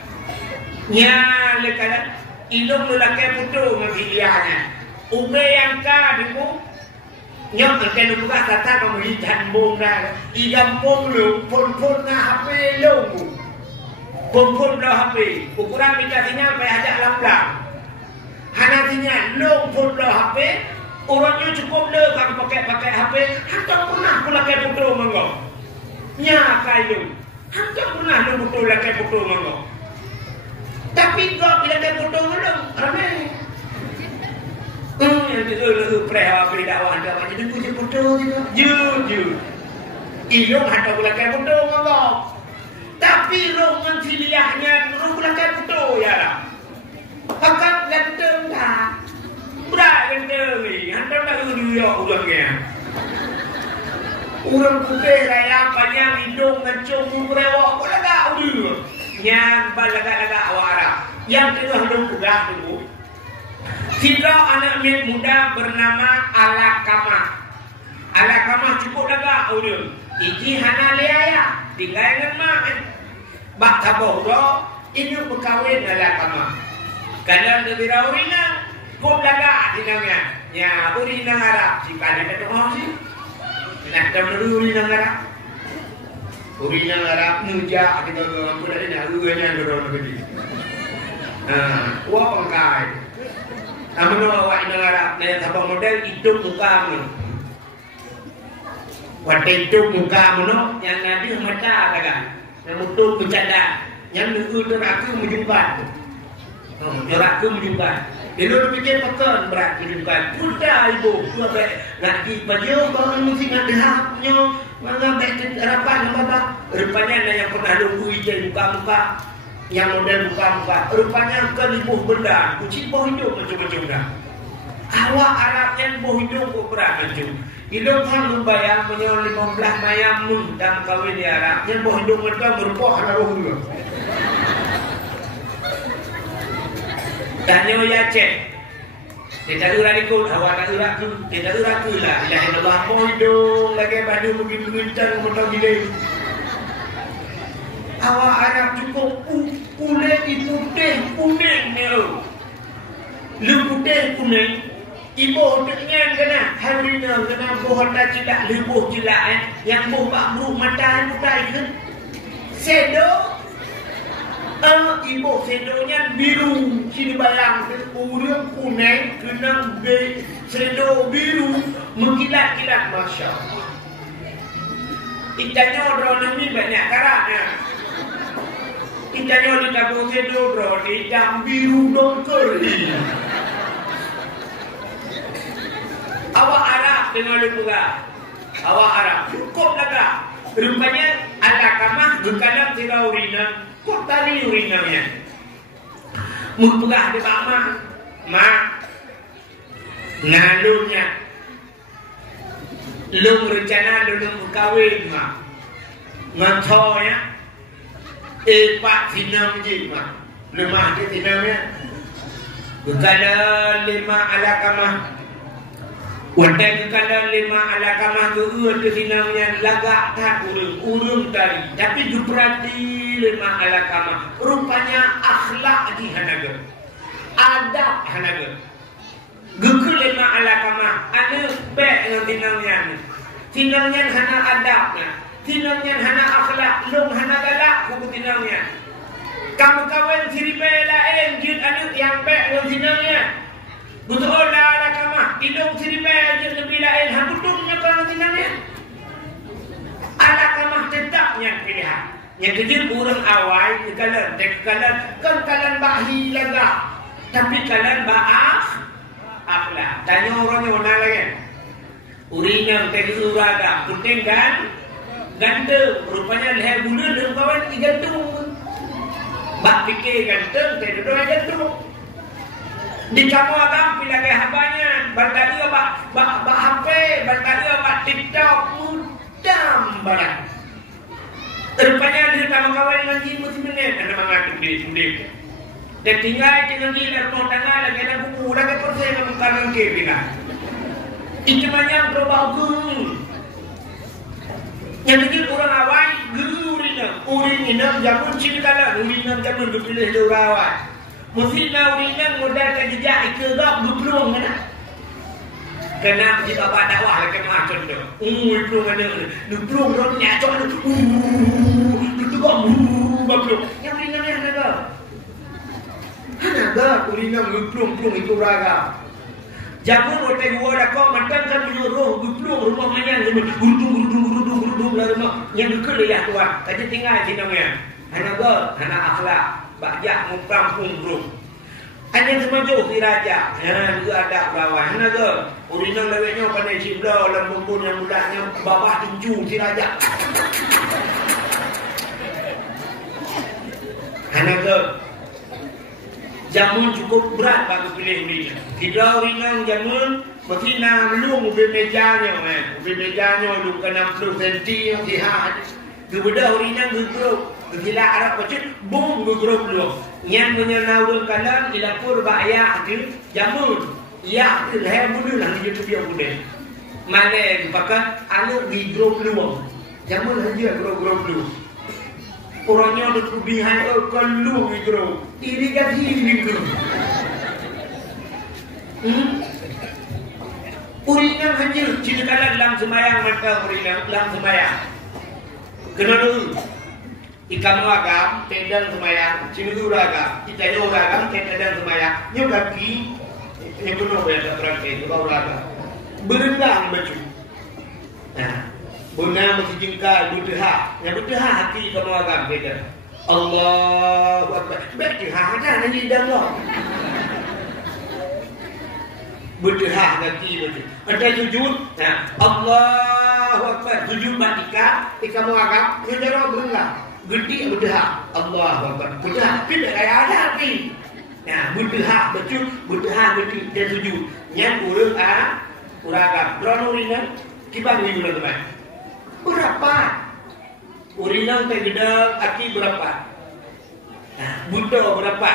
Nya lekala ilmu lelaki putu memilihannya. Ube yang kadimu nyok akan buka kata kamu lihat bong dah, idam bong lu, pun na HP lu, pun dah HP, ukuran mikasinya sampai ajak lambang, hanatinya lu pun dah HP, orangnya cukup le kalau pakai HP, hantar pernah pula kayak putu manggo, nya kayu, hantar pernah lu putu lah kayak putu manggo, tapi kau bila kayak putu manggo, ramai. Yang itu preha beri dakwah anda macam itu puji bodoh juga. Ilung hantar belakang bodoh ngomong. Tapi roh menfiliahnya roh belakang bodoh ya lah. Pakat ganteng dah. Berat ganteng ni. Hantar tak dia ulangnya. Urang putih raya panjang hidung ngancung berewak kau lagak udah. Nyang balagak-lagak awak. Yang tengah hidung pegang dulu. Kita anak muda bernama Alakamah. Alakamah cukup lega udah. Iji hana liaya, tinggal dengan mak. Bak taboh ini berkawin Alakamah. Kalau lebih rawina, kau lega dinamnya. Ya urina Arab. Jika ada doa sih, nak tahu urina Arab. Urina Arab muja kita mampu dah ini agaknya dorong begini. Wah pangkai. Namun awak ini Arab, naya sabang model hidup muka mu. Waktu hidup muka mu no, yang Nabi macam kan, yang mutu bercanda, yang nunggu teraku menjumpa, teraku menjumpa. Dia lalu fikir pekan berat menjumpa. Puda ibu, dua baik nak di baju baru mesti nak dehapnya, mana baik harapan apa? Rupanya ada yang pernah nunggu ijen muka. Yang model muka-muka, rupanya kelibuh benda, kucing boh hidup macam-macam dah. Awak Arabnya boh hidup kok berat macam. Hidung kan membayang menyo 15 mayam mun dan kawin di Arab. Yang boh hidung mereka berupa haruh dulu. Tanya ya cek. Tidak ada ikut awak tak ada tu, tidak ada tu lah. Ilahi Allah boh hidung lagi baju mungkin kencang motor gede. Awak Arab cukup kulit itu putih kuning ni. Lu putih kuning. Ibu dengan kena hari ni kena boh tak cilak lebuh cilak yang boh bakru mata mutai kan sedo ibu sedonya biru sini bayang urang kuning kena sedo biru mengkilat-kilat masya-Allah. Itanya drone ni banyak karatnya. Itanya di tabung sedo drone hitam biru dongker. Awak Arab dengan lupa. Awak Arab cukup laga. Rupanya ada kamah berkalam tidak urina. Kok tadi urinanya? Mupegah di bawah. Mak. Nalurnya. Lung rencana lung berkahwin mak. Ngantonya. Pak sinam je mak. Lemah dia sinamnya. Berkalam 5 ala kamah. Wadai kekadang 5 ala kamah keurut ke sinamnya lagak tak urung tadi. Tapi juprati 5 ala kamah. Rupanya akhlak di hanaga. Adab hanaga. Gekul 5 ala kamah. Ada baik dengan sinamnya. Sinamnya hana adabnya. Sinamnya hana akhlak. Long hana galak kuku sinamnya. Kamu kawan siribai lain jut anak yang baik dengan sinamnya. Betul dah ala kamah. Hidung siribai aja lebih lain. Hangkutungnya kalau tinangnya. Ala kamah tetapnya pilihan. Yang kecil orang awal kekalan. Kekalan kan kalan bahi laga. Tapi kalan ba'af akhlak. Tanya orangnya mana lagi. Uringan tadi uraga. Penting kan? Ganteng. Rupanya leher gula dan kawan gantung. Bak fikir ganteng. Tadi doa gantung. Di kamu agam pilih gaya habanya, bertadi apa HP, bertadi apa TikTok, mudam barang. Rupanya di kamu kawan lagi mesti menit, ada mengatur diri. Dan tinggal gila rumah tangga lagi ada buku, lagi persen kamu kanan kiri lah. Itu banyak berubah guru. Yang bikin orang awal guru urinam jamun cintalah urinam jamun dipilih lewat. Mesti nak uringan modal ke jejak ikegap berpeluang mana? Kena jika bapak dakwah lagi macam tu. Peluang mana? Peluang orang nyacok tu. Tegak berpeluang. Yang uringan ni hanaga. Hanaga uringan berpeluang itu raga. Jamun hotel dua dah kau makan kan menyuruh berpeluang rumah mana yang gurudung lah rumah. Yang dekul ya tuan. Kaji tinggal sini namanya. Hanaga, hana akhlak. Bajak mumpang grup. Hanya semaju si raja. Juga ada bawah. Hana ke? Urinang lewetnya pandai cibla. Dalam bumbun yang mudahnya. Bawah tinju si raja. Hana ke? Jamun cukup berat bagi pilih urinang. Kita urinang jamun. Mesti nak melung ubin mejanya. Ubin mejanya lu ke 60 cm yang sihat. Kebedah urinang grup. Gila Arab kecil, boom bergerak dulu. Yang menyenangkan kalam dilapor ba'ayah tu, jamun. Ya, leher bunuh lah dia tu dia bunuh. Mana pakai alur di grup dulu. Jamun saja grup dulu. Orangnya ada kebihan kalau di grup. Irigasi di grup. Uringan hancur. Ceritakan dalam sembahyang maka uringan dalam sembahyang. Kena dulu. Ikan agam, tendang semayang, cimuru agam, ikan agam, tendang semayang, nyokaki, nyokono ya terangkai, itu agam, berenang baju. Nah, buna mesti jengkal, berdeha, yang berdeha hati ikan agam beda. Allahu Akbar, berdeha ada nanti dah loh. Berdeha hati baju. Ada sujud, nah, Allahu Akbar, sujud batika, ikan agam, nyodara berenang. Gede berdeha Allah Akbar. Berdeha tidak kaya ada hati. Nah, berdeha betul, berdeha betul dan sujud. Yang urang uragam. Drone uringan Kibang minggu teman. Berapa? Urinang teh gede, aki berapa? Nah, buto berapa?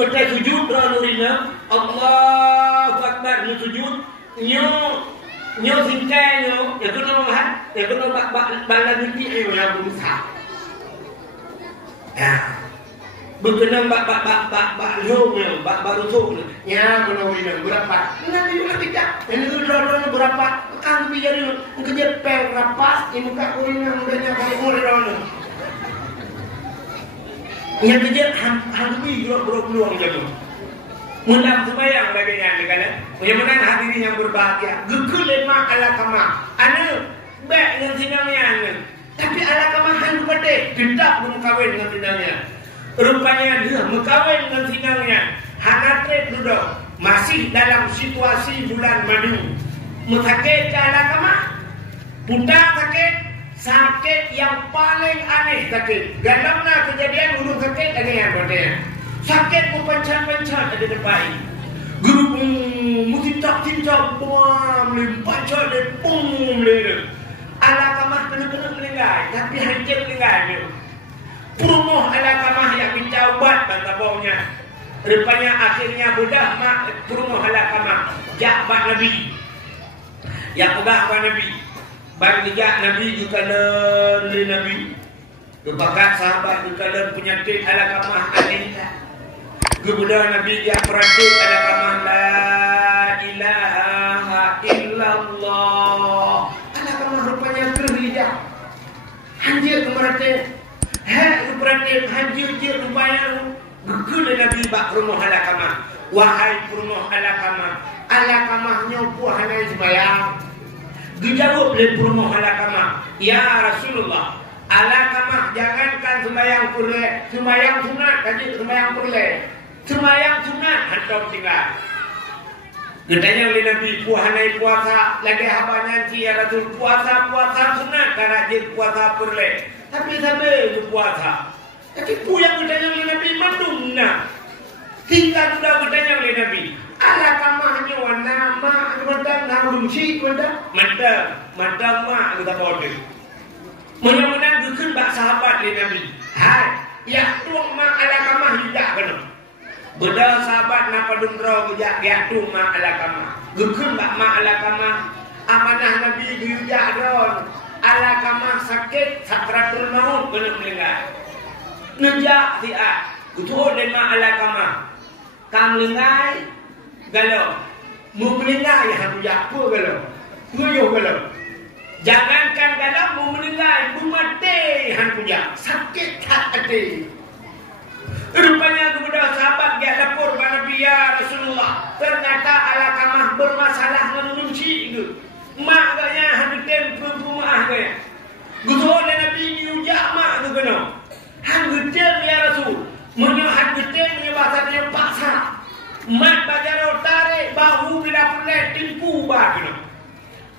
Udah sujud ron urinang, Allahu Akbar nu sujud, nyo singkai nyo, ya kuno mah, ya kuno bala mimpi ayo yang berusaha. Ya. Berkenaan bak lom, bak rusuk, ya kuno urinang berapa? Nanti juga tidak. Ini tu ron berapa? Kan biar ni kerja pel rapas, ini muka urinang mudahnya kali ron. Yang kerja hampir berpeluang jamu. Mundang sembahyang bagian kan? Mudah-mudahan hadirin yang berbahagia. Gekul lema ala kama. Anu baik dengan sinangnya. Tapi ala kama han pada tidak mengkawin dengan sinangnya. Rupanya dia mengkawin dengan sinangnya. Hanatre duduk masih dalam situasi bulan madu. Sakit ala kama. Putar sakit yang paling aneh sakit. Galamna kejadian ulun sakit ada yang bertanya. Sakit mempancat-pancat ada depan. Guru mutintak-tintak buam pancat dan pum le. Ala kamah kena meninggal, tapi hancur meninggal. Purmoh ala kamah yang dicaubat bantabaunya. Rupanya akhirnya budak mak purmoh ala kamah. Jak Nabi. Ya pegang Nabi. Bagi jak Nabi juga le Nabi. Kepakat sahabat juga penyakit ala kamah aneh. Kemudian Nabi dia praktik ada kamar la ilaha illallah. Ada kamar rupanya kerja. Hanjir kemerate. Praktik hanjir rupanya. Gugul Nabi bak rumah ala kamar. Wahai rumah ala kamar. Ala kamarnya buah hanai sembahyang. Dijawab oleh rumah ala kamar. Ya Rasulullah. Ala kamar jangankan sembahyang purle. Sembahyang sunat tadi sembahyang purle. Semayang sunat hantar tinggal. Katanya oleh Nabi puhanai puasa lagi habanya ya Rasul puasa sunat karena dia puasa perle. Tapi sampai itu puasa. Tapi yang katanya oleh Nabi mandungna. Tinggal sudah katanya oleh Nabi. Ala kamahnya warna mak madam nanggung si madam mak kita bodoh. Mudah-mudahan dukun bak sahabat oleh Nabi. Hai, ya tuang mak ala kamah tidak kena. Beda sahabat napa dundro bujak giatu ma ala kama. Gukun bak ma ala kama. Amanah Nabi diujak ron. Ala kama sakit sakratul maut kena melinggar. Nejak siat. Kutuh le ma ala kama. Kam lengai galau. Mu melinggar ya bujak pu galau. Tuyo galau. Jangankan galau mu melinggar, mu mati han bujak. Sakit hati. Rupanya kepada sahabat dia lapor kepada Nabi ya Rasulullah. Ternyata ala kamah bermasalah menunci itu. Mak agaknya habitem perempuan agaknya. Gusol Nabi diujak mak tu kena. Habitem ya Rasul. Menyo habitem ni bahasanya paksa. Mak bajaro tarik bahu bila pulai tingku bah kena.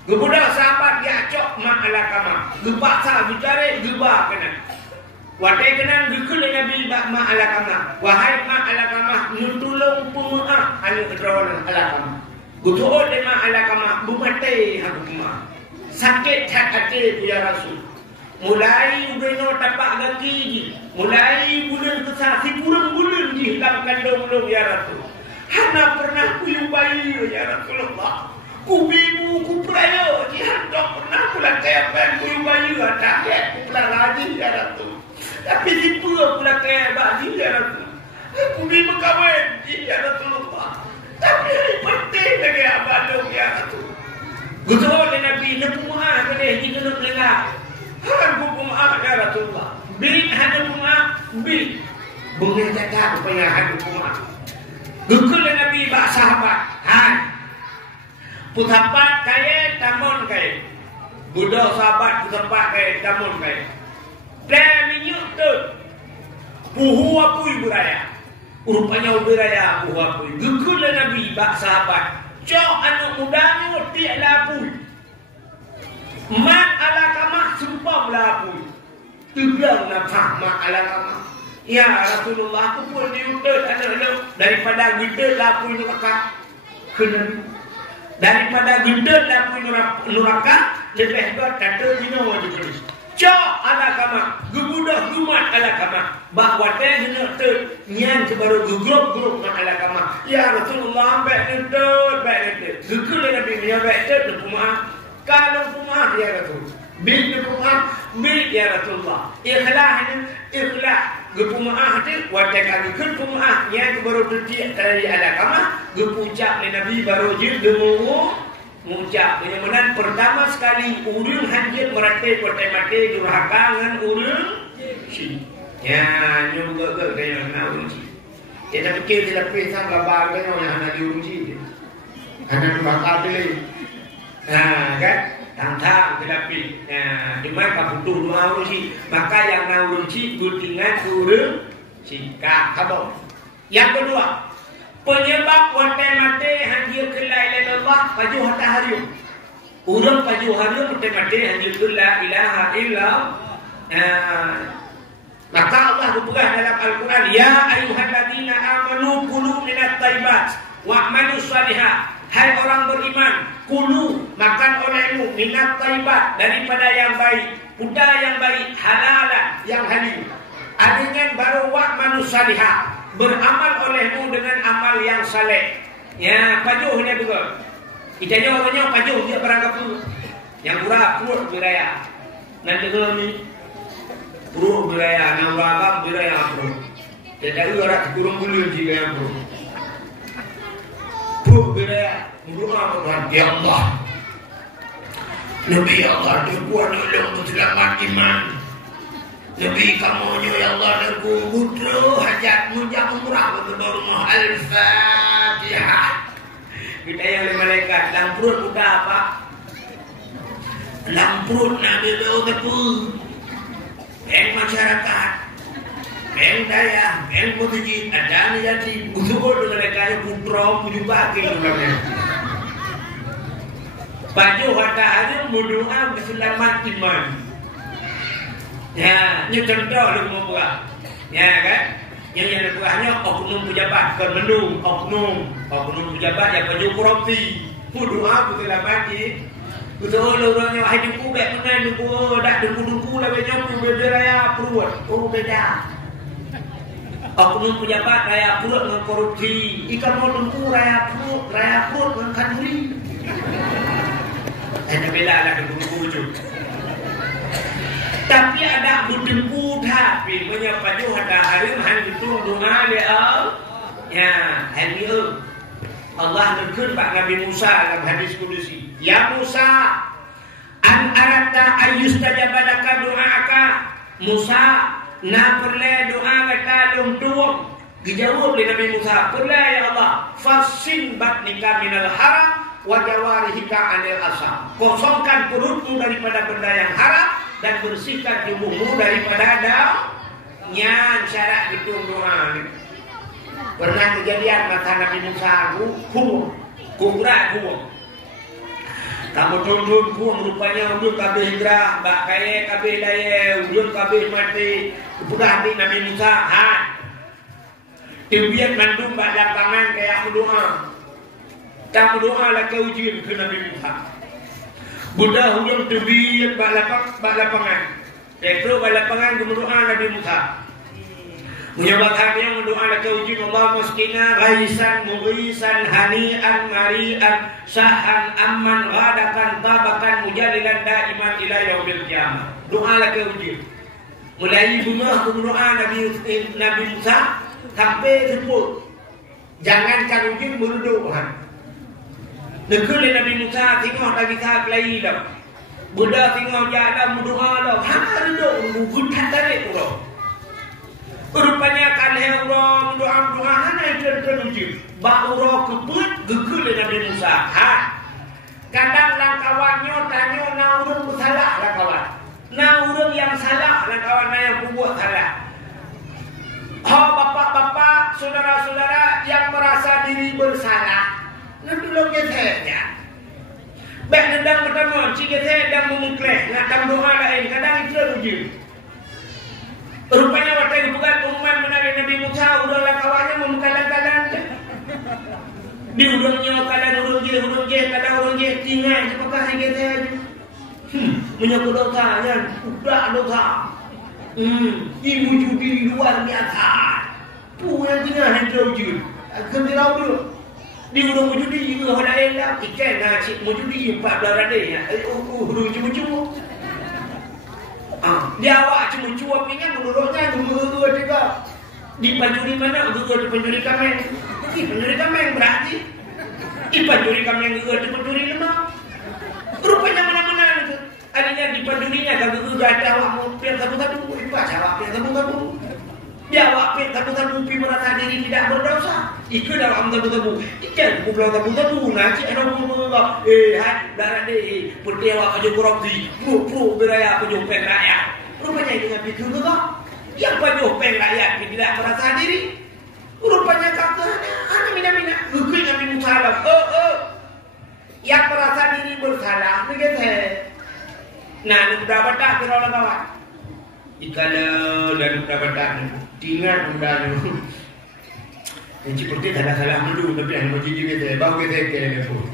Kepada sahabat dia cok mak ala kamah. Gepaksa ditarik gebah kena. Wahai kenal dukul Nabi ma ala kamah. Wahai ma ala kamah nutulung pemaaf anu kedrawan ala kamah. Gutuh de ma ala kamah bumate hakuma. Sakit hati ya Rasul. Mulai ubeno tapak kaki, mulai bulan kesasi kurang bulan di dalam kandung ya Rasul. Hana pernah kuyung bayi ya Rasulullah. Kubibu kuprayo jihad dok pernah pula kepen kuyung bayi ada ke pula lagi ya Rasul. Tapi si pula kaya bagi ya Rasul. Aku ni berkawin ya Rasulullah. Tapi penting lagi abadong ya Rasul. Gusto ni Nabi nepumah kene kita nak dengar. Han pumah ya Rasulullah. Bilik han pumah bilik. Bunga jaga supaya han pumah. Gusto ni Nabi bak sahabat. Han. Putapat kaya tamun kaya. Budak sahabat putapat kaya tamun kaya. Dan minyak tu puhu apui beraya. Rupanya beraya puhu apui. Gugul Nabi bak sahabat. Cok anak muda ni tiak lapui. Mat ala kamah sumpah lapui. Tulang nafah mat ala kamah. Ya Rasulullah aku pun diutus anak-anak daripada kita lapui ni kakak. Kena Daripada gendut dan neraka lebih baik kata dina wajib tulis. Cok ala kama, gebudah gumat ala kama. Bahawa teh hendak ter nyan kebaru gegrup ala kama. Ya Rasulullah baik nentut. Gekul Nabi dia baik ter puma. Kalau puma ya Rasul. Bil puma bil ya Rasulullah. Ikhlas gepuma hati wadah kami gepuma nyan kebaru detik dari ala kama. Gepucap Nabi baru jil demu mengucap benar pertama sekali urang hanjit meratai mati durhaka dengan urang si ya nyuga gaya nak urang si kita fikir dia pisang gabar kan yang anak di urang si anak bakal deh kan tantang tetapi di mana kabutuh dua urang si maka yang nak urang si gutingan urang si kado yang kedua penyebab watai mati hanjir ke la ilaha illallah paju hatta hariu urang paju hariu watai mati hanjir ke la ilaha illallah maka Allah berpegang dalam Al-Quran ya ayyuhalladzina amanu kulu minat thayyibat wa'malu shalihat hai orang beriman kulu makan olehmu minat thayyibat daripada yang baik buda yang baik halalan yang halal adanya baru wa'malu shalihat beramal olehmu dengan amal yang saleh. Ya, pajuh dia betul. Itanya orangnya pajuh dia berangkat tu. Yang kurang perut beraya. Nanti kalau ni perut beraya, nambah beraya perut. Jadi orang kurung bulu juga yang perut. Perut beraya, berdoa kepada Allah. Nabi Allah berbuat nolong selamat iman. Nabi kamu ya Allah dan kubutru hajatmu jangan murah berdoa Al-Fatihah. Kita yang malaikat dalam perut kita apa? Dalam perut Nabi begitu. Yang masyarakat, yang daya, yang masjid ada ni jadi butuh dengan mereka putra puju bagi dalamnya. Baju hatta hari berdoa keselamat iman. Ya, ini contoh lu mau buat. Ya kan? Yang buahnya oknum pejabat kan mendung, oknum pejabat yang baju korupsi. Doa betul lagi. Betul orangnya hidup kubek mengan duku dak duku lah bejo beraya perut. Oh beda. Oknum pejabat raya perut dengan korupsi. Ikan mau duku raya perut dengan kanduri. Ada beda lah duku tu. Tapi ada budengku tapi menyapa juga ada hari hari itu doa Allah. Ya, hari itu Allah berfirman kepada Nabi Musa dalam hadis kudusi. Ya Musa, an arata ayyustajabadaka doa'aka. Musa, na perle doa kita lumtuang. Dijawab oleh Nabi Musa, perle ya Allah, fasin batnika minal haram wa jawarihika anil asam. Kosongkan perutmu daripada benda yang haram dan bersihkan tubuhmu daripada nyan syarat itu doa. Pernah kejadian mata Nabi Musa kumrah. Kamu tunduk rupanya ujung kabeh hijrah, bak kaya kabeh daya, ujung kabeh mati. Kepudah hati Nabi Musa, Timbian mandum bak lapangan kayak berdoa. Kamu doa lah ke ujian ke Nabi Musa. Buddha hujung tebiyat bak lapangan. Petro bak lapangan berdoa Nabi Musa. Menyebabkan yang berdoa la kauji Allah muskina ghaisan mughisan hani'an mari'an sahan amman ghadakan tabakan mujadilan daiman ila yaumil qiyamah. Doa la kauji. Mulai bunga berdoa Nabi Musa sampai sebut. Jangankan uji berdoa. Negeri Nabi Musa tengok lagi tak lagi dah. Buddha tengok jalan berdoa dah. Hang ada doa tarik tu. Rupanya kan Allah doa hanya tertuju. Bahawa kebut gegul Nabi Musa. Kadang lang kawannya tanya naurun bersalah lah kawan. Naurun yang salah lah kawan yang buat salah. Bapak-bapak, saudara-saudara yang merasa diri bersalah, nutulung getenya. Baik nendang pertama, jika saya sedang mengukleh, nak doa lain, kadang itu tertuju. Rupanya waktu bukan umat menarik Nabi Musa udahlah kawannya memekalan-kalan. Di udangnya kalan urung dia orang je, kadang orang je tinggal je pakai kita aja. Menyebut dosa kan, udah dosa. Ibu judi luar biasa. Punya tinggal hendak judi. Kenapa dulu? Di urang judi juga ada elah. Ikan nasi judi 14 ada ya. Urang cuma-cuma. Dia awak cuma-cuma pingat menurutnya dua juga. Di penjuri mana? Dua di penjuri kameng. Di penjuri kameng berarti. Di penjuri kameng dua di penjuri lemah. Rupanya mana-mana itu. Adanya di penjurinya kalau dua ada awak mau pian satu-satu. Itu awak pian satu-satu. Dia awak pian satu-satu pi merasa diri tidak berdosa. Itu dalam satu-satu. Ikan pulau satu-satu. Nanti ada orang hai darah deh. Putih awak kerja korupsi. Pro beraya penyumpeng rakyat. Rupanya dengan itu juga. Yang penyumpeng rakyat tidak merasa diri. Rupanya kata anak mina-mina. Gugui yang minum salam. Yang merasa diri bersalah. Begitu. Nah, sudah batak kira orang kawan. Ikala dan sudah batak. Tinggal sudah tu. Yang seperti tak ada salah dulu. Tapi yang macam juga saya. Bahu kita ke pun.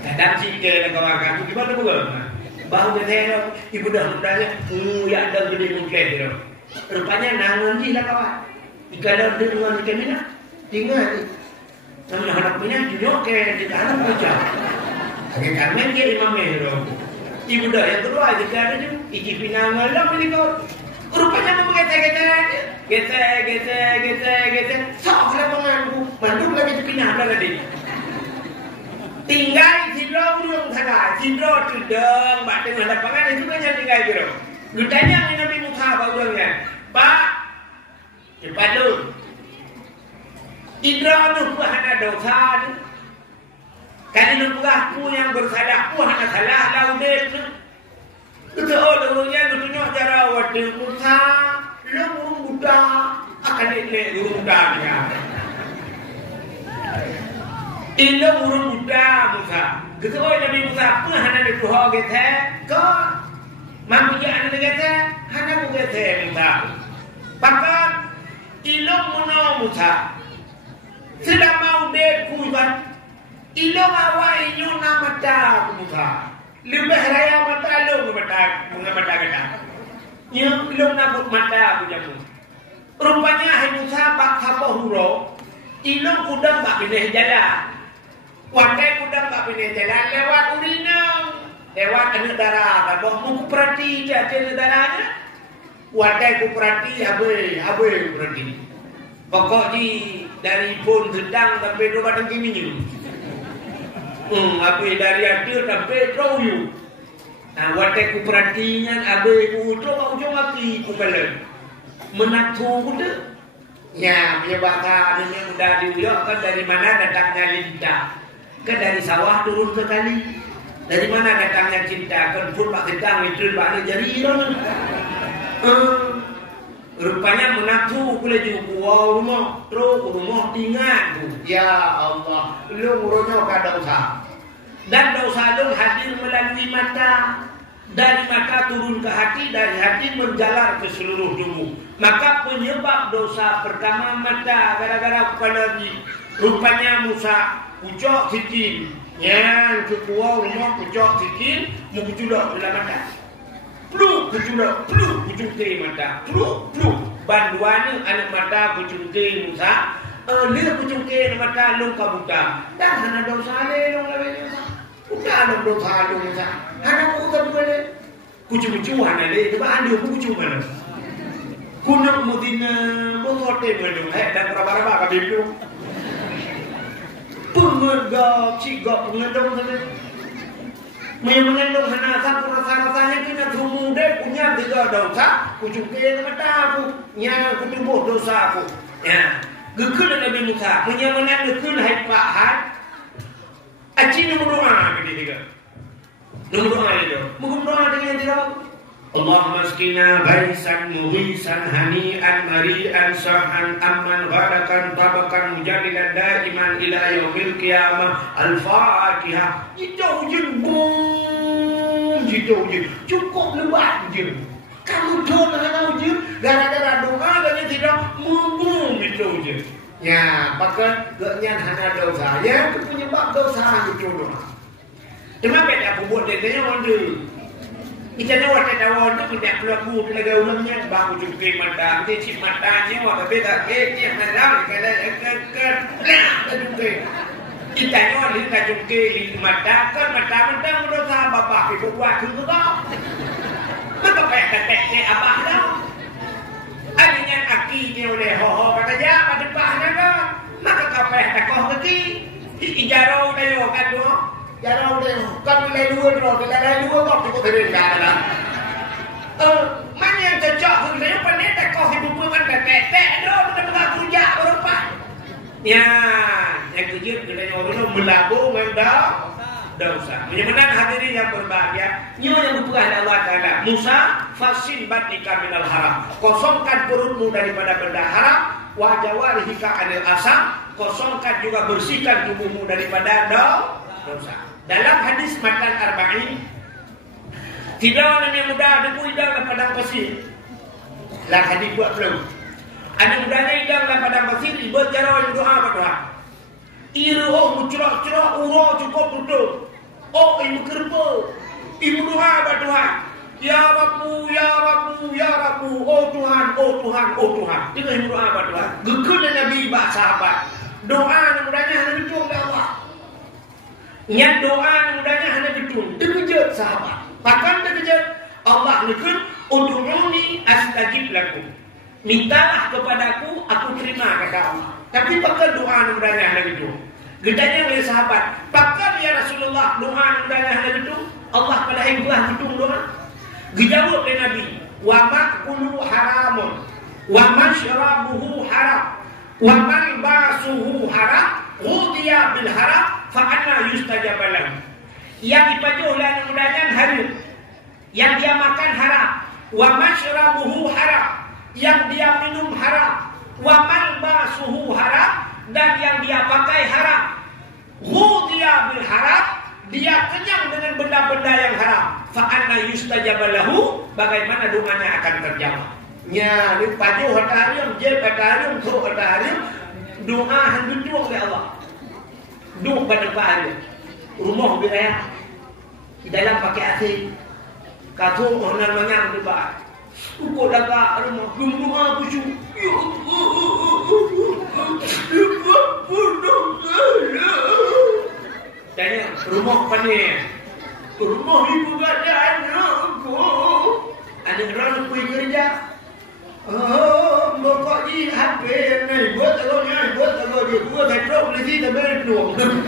Kadang cikgu dan kawan-kawan. Gimana pun? Bahu kita ibu dah mudahnya. Ya ada gede mungkin. Rupanya nangan je lah kawan. Ikala dia dengan ikan minyak. Tinggal ni. Namanya anak minyak junok ke di tanah macam. Agak kamen dia imam mehro. Ibu dah yang kedua jika ada tu iki pinangan lah pilih kau. Rupanya mau gete. Sok lah pengangu. Manduk lagi tu pinang lagi. Tinggal sidro urung thaga, sidro tudeng, bateng ada pangan itu kan tinggal gitu. Ditanya Nabi Musa baurangnya. Pak, cepat lu. Idra tu hana dosa tu. Kan lu aku yang bersalah, aku hana salah laudet. Itu orangnya tunjuk cara waktu Musa, lu muda akan ini muda dia. Ini muda Musa. Gitu Nabi Musa pun hana dituha gitu. Kau manusia anda gitu, hana gitu Musa. Pakat ilmu muno Musa. Sudah mau dekuiban. Ilmu awal inyo nama tak Musa. Lebih raya mata lo mengamata kata. Yang ilmu nabut mata pujamu. Rupanya hai Musa pak kapal huro. Ilmu kudang tak pilih jalan. Wakai kudang tak pilih jalan lewat urinang. Lewat negara. Kalau mau perhati jalan negaranya. Wakai ku perhati abe perhati. Pokok dari pun sedang sampai dua batang kini ni. Abe dari ada sampai teroyu. Nah, wakai ku perhatinya abe ku ujung mati ku balen. Menatu ku tu. Ya, punya bakal ini udah diuyok kan dari mana datangnya lintah. Kan dari sawah turun ke kali. Dari mana datangnya cinta? Kan pun pak gedang itu pak jari orang. Rupanya menatu boleh juga rumah, terus rumah tinggal tu. Ya Allah, lu ngurunya kada dosa. Dan dosa lu hadir melalui mata. Dari mata turun ke hati, dari hati menjalar ke seluruh tubuh. Maka penyebab dosa pertama mata, gara-gara kepala ni. Rupanya Musa pucuk sikit. Yang kedua rumah pucuk sikit, menguculak dalam mata. Pluk kuculak, pluk kucuk mata. Pluk. Banduan anak mata kucuk Musa. Dia kucuk mata lu kabuta. Dan hana dosa le lu lawe Musa. Udah ada dosa lu Musa. Hana kuta boleh. Kucuk hana le, coba anda kucuk mana? Kuno mudina botote mana? Dan berapa kabel. Pengendap cigap pengendap sana. Mengendap hana satu rasa-rasanya kita muda punya tiga dosa. Kucuknya mata aku, yang kutubuh dosa aku. Ya, gekul Nabi Musa punya mana gekul hai pahat. Aci nombor doa begini juga. Nombor doa itu, mungkin doa dengan dia. Allahumma askina baisan mughisan hani'an mari'an sahan amman ghadakan tabakan mujadilan daiman ila yaumil qiyamah al-fatihah. Itu je cukup lebat je. Kamu doa hana je gara-gara doa dan tidak mungkin itu je. Ya, maka gaknya hanya dosa. Ya, itu penyebab dosa itu doa. Cuma beda buat dia wonder. Kita nak wadah dawan tu kita pelaku pelaga ulangnya bahu cukai mata, dia cip matanya wah beda dia malam kalau nah cukai. Kita ni wah lihat cukai mata kan mata mendosa bapak ibu buat tu kau. Maka payah kata abah dah. Adanya aki dia oleh ho kata ja pada depan dah. Maka kau payah takoh lagi. Ijarau dah yo kan tu. Jarau dah kan nilai 2 tu nilai 2 kau tu keren dah. Mana yang cocok sebenarnya pandai takoh ibu puan tek dah dah kerja berapa. Ya, yang kerja kita orang melabur mendak dosa. Menyembuhkan hadirin yang berbahagia, nyawa yang berpegang Allah Taala. Musa, fasin batika minal haram. Kosongkan perutmu daripada benda haram, wa jawarihika anil asam. Kosongkan juga bersihkan tubuhmu daripada dosa. Dalam hadis matan arba'in, tidak orang yang muda debu hidang dalam padang pasir. Lah hadis buat belum. Anak mudanya hidang dalam padang pasir, ibu cara yang doa berdoa. Iru mucerah-cerah urau cukup tutup. Oh ibu kerba, ibu doa berdoa. Ya Rabbu, ya Rabbu, ya Rabbu. Oh Tuhan, oh Tuhan, oh Tuhan. Itu ibu doa berdoa. Gekun Nabi bah sahabat. Doa anak mudanya hanya betul Allah. Niat doa mudahnya hanya betul. Terkejut sahabat. Bahkan terkejut Allah nikun ud'uni astajib lakum. Mintalah kepadaku, aku terima kata Allah. Tapi bahkan doa mudahnya hanya betul. Gedanya oleh sahabat. Bahkan ya Rasulullah doa mudahnya hanya betul. Allah pada ikhlas betul doa. Dijawab oleh Nabi. Wa ma'kulu haramun. Wa mashrabuhu haram. Wa malbasuhu haram. Ghudiya bil haram fa'anna yustajab lahu. Yang dipajuh oleh anak mudanya haram, yang dia makan haram, wa mashrabuhu haram, yang dia minum haram, wa malbasuhu haram, dan yang dia pakai haram. Ghudiya bil haram, dia kenyang dengan benda-benda yang haram. Fa'anna yustajab lahu, bagaimana doanya akan terjawab. Nya ni pajuh kata haram, je kata haram, tu kata haram. Doa hendak oleh Allah. Doa pada pagi. Rumah beraya. Di dalam pakai AC. Katu orang menang di bawah. Uko daga rumah rumah bucu. Ya tanya rumah panen. Rumah ibu gada anakku. Anak orang pergi kerja. Oh, bokok ni HP ni buat kalau dia buat petrol lagi tak berpeluang.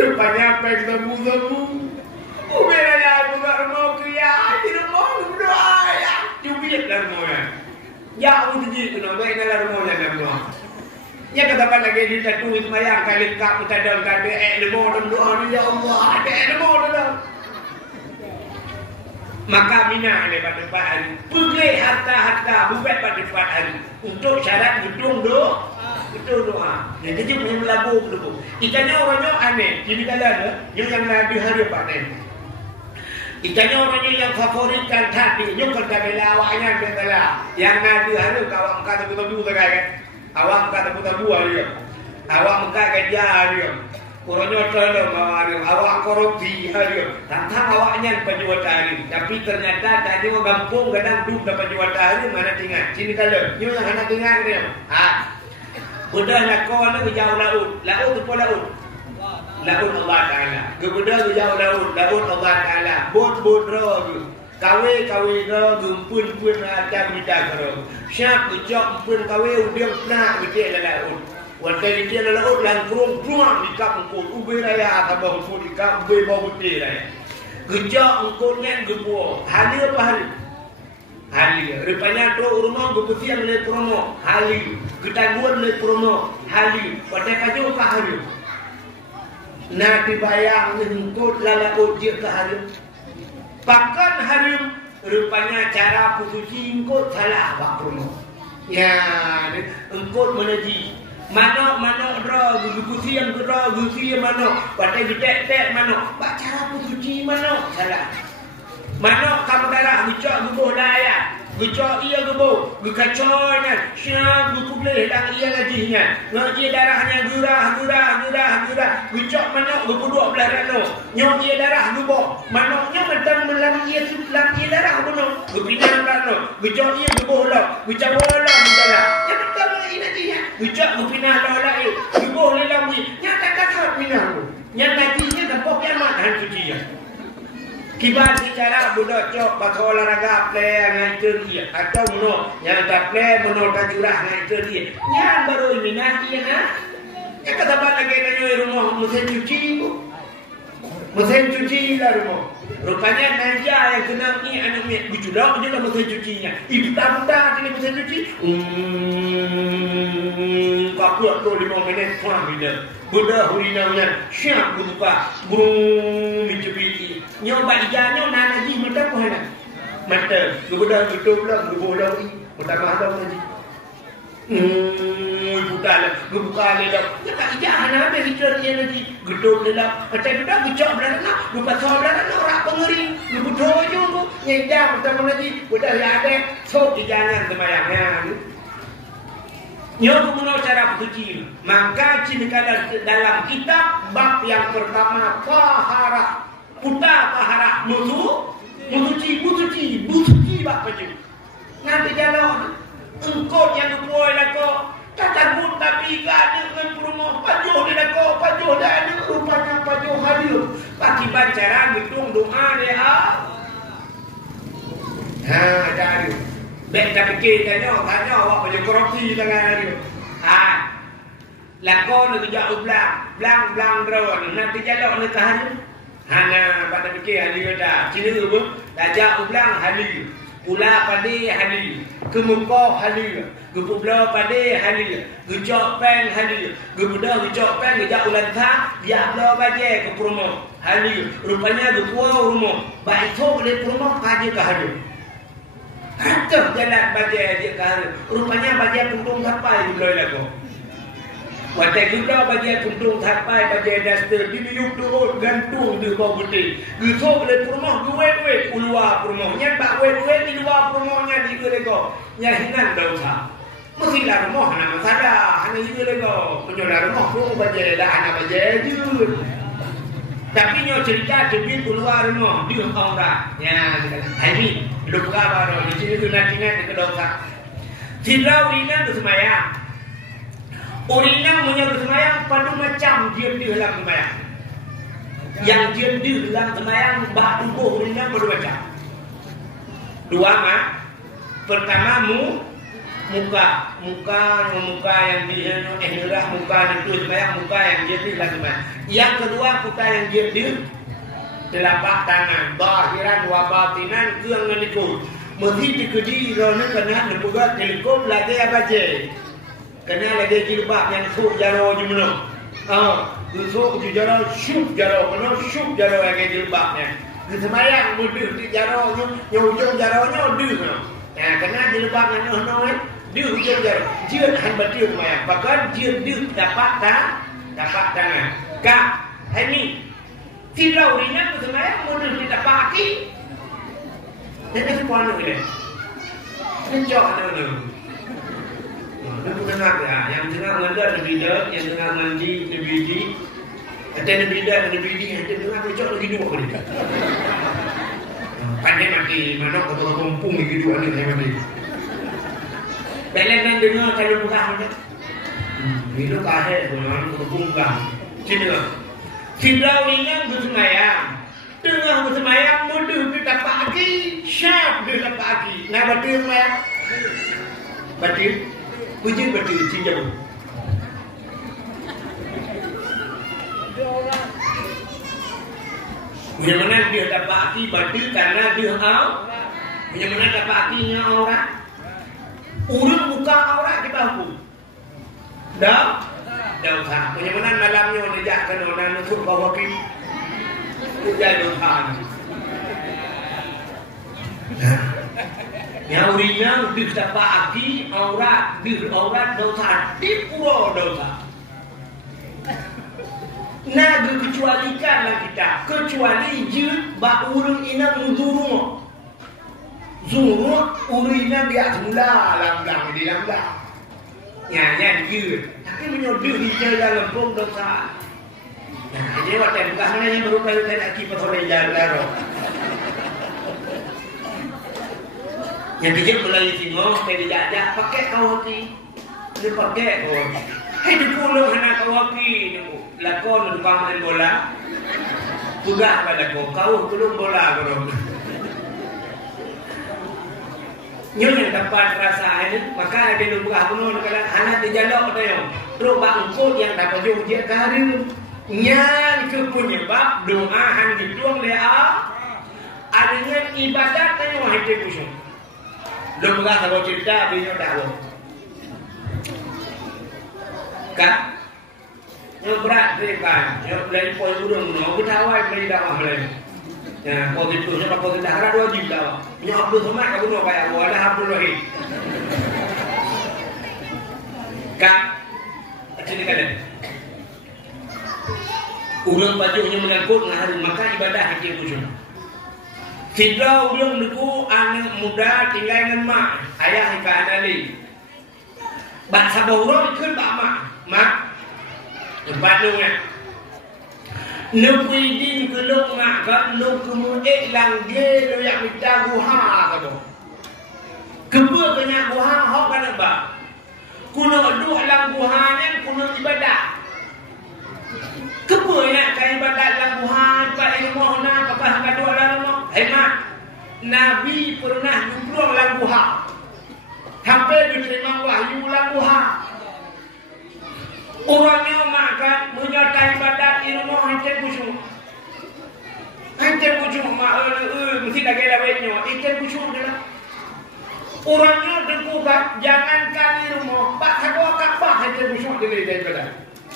Rupanya apa yang sabu. Ubera ya buat rumah kerja, di rumah berdoa ya. Cubit lah rumahnya. Ya aku jadi kena baik dalam rumahnya dalam rumah. Ya kata apa lagi dia tulis mayang kali kap kita dalam kata lemah dalam doa ni ya Allah ada lemah dalam. Maka bina pada 4 hari. Pergi harta-harta buat pada 4 hari. Untuk syarat hitung doa. Betul doa. Jadi punya melabur dulu. Ikannya orangnya aneh. Jadi kalau ada yang Nabi hari panen. Ikannya orangnya yang favoritkan tadi. Yang kata bela awaknya katalah. Yang Nabi hari awak kata tabu kan. Awak kata tabu hari. Awak kata dia hari. Orangnya tolong awak korupsi hari. Tantang awaknya penjual hari. Tapi ternyata tadi orang kampung kadang duduk dapat penjual hari mana tinggal. Sini kalau. Ini yang hendak tinggal dia. Budak nak kau nak jauh laut. Laut tu pun laut. Laut Allah Taala. Kemudian jauh laut. Laut Allah Taala. Bot roh. Kawe gumpun ada bida karo. Syak kejok pun kawe udah nak kecil laut. Waktu dia laut lan kurung di kampung ubi raya atau di kampung bau putih raya. Kejok engkaunya gebuo. Hari apa hari? Hari. Rupanya tu rumah berputihan le promo. Hari. Ketangguan le promo. Hari. Pada kaju ke hari. Nak dibayang engkau lalau je ke hari. Bahkan hari rupanya cara putuji engkau salah pak promo. Ya, engkau menaji. Mana roh gusi yang roh gusi mana pada gedek mana pak cara putuji mana salah. Mana kamu darah ngicok gubuh daya Gecok ia gebo, gekaconya, syab gekubleh dan ia gajinya. Ia darahnya gerah. Gecok manok gepuduk belah rano. Nyok ia darah gebo. Manoknya macam melam ia darah bunuh. Gepindah rano. Gecok ia gebo lah. Gecok bola darah. Yang pertama ini gajinya. Gecok gepindah lah. Gebo lelam ni. Yang tak kasar pindah. Yang gajinya tempoh kiamat hantu dia. Kibat bicara budak cok bakal olahraga play ngai dia atau mono yang tak play mono tak curah ngai dia yang baru ini nanti ya ya kata apa lagi nanya rumah mesin cuci lah rumah rupanya nanja yang kena ni anak ni biculak je lah mesin cucinya ibu tak ini mesin cuci kapur tu 5 minit pulang bila budak hurinaunya siap buka burung mencubi nyoba ijanya nana ji mata apa nak mata budak betul lah budak ni mata mahal lagi buka dah tak ijah nak ada hijau dia lagi gedung dah macam budak gecok berana lupa saudara orang pengeri budak je tu nyedam macam lagi budak yang ada sok ijanya semayangnya Nyoba mengenal cara bersuci. Maka cirikan dalam kitab bab yang pertama tahara. Puta tahara. Musuci bab baju. Nanti jalan. Engkau yang kepuai lah kau. Tak takut tapi ada dengan rumah. Pajuh dia lah kau. Pajuh dah ada. Rupanya pajuh hadir. Pagi bacara hitung doa dia. Ada. Bek tak fikir tanya awak macam korupsi tangan dia. Lakon nak kerja blang drone nanti jalan nak kahar. Hana pada fikir hari dah. Cina apa? Dajak ublang hari. Pula padi hari. Kemuka hari. Gepubla padi hari. Gejok pen hari. Gebuda gejok pen gejak ulan tak. Dia bela baje ke rumah. Hari. Rupanya gepuau rumah. Baik tu boleh rumah pagi kahar. Hancur jalan bajai dia kahar. Rupanya bajai puntung tapai di belai lagu. Watai juga bajai puntung tapai bajai daster. Di biuk turun gantung di bawah putih. Gusok boleh rumah duit keluar rumah. Yang tak duit di luar rumahnya di lego. Yang hinan dosa. Mestilah rumah nak masalah. Hanya di lego. Penjualan rumah pun bajai dah anak bajai je. Tapi nyo cerita cebi keluar rumah dia orang ya hari lupa baru di sini tu nanti ke dosa sidrau rinang tu semayang urinang punya semayang padu macam dia dalam semayang yang dia dalam semayang bak tubuh urinang padu macam dua mak pertama muka yang dia ihrah muka itu semayang muka yang dia dalam semayang. Yang kedua kita yang dia telapak tangan bahiran wa batinan keung menikut mesti dikedi rona kena nebugat telekom lagi abaje kena lagi jilbab yang sok jaro jumno sok jaro syuk jaro kena syuk jaro lagi jilbabnya di semayang mudah di jaro nyujung jaronya duh nah kena jilbab yang noh duh hujung jaro jeun han batiu semayang bahkan jeun duh dapat tangan kak ini silau ringan tu sebenarnya mudah kita pakai. Dan itu pun ada ni. Sejak ada ni. Itu kenapa ya? Yang tengah mandi lebih dah, yang tengah mandi lebih di. Ada lebih dah, lebih di. Ada tengah sejak lagi dua kali. Pandai mati, mana kau kumpung lagi dua ni saya mati. Belajar dengar kalau bukan ada. Itu kahar, orang kumpung kan. Sini lah. Sidrau ringan bersemayang. Tengah bersemayang mudah kita pagi. Syap dia pagi. Nak batil semayang? Batil? Puji batil. Cinjau. Punya mana dia tak pagi batil karena dia punya mana tak paginya orang. Urut buka orang kita hukum. Dah? Dosa. Penyamanan malamnya menjejakkan orang nusuk kau wakil. Jadi dosa. Yang urinya bisa pagi aurat dosa. Di pura dosa. Nah dikecualikanlah kita. Kecuali jil bak urung ina mudurung. Suruh urina dia semula langgang di langgang. Nyanya dia. Tapi menyodok di jalan lempung dosa. Nah, ini waktu bukan mana yang berubah itu nak kipas oleh jalan darah. Yang kecil mulai singgung, saya dijajak pakai kawaki. Dia pakai kawaki. Hei, di pulau anak kawaki. Lakon numpang main bola. Pugah pada kau belum bola kau. Nyonya dapat rasa ini, maka dia numpang penuh kalau anak dijalok dia. Terus bangkut yang dapat jauh dia karir. Yang kepenyebab doa yang dituang lea adanya ibadat yang wahai kusum. Belum pernah tahu cerita beliau dakwah. Kan? Yang berat kan? Yang belajar poin burung, mau kita awal belajar dakwah belajar. Ya, positif sama positif harap wajib dakwah. Yang Abdul Somad kamu nak bayar, ada Abdul Rahim. Kan? Sini kan? Urang bajunya mengangkut ngaharu maka ibadah hati kusum. Tidak urang nuku anak muda tinggal dengan mak ayah hingga anali. Bahasa bawang ikut tak mak tempat lu ya. Nuku idin keluk mak kan nuku muek langge lu yang minta guha kado. Kebua kena guha hok kan apa? Kuno dua lang guhanya kuno ibadah. Kemudian kaya ibadat lakuhan Pak ilmu na kapah kadua lalu hemat Nabi pernah nyuruh lakuhan sampai diterima wahyu lakuhan orangnya makan menyertai ibadat ilmu hancur kusyuk mesti dah kaya lawetnya hancur kusyuk dia orangnya dengkukat jangankan ilmu Pak kadua kapah hancur kusyuk dia dari ibadat.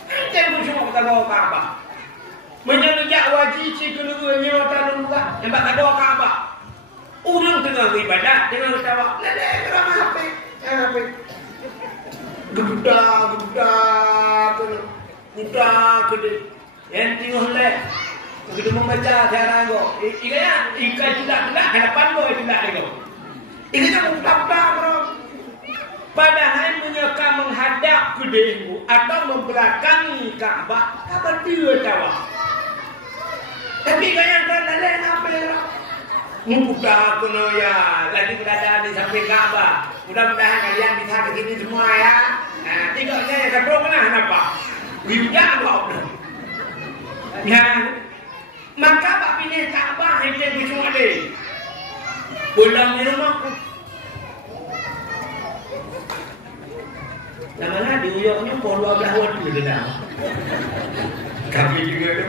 Jangan cuma kita bawa Kaabah. Menyelejak wajib si kedua-duanya tak lupa. Nampak tak bawa Kaabah. Orang tengah beribadat, tengah bertawa. Lelek kerana HP. Gebudak gede. Yang tengah lek. Begitu membaca cara kau. Ikan tidak hadapan kau tidak kau. Ikan tak budak-budak bro. Padahal menyeka menghadap ke demo atau membelakangi Kaabah, apa dia tahu? Tapi kaya kan lain apa ya? Membuka kena ya, lagi berada di samping Kaabah. Mudah-mudahan kalian bisa ke sini semua ya. Nah, tidaknya ya kedua mana apa? Tidak apa? Ya, maka Pak pilih Kaabah yang semua deh. Pulang di rumah. Namanya di uyoknya pol 12 watt gitu dah. Kami juga ada.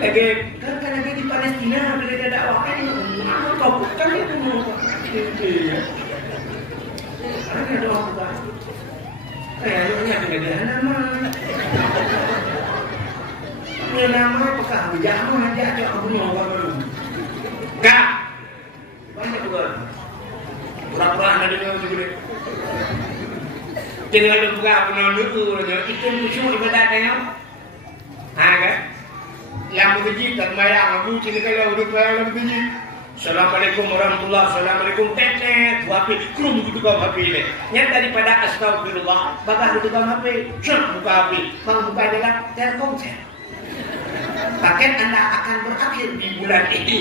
Lagi kan lagi di Palestina mereka dakwah kan kau bukan itu mau ya. Ada doa apa? Kayaknya ada nama. Ini nama apakah berjamaah aja aku mau baru. Enggak. Banyak juga. Pura-pura ada dengan segede. Tinggal buka penonton itu musuh ibadatnya. Kan? Yang begitu tak mayang aku cini kalau udah bayar begitu. Assalamualaikum warahmatullahi wabarakatuh. Assalamualaikum tetet. Wapi krum begitu kau HP ini. Yang daripada astagfirullah, bakal begitu kau HP. Buka HP. Mau buka adalah Telkomsel. Paket Anda akan berakhir di bulan ini.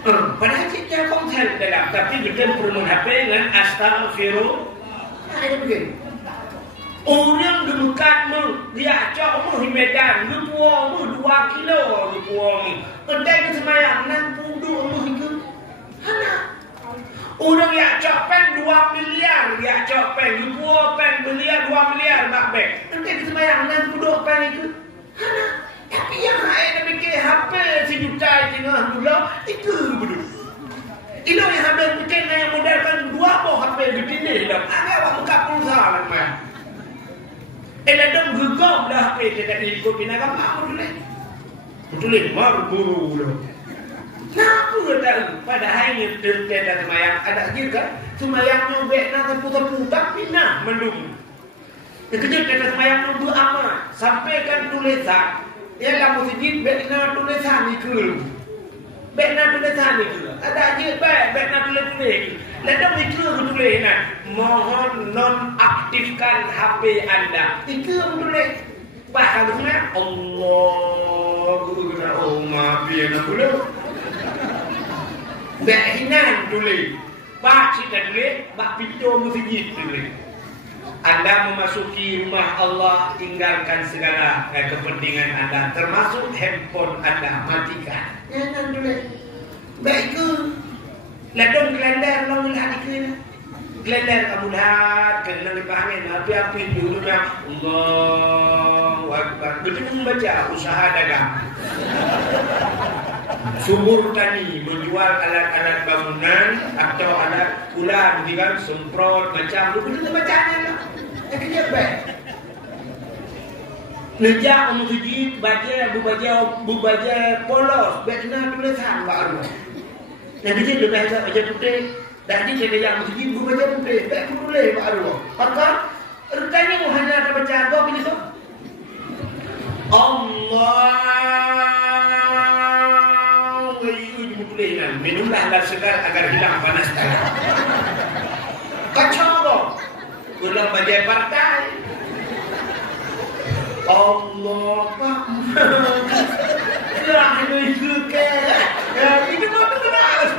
Padahal kita Telkomsel dalam, tapi betul perlu HP dengan astagfirullah. Ada begini. Orang demekatmu, dia cakap mu Medan, lu puang mu 2 kilo, lu puang mu. Kedai ke semayang, 62 mu itu. Mana? Orang yang cakap 2 miliar, dia cakap lu puang pen miliar 2 miliar nak beg. Kedai ke semayang, 62 pen itu. Mana? Tapi yang lain nak bikin HP sejuta tengah bulan, itu betul. Ilo yang habis bikin yang modal kan 2 buah HP gede ni dah. Ada awak buka pulsa nak main. Dong gegam dah HP kita ikut pindah apa betul ni? Betul ni, buru dah. Kenapa tahu? Padahal ini terkait semayang ada juga semayang nyobek nak putar-putar pindah mendung. Kerja kita semayang nunggu amat sampaikan tulisan. Ialah masjid bekna tulisan itu. Bekna tulis sana juga. Ada je baik nak tulis. Lepas itu tulis nak. Mohon nonaktifkan HP anda. Itu tulis. Bahagiannya Allah guru kena maaf ya nak tulis. Bahinan tulis. Pak kita tulis, bak pintu masjid tulis. Anda memasuki rumah Allah, tinggalkan segala kepentingan Anda, termasuk handphone Anda, matikan. Jangan tulis. Baik ke? Ladong kelendar lawan hati kelendar kamu lihat, kena dipanggil, api-api dulu nak. Allahu Akbar. Betul membaca usaha dagang. Sumur tani menjual alat-alat bangunan atau alat ulang, kan semprot macam tu. Betul bacanya lah. Kerja baik. Lejak masjid baca polos, baca tulisan baru. Nanti dia dah baca putih. Dan dia yang masjid baca putih, baca tulis baru. Maka rutanya hanya ada baca apa begitu? Allah minumlah air segar agar hilang panas tangan. Kacau kok. Belum baca partai. Allah Kerang itu ke. Itu apa keras.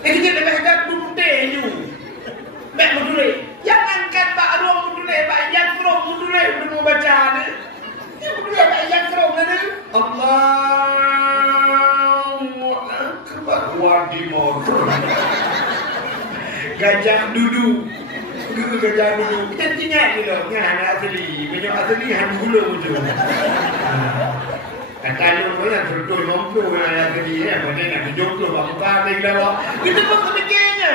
Ini kita baca putih you. Baik tulis. Jangankan Pak Rom tulis, Pak Yang Rom tulis untuk baca ni. Yang tulis Pak Yang Rom ni. Allahu Akbar. Wadimor. Gajah duduk. Gajah duduk. Kita tinggal ni loh. Ni anak asli. Menyok asli han gula muncul. Kata lu yang betul mampu yang asli ya. Mana nak dijok tu bangsa ni lah. Kita pun kemikirnya.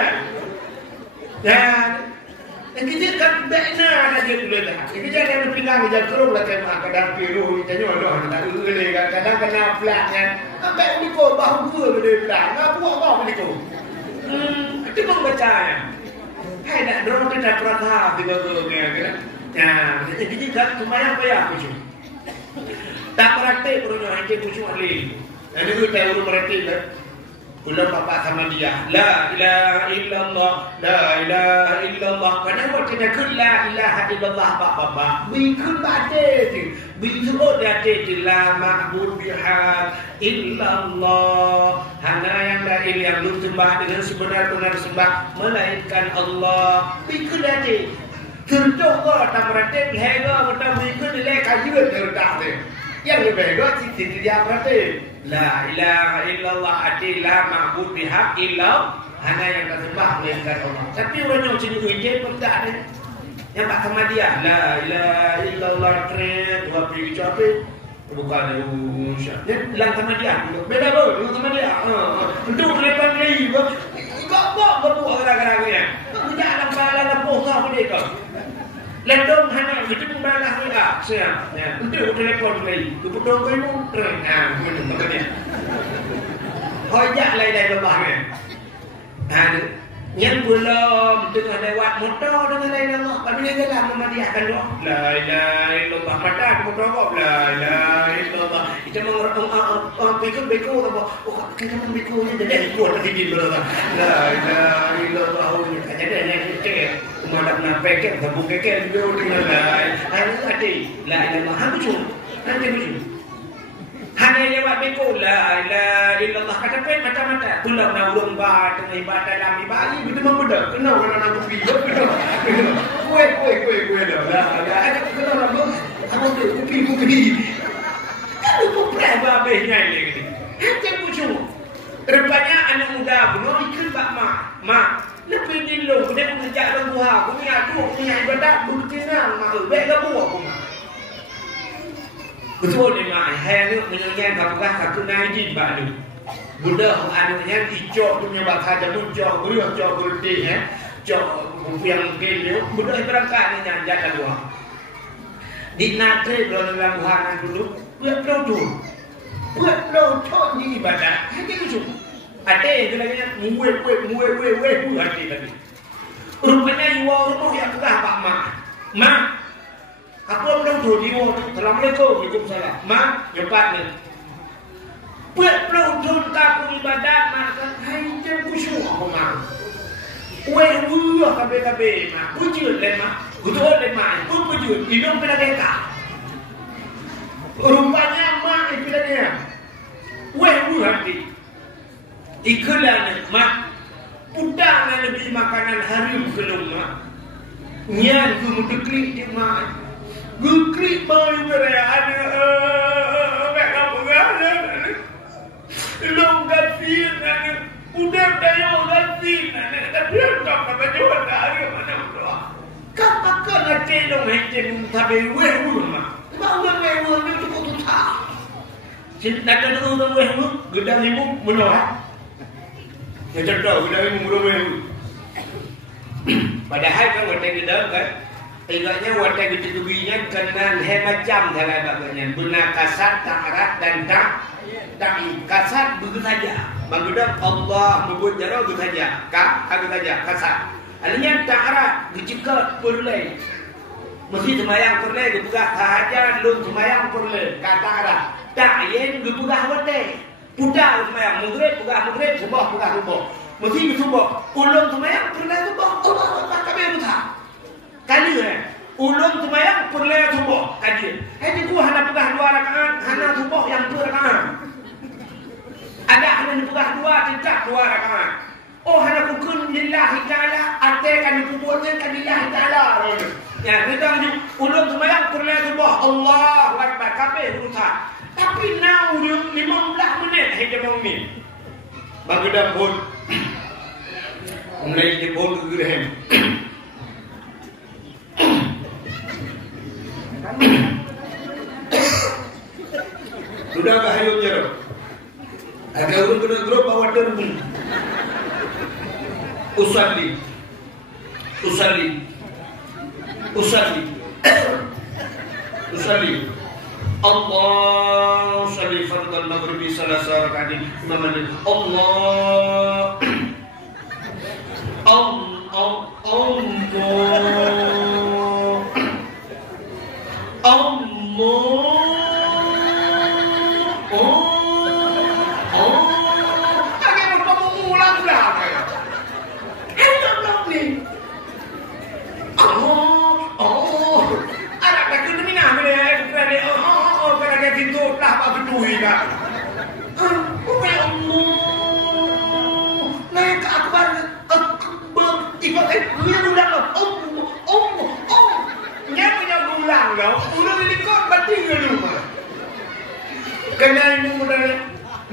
Dan kita kan bina aja dulu dah. Kita jangan bilang jangan kerung lah tema kadang piru kita nyodoh tak boleh kadang kena flat kan. Sampai ni kau bahu pun boleh flat. Ngapa buat ni kau? Itu membaca. Hai nak dorong kita perasa tiba-tiba kan. Ya, jadi kan lumayan payah pucu. Tak praktek punya hati pucu ali. Ini kita urus praktek kan. Ulang bapak sama dia. La ilaha illallah, la ilaha illallah. Kenapa kita kun la ilaha illallah bapak? Bikun baca tu. Bikun baca tu la ma'bud bihaq illallah. Hanya yang lain yang lu sembah dengan sebenar-benar sembah melainkan Allah. Bikun baca. Tentu kau tak praktek hega betul bikun nilai kajian terdak tu. Yang lebih baik sih dia praktek. La ilaha illallah ati la ma'bud bihaq illa hanya yang disembah melainkan Allah. Tapi orang yang sini ujian pun tak ada. Yang tak sama dia la ilaha illallah keren dua pergi capek bukan usah. Dia lang sama dia. Beda bro, sama dia. Untuk lepas ni enggak berbuat gara-garanya. Tidak alam bala posa mereka. Lendong hanya itu membalas mereka. Siap. Ya. Untuk telepon lagi. Untuk dong kamu keren. Benar makanya. Hojak lai dari bawahnya. Yang belum dengan lewat motor dengan lain Allah. Apabila jalan memadiahkan doa. La ilaha illallah. Mata motor kok. La ilaha illallah. Kita mengorang beku apa? Oh, kita membekunya jadi kuat lagi di belakang. La ilaha illallah. Jadi yang kita madak nampak kan, terbuka kan, dia dengan lain. Ada la ilaha hancur. Nanti hancur. Hanya lewat beku la ilaha illallah kata pen mata-mata. Pulau nak lomba tengah ibadah dalam ibadah betul membedak. Kenal orang nak video betul. Kue dah. Ada kenal apa? Apa tu? Kopi. Kan tu berapa banyak ni. Hanya pucuk. Rupanya anak muda benar ikut bak mak. Lebih dilung dia mengejar orang tua. Aku ni aku punya ibadah bertinang mak baik ke buah aku mak. Betul ni mak, hai ni menyanyikan apakah satu naik baru. Budak anaknya icok punya bakal jamu cok, beriak cok berdi cok yang kele. Budak berangkat ni nyanjat kedua. Di natre belum langganan dulu, buat pelautur ni ibadah. Hanya tu. Ada yang lagi muwe hati tadi. Rupanya iwa rumah yang kah pak mak. Aku belum tahu dia. Assalamualaikum, waalaikumsalam. Mak, cepat ni. Buat peludun takut ibadat maka hai jem kusyuk aku mah. Weh buah kabe mah. Ujud le mah. Gudol le mah. Ujud hidung kena deka. Rupanya mah ipilanya. Weh buah di. Ikulan mah. Pudang lebih makanan harum kelung mah. Nyan ku mudeklik di mah. Guklik mau berada. Long gatin, udah tayo gatin, tapi tak pada jual dari mana bro? Kapan kena celong hecen tapi wehu mah? Mau wehu ni cukup susah. Cinta kena orang wehu, gedang ibu menolak. Macam tu, gedang ibu menolak wehu. Padahal kan wadah gedang kan, ibaratnya wadah gitu-gitunya kena macam dalam bagainya guna kasat, ta'arat dan ta'i kasat begitu saja. Menggunakan Allah membuat jaro begitu saja. Begitu saja kasat. Artinya ta'arat dicegah perlai. Mesti semayang perlai dibuka sahaja lum semayang perlai. Kata arah. Ta'yen dibuka wate. Pudal semayang maghrib subuh buka subuh. Mesti subuh. Ulun semayang perlai subuh. Allah kami rusak. Kali ulun semayang perlai subuh. Kaji. Hei ku hana buka 2 rakaat, hana subuh yang 2 rakaat. Ada hana buka 2 tidak 2 rakaat. Oh hana kukun lillahi ta'ala. Artikan kubuatnya kan lillahi ta'ala. Ya, kita ulun semayang perlai subuh. Allah Akbar kami rusak. Tapi now 15 minit hingga bangun. Bagudam pun. Mulai dia pun kegerahan. Sudah bahayun jero. Agak urun kena grup bawa derbu. Usalli. Allah salli fardal maghribi salasa rakaatin imaman. Allah kena ini mudah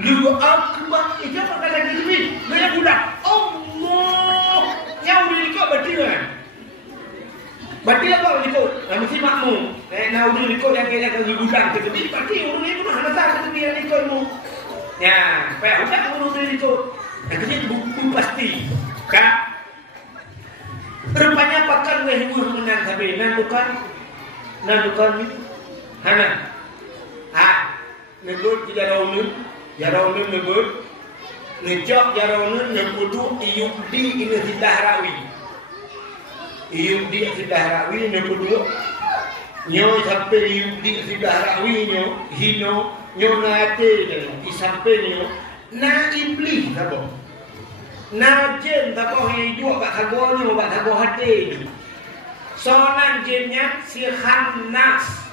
lu akbar itu apa kata gini dia budak Allah yang udah ikut berarti apa ikut mesti makmum nah udah ikut yang kayaknya ke gudang ke tepi berarti orang itu mana tak ke tepi yang ikutmu ya pak udah udah ikut jadi buku pasti kan rupanya pakar wehu menan tapi nandukan hana nebut jaraunin nebut ngejok jaraunin nebudu iubdi ini sidahrawi nebudu nyo sampai iubdi sidahrawi nyo nate sampai nyo na iblis sabo na jen sabo hidup bak hago hati sonan jennya si khannas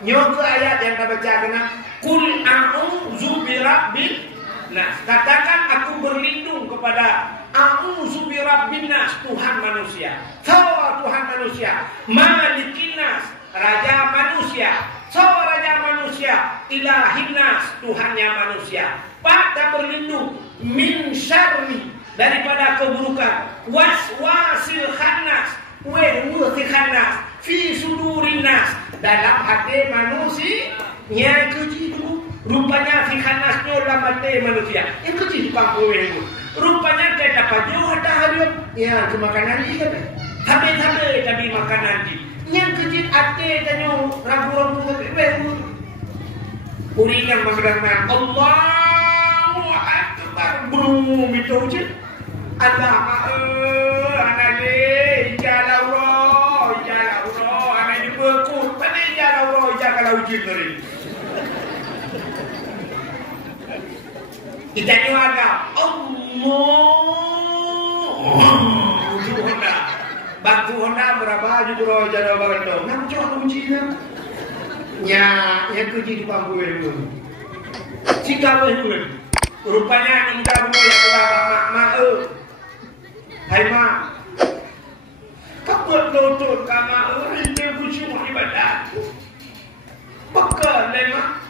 Nyoku ayat yang kita baca kena Kul a'udzu birabbin nas. Katakan aku berlindung kepada a'udzu birabbin nas, Tuhan manusia. Sawa Tuhan manusia, Malikin nas, raja manusia. Sawa raja manusia, Ilahin nas, Tuhannya manusia. Pada berlindung min syarri, daripada keburukan, waswasil khannas, wahwasil khannas, fi sudurin nas, dalam hati manusia yang kecil itu rupanya si khanasnya dalam hati manusia yang kecil di kampung itu rupanya saya dapat jauh ada harium ya kemakanan ini kan tapi makanan ini yang kecil hati tanya ragu-ragu itu uri yang menggerakkan Allahu Akbar belum itu je Allah anak ni jalan anak ni berkut kalau ujian dari Kita ni ada Allah. Batu Honda berapa juga jalan bagai nak coba kunci nak. Yang kerja di bangku itu. Jika betul, rupanya minta bunga yang mak. Hai mak, kau lutut kama ini bujuk ibadah. Pekan lemah.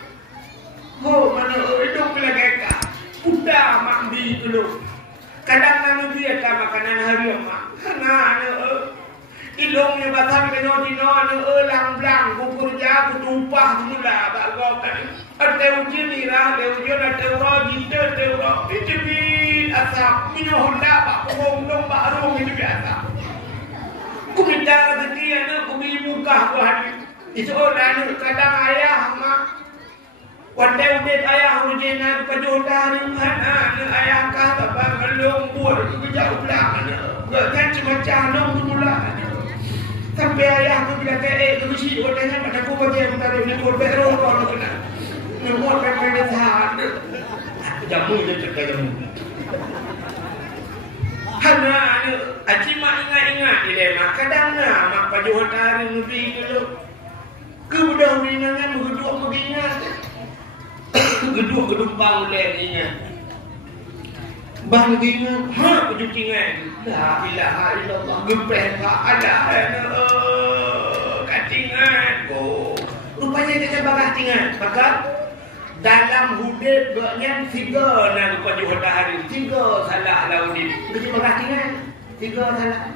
Oh mana hidup lagi kah? Udah mak di dulu. Kadang-kadang dia tak makanan hari mak. Ilongnya batang kena dino lang-lang kukur jago tumpah mula bagok kan. Ada ujian ni lah, ada ujian ada orang kita ada orang itu bi asap minum Honda pak pokong dong baru itu biasa. Ku minta rezeki anak ku beli muka ku hari. Itu orang kadang ayah mak. Wadai udet ayah ujian nak kejodohan ayah kata bang belum buat itu jauh belakang. Bukan cuma calon mula. Sampai ayah aku bilang tu mesti orangnya pada aku baca bentar ini korban kalau kena. Membuat pemain tahan. Jamu je cakap jamu. Hana aji mak ingat dilema kadang mak baju hari nubi dulu. Kemudian dengan berdua mengingat. Gedung bang ingat. Bang ingat, kejutingan. La ilaha illallah. Gepreh tak ada. Kacinganku. Rupanya dia sebab kacingan. Maka dalam hudib gaknya 3 nak pada hari 3 salah laudin. Kita sebab kacingan. 3 salah.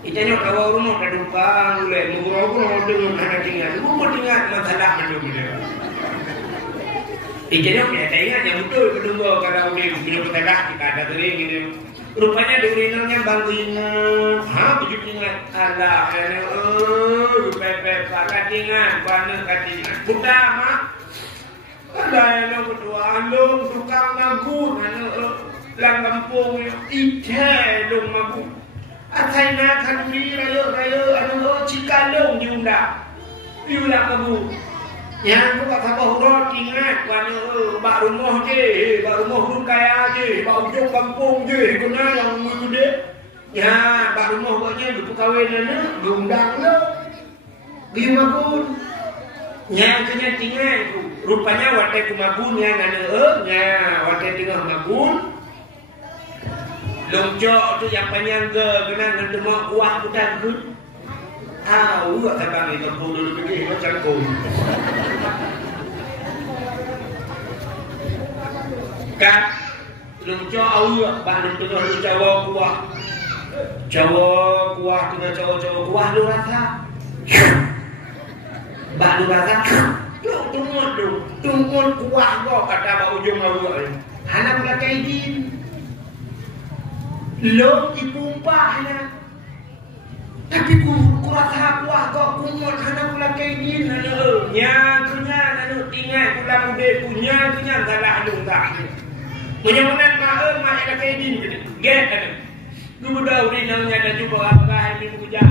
Itanya kawal rumah dah dumpang. Murah-murah dengan kacingan. Rumah tinggal masalah macam ni. Ikatnya punya ingat yang betul kedua kalau dia punya petagah kita ada tering ini. Rupanya dia urinalnya bang ingat, tujuh ingat Allah, pepe katingan, bana katingan. Budak mak, ada yang berdua alung tukang magun, lang kampung ite long magun. Atai nak kanuri raya, cikalong diunda, diulah kabu. Yang tu kata bahawa ingat bak rumah je, bak rumah huruf kaya je, bak ujung kampung je, guna yang gede. Ya, bak rumah buatnya lupa kahwin mana, diundang lo, pergi magun. Yang kena tinggal tu, rupanya watai kumagun yang ada watai tinggal magun. Longcok tu yang panjang ke, kena ngedemak kuah hutan tu. Uak sabang itu dulu pergi macam kau. Kan, longcok awak baru tengah lu Jawa kuah tengah Jawa kuah lu rasa. Baru rasa. Tunggu kuah kau kata bau ujung awak. Anak pakai din. Long dipumpahnya. Tapi ku rasa kuah kau kumut hana pula kainin nya tinggal pula muda punya salah tak menyamanan mak ada kainin get ada lu muda uri namanya ada jumpa apa ini puja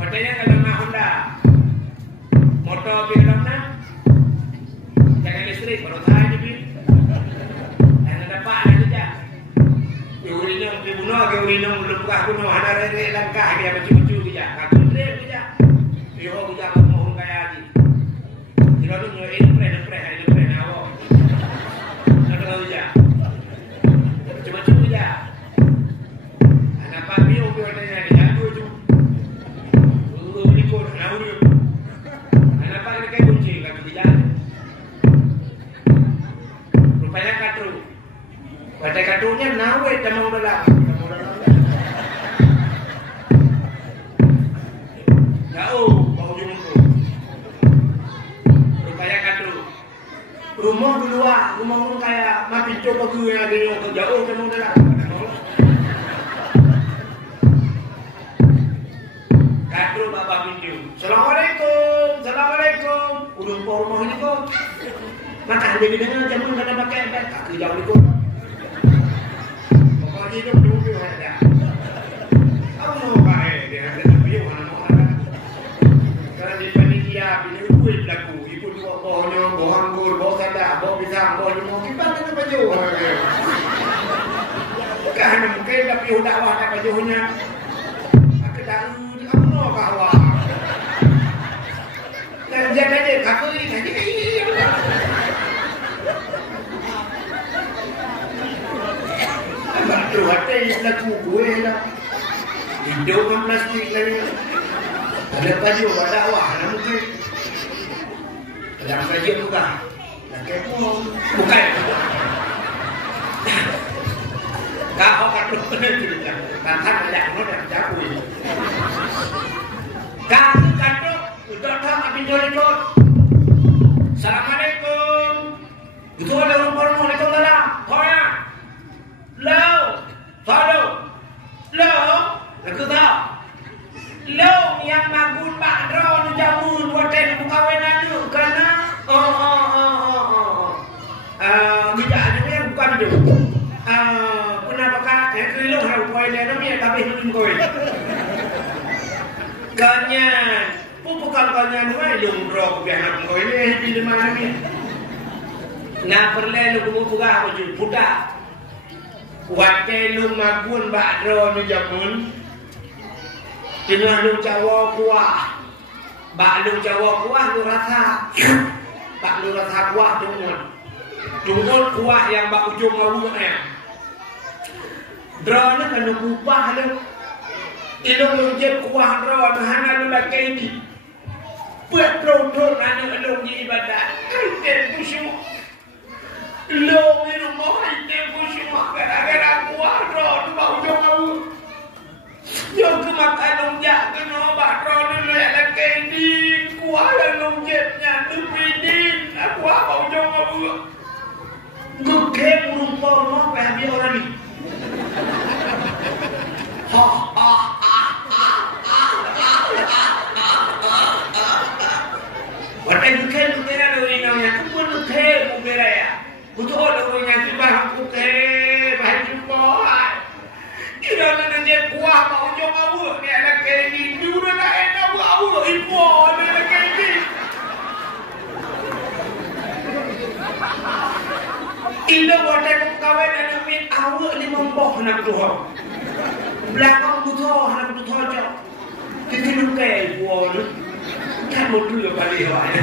watanya kalau nak Honda motor bilang nak jangan listrik baru saya ni dan dapat aja Urinya dibunuh, urinya melupas bunuh, ada rere langkah dia macam-macam dia, kakak dia, dia dia mau kaya di, dia tu nyuruh awak, ada dia, macam-macam dia, anak papi orang ada dia tu, ikut lalu, anak papi kayak kunci kakak dia, rupanya katru. Pada katunya nawe tamang belah. Jauh bau jumpa. Rupanya katu. Rumah rumah kayak mati coba gue lagi jauh tamang belah. Katu bapa pintu. Assalamualaikum. Urung rumah ini kok. Maka dia dengan jamu kena pakai kaki jauh ikut. Hidup dulu ada. Aku mau pakai dia ada tapi mana. Kalau di panitia bila kuih laku, ibu Kan mungkin tapi udah wah tak bajunya. Aku dah kamu kawan. Dan jaga aku ini aja. Batu hati lagu gue lah. Hidup kan plastik lagi. Ada baju ada wah mungkin. Ada baju bukan. Nak bukan. Kau kan benar kan ada orang jauh. Kau kan udah tak habis jolot. Assalamualaikum. Itu ada orang mau itu dalam. Kau ya. Lo, follow. Lo, aku tahu. Lo yang magun Pak Ron jamu hotel perkawinan tu karena tidak ada yang bukan tu. Kenapa kak? Kalau harus koi leh, ni tapi belum koi. Kanya, bukan kanya ni, lumrok biar koi leh di mana ni. Nak perlu lu buka apa je, budak. Waktu lu magun bakro ni jamun, tengah lu Jawa kuah, bak lu Jawa kuah lu rasa, bak lu rasa kuah tunggu kuah yang bak ujung awak ni. Draw ni kan lu kupah lu, ilmu lu je kuah draw, mana lu lagi ini, buat produk anu lu di ibadat, itu semua. Lo ni rumah itu semua gara-gara kuah draw tu bak ujung awak. Yang kemakan longjak kena bakro dulu yang lagi ini kuah yang longjeknya dupidin aku apa ujung apa gugem rumpor mau habis orang ni Watai gugem kukera doi namanya kumpul gugem kukera ya betul doi yang cibah gugem bahaya jumpa kira nak je kuah mau jom awak ni ada kini ni udah nak enak awak ibu ni ada kini ilo wadah kawan ada mit awak ni memboh nak tuh belakang tuh nak tuh aja kita lupa ibu ni kan mau dulu balik awak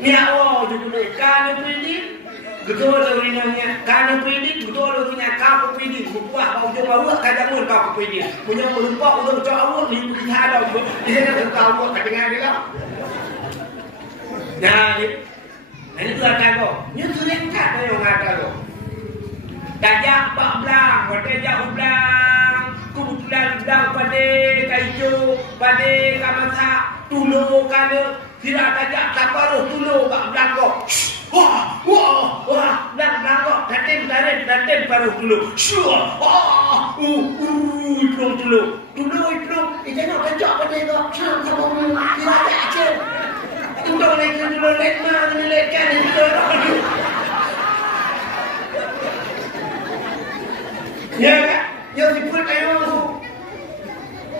ni awak juga kan ini betul originalnya kan ini betul originalnya kau ini buah bau jom awak kada mun kau ini punya lupa udah cak awak ni kita ada dia nak kau awak kedengar dia lah nah ini tu ada kau ni tu lengkap yang ada kau dajak pak belang dajak belang kebetulan belang pada kayu pada kamasa tulu kana tidak dajak taparuh tulu kat belang kau wah, lang kok, datem paruh dulu. Syuah, plong dulu. Itu nak kejap pada kau. Syuah, kamu tidak ada aja. Untuk lagi dulu, lekkan itu. Ya kan? Yang disebut ayo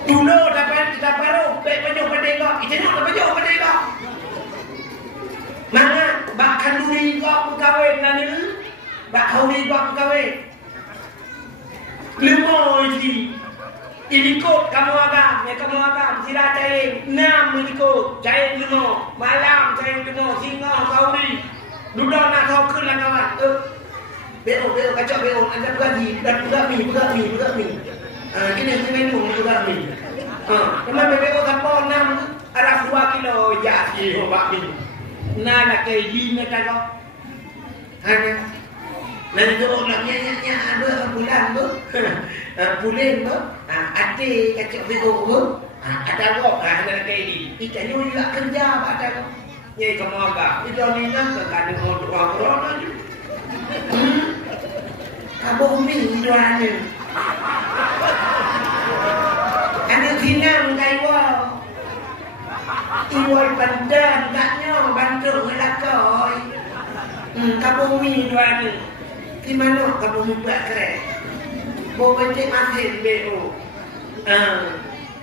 dulu dapat kita paruh, baik penuh pada kau. Itu nak penuh pada kau. Mana bakal duri kau kawin nanti, bakal duri kau kawin. Lima ini kot kamu agam, tidak cai 6 ini kot, cai 5 malam cai 5 singa kau ni, duduk nak kau ke lah kawan. Beo kacau beo, anda buka mi. Kini minum buka mi. Teman beo kapal 6 arah 2 kilo jadi buka mi. Nah nak kaji ni tak kau, ada. Nanti tu nak nyanyi ada bulan tu, bulan tu, ada kacau bego tu, ada kau, ada kaji. Kita ni juga kerja ada kau. Ni kamu apa? Itu ni nak kerana orang corona je. Kamu ni dua ni. Ada tinam kaiwa. Iwai pandan taknya bantu ngelakoi. Kamu mi dua ni. Di mana kamu buat kerek? Bawa cek masin beo.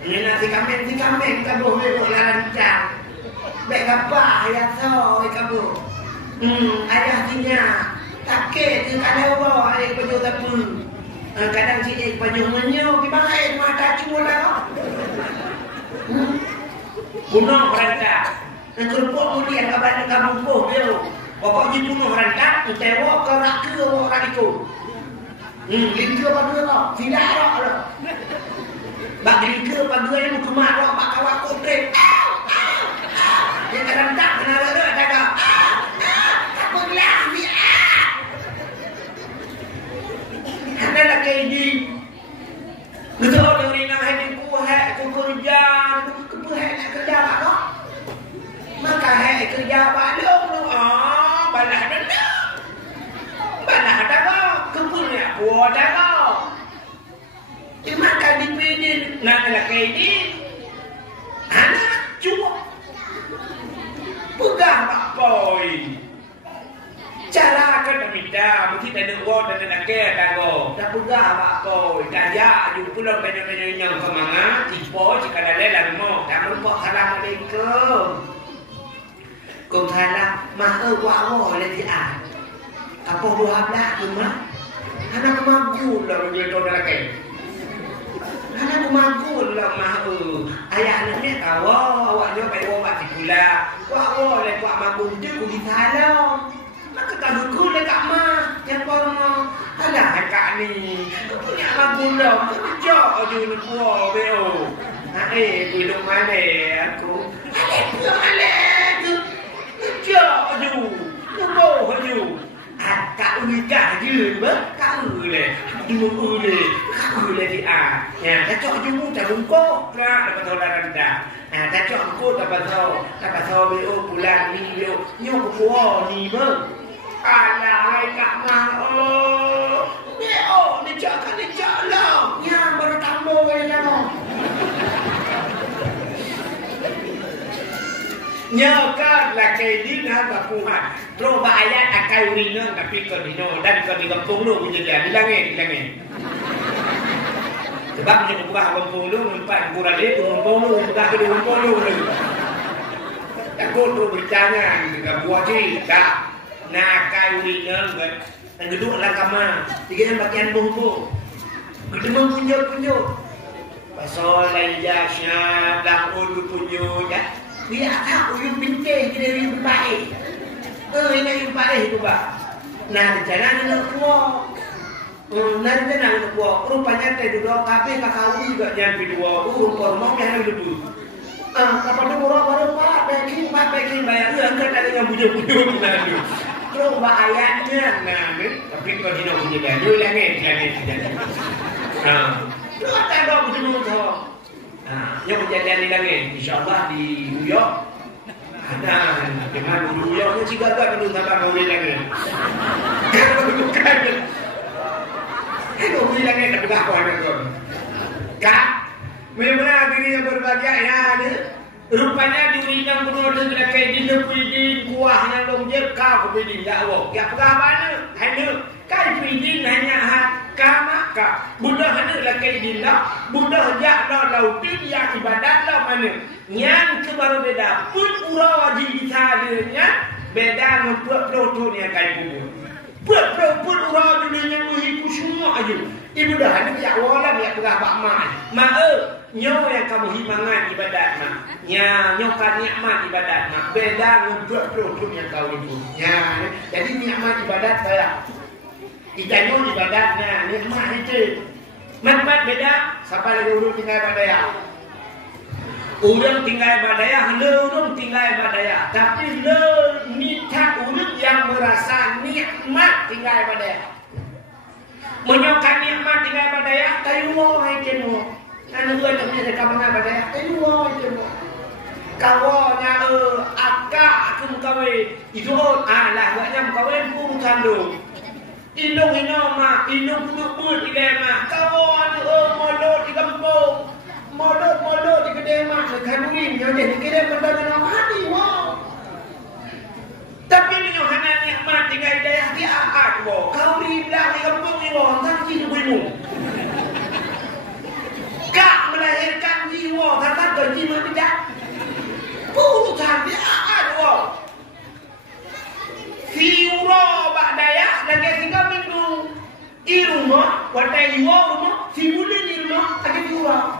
Ini nasi kambing kamu beo lancang. Baik apa ayah soy kamu. Ayah tinya. Takut ke kadang orang air baju apa. Kadang si baju menyo di bahai mata cuma bunuh rantak. Dan kerupuk kemudian kabar kamu ko bel. Pokoknya bunuh rantak, tewak ke rak ke orang itu. Lingkir pada lah, tidak lah. Bak lingkir pada yang kemarau bak kawak kodrek. Dia rantak kena ada tak. Takutlah ni. Adalah kayak ini. Betul dari nak hari kuat tu kerja, kepuhat nak kerja apa? Maka hari kerja balong tu, balah dah. Balah dah, kepuhat kuat dah. Makan dipilih nak lah kayak ini. Anak cuba. Pegang pak boy. Cara kan minta, mungkin ada orang dan ada kaya tago. Dah pegang pak boy. Daya you pulang banyak-banyak yang kemana? Tipu jika ada lelah mau. Tak lupa assalamualaikum. Kau salah mah awak lagi ah. Apa buah belah rumah? Anak magu lah dia tahu dah lagi. Anak magu lah mah ayah anaknya tahu awaknya pai obat pula. Awak le buat magu dia ku di salam. Maka tak gula kat mah yang korma. Alah kak ni. Kau punya magu lah. Kerja je ni kuah beo. Duduk mana aku? Kerja mana tu? Kerja je. Kubuh je. Kak ulikah je. Kak ule. Dua ule. Kak ule di a. Ya, tak cok je mu tak bungkuk. Tak dapat tahu larang dah. Tak cok aku dapat tahu. Dapat tahu beo pulang ni beo. Nyok kuah ni beo. Alah, kak mah. Beo ni cok kan ni cok lah. Yang baru tambah kali nama. Nyokat lah kayak nak bakuhan. Terus ayat akai urina tapi kau dino dan kau di kampung lu punya dia bilangin. Sebab punya buah kampung lu empat kurang dia kampung lu bukan ke kampung lu. Takut tu bertanya dengan buah je tak nak akai urina kan. Dan duduk lah kamar. Tiga bagian bungku. Bertemu punjuk. Pasal lain syab dah ulu punjuk ya. Dia tak uyup bintik dia uyup baik. Ini uyup baik tu bah. Nah, jangan nak kuat. Nanti nak kuat. Rupanya teh duduk tapi kakak juga jangan berdua. Rumah yang duduk. Kapan tu baru pak packing bayar. Angkat ada yang bujuk-bujuk nanti. Terus ayatnya nah, tapi kau dino punya dia. Dia lagi. Terus ada bujuk-bujuk. Yang kejadian ni lagi, insyaAllah di New York. Ada, dengan New Yorknya juga tak perlu sampai mobil lagi. Bukan. Mobil lagi tak berapa anak kau. Kak, memang diri yang berbahagia ya ni. Rupanya diri yang penuh dengan kayak dina pidin kuahnya dong je kau pidin tak awak. Ya pegah mana? Hanya kai pidin hanya Kamaka, Buddha hanya lah kayak dinda, Buddha jaklah lautin yang ibadat lah mana. Yang kebaru beda, pun urau wajib disalahnya beda dengan pura-pura yang kayak bubur. Pura-pura pun urau dunia yang menghiku semua aja. Ibu dah hanya biak walam yang pegah bakman. Nyo yang kamu himangan ibadat mak. Nyo kan nikmat ibadat mak. Beda dengan pura-pura yang kau itu. Jadi nikmat ibadat saya. Ikannya ibadatnya, nikmat itu. Nikmat beda, siapa lagi orang tinggal badaya? Orang tinggal badaya, orang tinggal badaya. Tapi nikmat orang yang merasa nikmat tinggal badaya. Menyokan nikmat tinggal badaya, tayu wahai kemu. Anu dua tak punya dekat mengal badaya, tayu wahai kemu. Kawannya akak aku mengkawin. Itu lah, buatnya mengkawin pun kandung. Ilung mak, ilung put ilema. Kawan molot di kampung. Molot di kedai mak kanuin je di kedai berbadan hati wow. Tapi ni yang hanya nikmat tinggal daya di akad wow. Kau di belah di kampung ni wow, tak sini ibu. Kak melahirkan jiwa, kata gaji tidak. Putusan di akad wow. Fiura bak daya dan watai iwa rumah, si boleh di rumah, ada dua.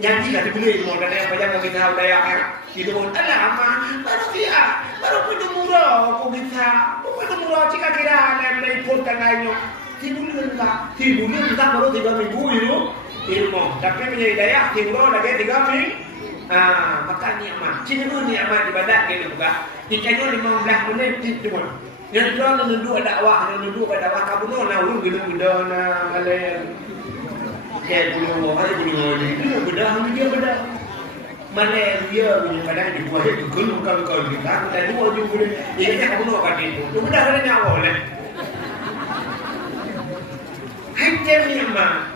Janji kan boleh rumah, dan yang banyak kita udaya kan, itu pun ada apa? Baru dia, baru punya murah, kau bisa, punya murah jika kira yang meliput dan lainnya. Si boleh entah, baru 3 minggu itu ilmu. Tapi punya hidayah, si murah lagi 3 minggu. Maka nikmat. Cina pun nikmat ibadat kita juga. Ikannya 15 menit cuma. Yang jual nunduk dakwah, kabuno na ulun gedung na malay. Kayak bulu hari bulu ni. Itu bedah dia bedah. Malay dia punya kadang dibuat itu kalau kita dan dua juga ni. Ini kabuno kat itu. Tu bedah ada nyawa leh. Hancur nikmat.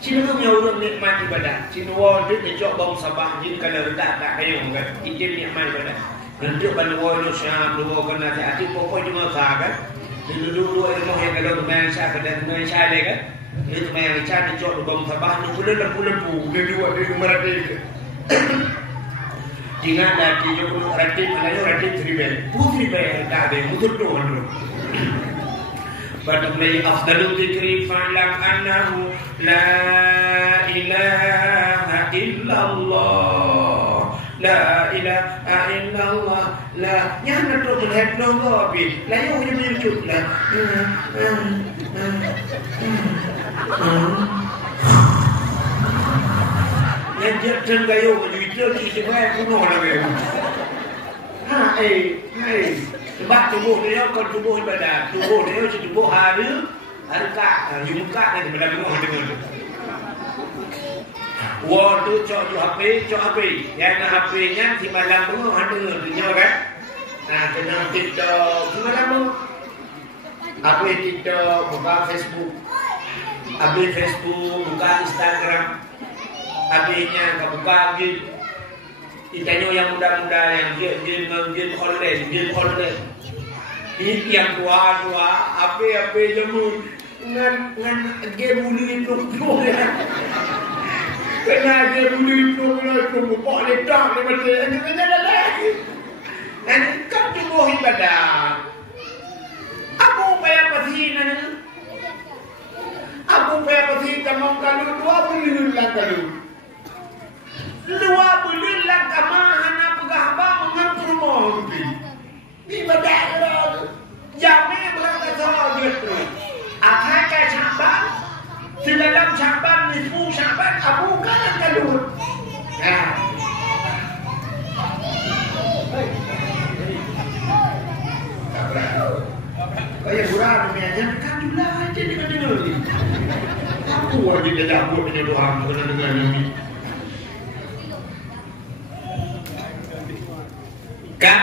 Cina punya orang nikmat ibadat. Cina orang dia cok bang sabah jin kalau tak kayong kan. Itu nikmat ibadat. Nanti pada orang Syam dua kena hati pokok cuma sahaja. Dulu ilmu yang kalau Malaysia kada Malaysia le kan. Itu Malaysia ni cok bang sabah ni bulan dua di Merapi. Jangan lagi yo Merapi Melayu Merapi Tribel. Putri bel dah ada mulut tu dulu. Pada Melayu afdalul dzikri fa'lam annahu la ilaha illallah. La ilaha illallah. La nyana tu melihat nonggo bi. La yo ni menyucut la. Yang jatuh gayo menyucut itu baik kuno lah gayo. Hai. Sebab tubuh dia kan tubuh ibadat. Tubuh dia tubuh hari harta, yumuka dan benda-benda dengan. Waktu cok HP, yang HP-nya si malam tu ada dunia kan? Kena TikTok, malam tu HP TikTok, buka Facebook, buka Instagram, HP-nya buka game, itanya yang muda-muda yang game holiday. Ini yang tua, HP jemur, dengan game bulu itu ya. Kena dia buli itu buat letak ni macam ni ada lagi. Dan kan tubuh ibadat. Aku payah pasien Aku payah pasien kamu kalau 2 bulan lang kalau. 2 bulan lang kamu hana pegah bang mengatur mobil. Ibadat lah. Jamnya berangkat sama dia tu. Akhir ke Syaban. Dalam Syaban, nisfu Syaban, Abu kan kalur. Kayak kurang punya kan juga aja dengar ni. Aku lagi dia jawab punya doa kena dengar ni. Kak,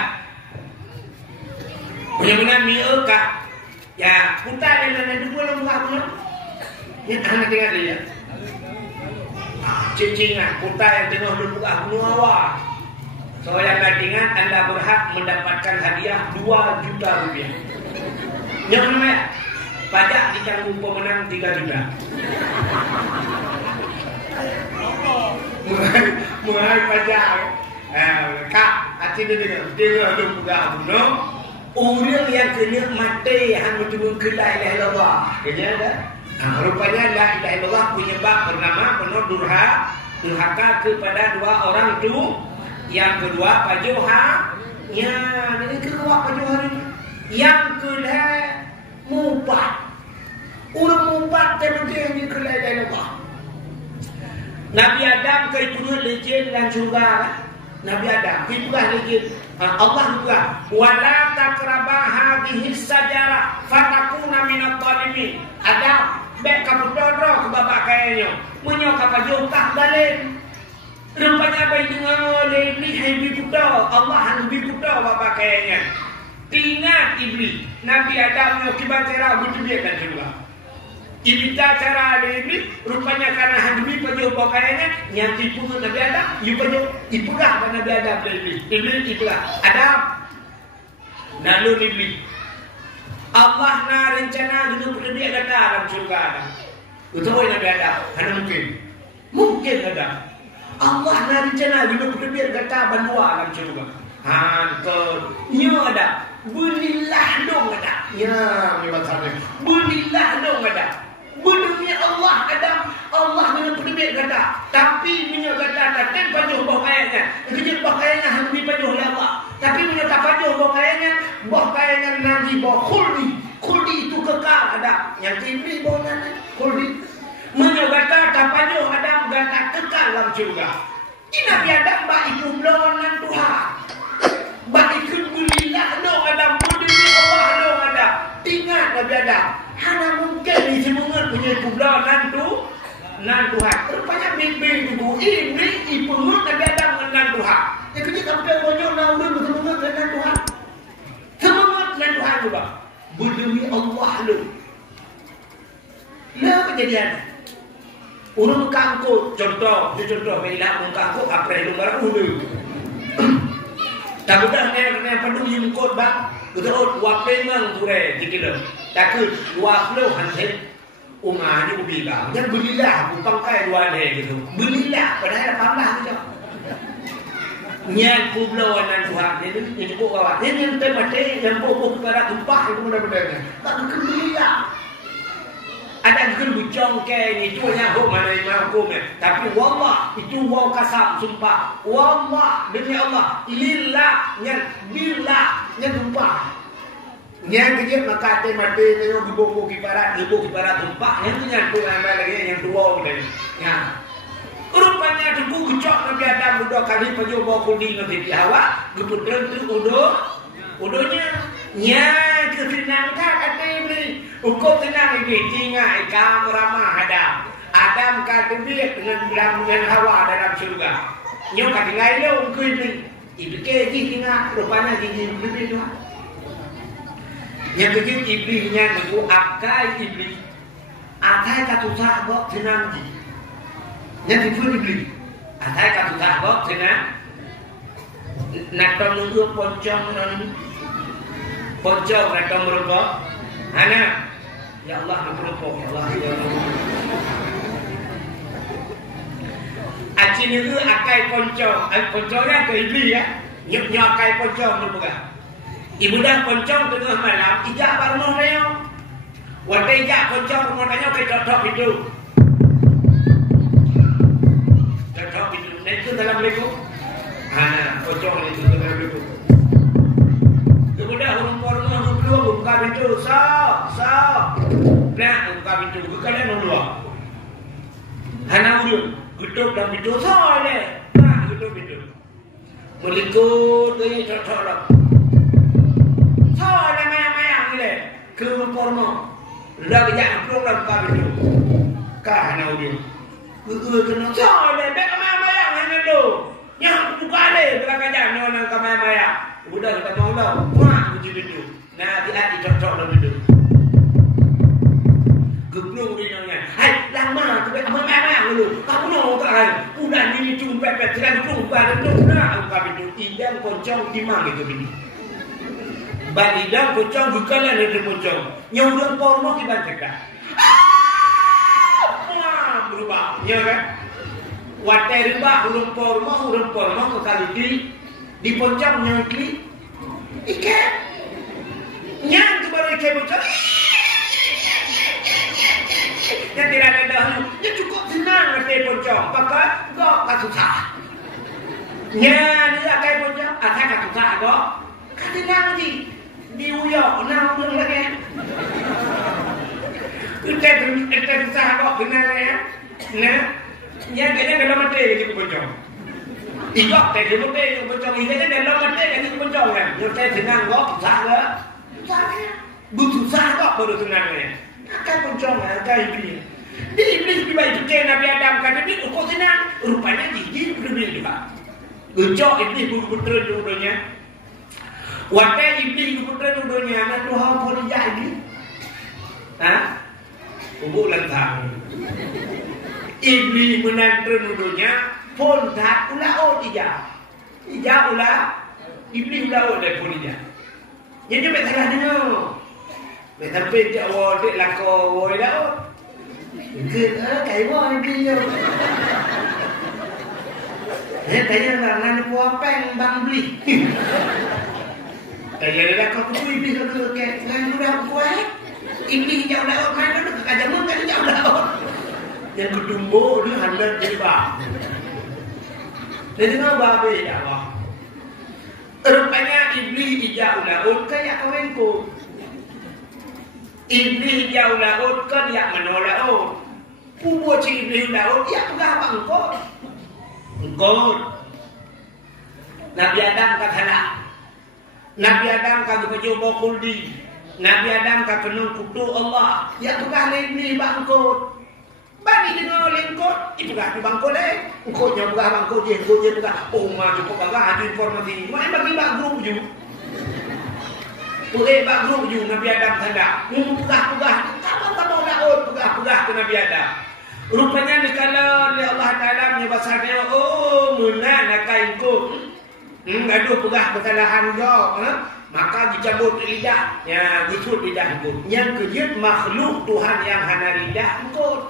punya mana ni kak? Ya, putar yang dua lembah punya. Ini anak dengar dia. Cincin kota yang tengah berbuka gunung awal. So yang ingat anda berhak mendapatkan hadiah 2 juta rupiah. Yang mana? Pajak ditanggung pemenang 3 juta. Mulai pajak. Kak, hati dia dengar berbuka gunung. Orang yang kena mati hang betul kelai la ilaha illallah. Kena dah. Rupanya la ilaha illallah punya bab bernama penuh durhaka kepada 2 orang itu. Yang kedua pajuha. Ya, ini kedua pajuha ini. Yang kedua mumpat. Orang mumpat terlebih ni ke la ilaha illallah. Nabi Adam keikunya legend dan surga. Nabi Adam keikunya legend. Allah juga wala taqraba hadhihi sajara fatakuna minadh dhalimin. Adam bek kapudoro ke babak kayaknya menyo kapajotah balen. Rupanya bayi dengar oleh ni hai bibuda Allah han bibuda babak kayaknya. Ingat iblis Nabi Adam yo kibatera betul kan juga. Ibita cara ini rupanya karena hadmi pajo bakayanya yang tipu Nabi Adam, ipulah Nabi Adam iblis ipulah Adam. Lalu iblis Allah na rencana dulu lebih ada dalam surga. Betul Nabi Adam, hanya mungkin ada. Allah na rencana dulu lebih ada dalam alam surga. Hantar, nyo ada. Belilah dong ada. Ya, memang sana. Belilah dong ada. Berdemi Allah Adam, Allah dengan pendebit kata. Tapi punya kata tak pajuh bawah kayaknya. Kejut bawah kayaknya hambi pajuh ya Allah. Tapi punya tak pajuh bawah kayaknya nanti bawah khuldi. Khuldi itu kekal ada. Yang iblis bawah nanti khuldi. Punya kata tak pajuh Adam kata kekal dalam surga. Ini Nabi Adam baik itu melawan Tuhan. Baik itu bulilah dong Adam. Berdemi Allah dong Adam. Ingat Nabi Adam. Hanya mungkin di semungan punya kubla nan Tuhan. Rupanya mimpi itu ini ipungut Nabi Adam dengan Tuhan. Yang kecil sampai bonyok naudun bersemungat dengan Tuhan. Semungat dengan Tuhan juga. Berdemi Allah lu. Lalu kejadian. Urung kangkut contoh bila urung kangkut kapre lu barang ulu. Tak udah nih penuh yungkut bang. Betul, wape mang ture dikilo. Tak ke waplo hanset umani ubiga. Jangan belilah bukan kai dua deh gitu. Belilah padahal pamlah gitu. Nyan kublawanan Tuhan ini cukup awak. Ini yang temate yang pokok kepada tumpah itu mudah-mudahan. Tak belilah. Ada yang berjongke ini tu yang hok mana imam hukum. Tapi wallah itu waw kasam sumpah. Wallah demi Allah lillah nyan billah nyan sumpah. Nyan kerja maka mati tengok gebok kiparat tumpah nyan tu nyan tu amal lagi yang dua ni. Ya. Rupanya tu gecok Nabi Adam dua kali pencoba kudi nanti Hawa geputran tu udonya nya kesenangan kata ini ukur tenang ini tinggal kamu ramah Adam kata dia dengan Hawa dalam surga nyok kata ngai lo ukur ini ibu ke tinggal rupanya gigi iblis tu yang kecil iblisnya itu akai iblis akai kata sahabat tenang di yang itu iblis akai kata sahabat tenang nak tolong poncong Pocong mereka merubah anak. Ya Allah merubah. Ya Allah. Acin itu akai pocong. Pocongnya ke iblis ya. Nyok akai pocong merubah. Ibu dah pocong tengah malam. Ijak baru reo. Waktu ijak pocong makanya ke cocok itu. Cocok itu. Itu dalam leku. Pocong itu dalam leku. Kemudian orang-orang keluar buka pintu, sah, nak buka pintu, kalian keluar. Hana urut, gedung dalam pintu, sah le, nak gedung pintu. Melikut ni cocok lah. Sah le mayang-mayang ni le, keluar lagi jangan keluar buka pintu. Kah hana urut, kena sah le, bek mayang-mayang hana tu. Yang buka le, belakang jangan orang mayang-mayang. Udah kita mau dah, wah uji itu. Nah hati-hati cocok dalam itu. Geblung dia nanya, hai lama tu apa merah dulu. Kamu mau tak hai? Udah ni cuma pepet, tidak geblung badan tu. Nah aku itu idang pocong di mana itu ini. Badidang pocong bukanlah itu pocong. Nyurung porno kita cakap. Wah berubah, ya kan? Water riba urung porno kekali di pocong nyangkli ikan nyang tu baru ikan pocong yang tidak ada dahulu dia cukup senang ngerti pocong pakai gok kasusah nyang dia ikan pocong asal kasusah gok kata nang di uyok nang tu lagi ikan susah gok kenal ya nah yang kayaknya dalam mati gitu pocong Ikut dari mute yang pocong ini kan dalam mate kan itu pocong kan. Mute senang kok susah ke? Susah kok baru senangnya. Akan pocong akan iblis. Di iblis tiba itu Nabi Adam kata dia kok senang. Rupanya gigi berbeda juga. Gecok iblis putra dulunya. Waktu iblis putra dulunya anak Tuhan pun jadi. Umur lantang. Iblis menantu dulunya. Pun tak ulah ija ulah iblis ulah dari pun ija. Jadi betul lah dengar. Betul pejak awak dek lako awak dah. Kayak awak iblis je. Tanya lah nan puapeng bang beli. Tanya dah kau tu iblis ke kan sudah kuat. Iblis jauh dah mana aja mun kan jauh laut. Yang kedumbo dia handal jadi bah. Jadi ngapa be ya Allah. Rupanya iblis jauh laut kayak kawengku. Iblis jauh laut kan yang menolak laut. Pubo ci iblis laut ya pegah engkau. Engkau. Nabi Adam kata Nabi Adam kata berjumpa kuldi. Nabi Adam kata penuh kutu Allah. Ya pegah iblis bangkot. Bani dengan lengkot, itu gak di bangkot deh. Engkotnya pegah bangkot je, engkotnya pegah. Oh mah cukup pegah ada informasi. Mana bagi bak grup je. Bak grup je Nabi Adam tanda. Pegah. Kamu laut pegah ke Nabi Adam. Rupanya dikala oleh Allah Taala menyebasar dia. Oh mana nak engkot. Aduh pegah kesalahan kau. Maka dicabut lidah. Ya dicabut lidah engkot. Yang kejut makhluk Tuhan yang hana lidah engkot.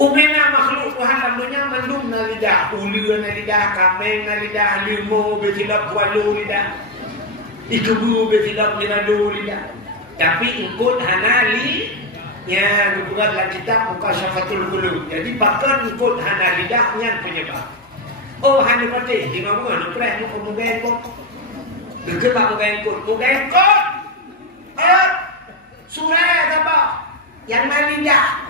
Ubena makhluk Tuhan dalam dunia mendung na lidah, ulu na lidah, kameng na lidah, limo betilap walu lidah, ikubu betilap niradu lidah. Tapi ikut hanali, ya bukan dalam kitab buka syafatul qulub. Jadi bahkan ikut hanali lidahnya penyebab. Oh hani pati, di mana nak pernah nak mengengkot, dekat tak mengengkot. Surah apa? Yang na lidah.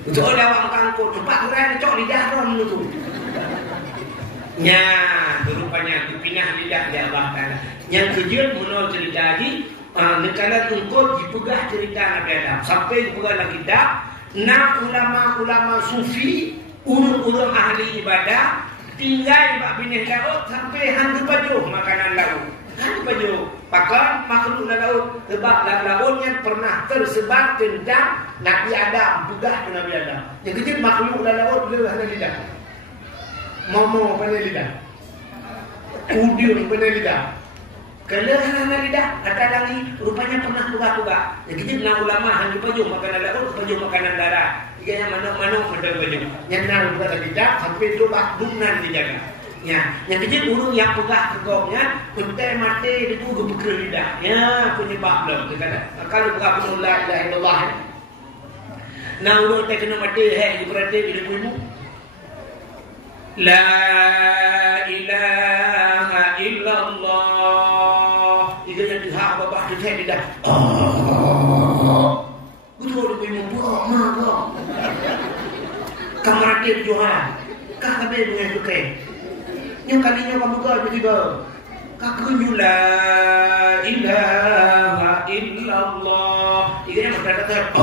Untuk orang kangkut, cepat orang cok lidah rom tu. Nya, rupanya dipinah lidah dia Allah Taala. Yang kejut menol cerita lagi, nekala tungkut dipegah cerita Nabi Adam. Sampai dipegah lagi dah, nak ulama-ulama sufi, urut-urut ahli ibadah, tinggal bak binih laut sampai hantu baju makanan laut. Hantu baju. Bahkan makhluk laut, sebab lautnya pernah tersebar tentang Nabi Adam, pegah ke Nabi Adam. Yang kecil makhluk laut boleh hana lidah. Momo pandai lidah. Udiun pandai lidah. Kalau hana lidah, kata lagi rupanya pernah pegah-pegah. Yang kecil nak ulama hanya baju makanan laut, baju makanan darat. Jika yang mana-mana pada baju. Yang nak pegah lidah sampai itu bakdunan dijaga. Ya, yang kecil burung yang pegah kegomnya, pentai mati itu berpekar lidah. Ya, penyebab belum. Kalau pegah penuh la ilaha illallah. Nah, urut tak kena mati, berarti hidup ilmu. La ilaha illallah. Jika yang dihak babah kita lidah. Betul hidup ilmu buruk mah. Kamar dia berjuang. Kah kabel dengan sukai. Yang kalinya kamu buka tiba-tiba kakunya la ilaha illallah. Ia yang kata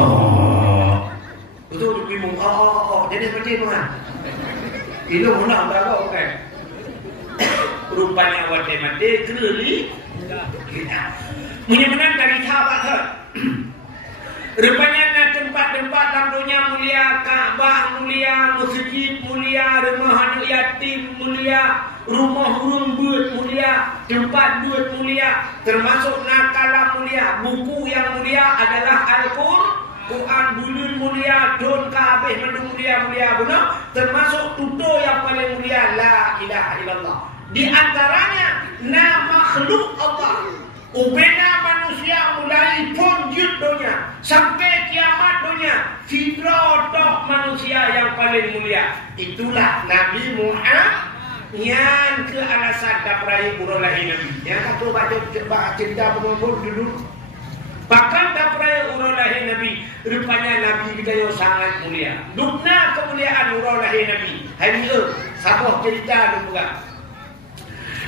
betul bingung. Jadi seperti itu kan. Itu hendak berapa kan? Rupanya awak mati kerli kita. Menyebutkan dari sahabat tu. Rupanya tempat-tempat dalam dunia mulia, Kaabah mulia, masjid mulia, rumah anak yatim mulia, rumah burung buat mulia, tempat buat mulia, termasuk nakala mulia. Buku yang mulia adalah Al-Quran, bulun mulia, don Kaabah mendung mulia benar. Termasuk tutur yang paling mulia, la ilaha illallah. Di antaranya makhluk Allah. Ubena manusia mulai punjut dunia sampai kiamat dunia, fitrah manusia yang paling mulia itulah Nabi Muhammad yang ke alasan daprai urulahi Nabi. Yang aku baca cerita pengumpul dulu. Bahkan daprai urulahi Nabi, rupanya Nabi kita sangat mulia. Dukna kemuliaan urulahi Nabi. Hari ini sabuh cerita dulu kan.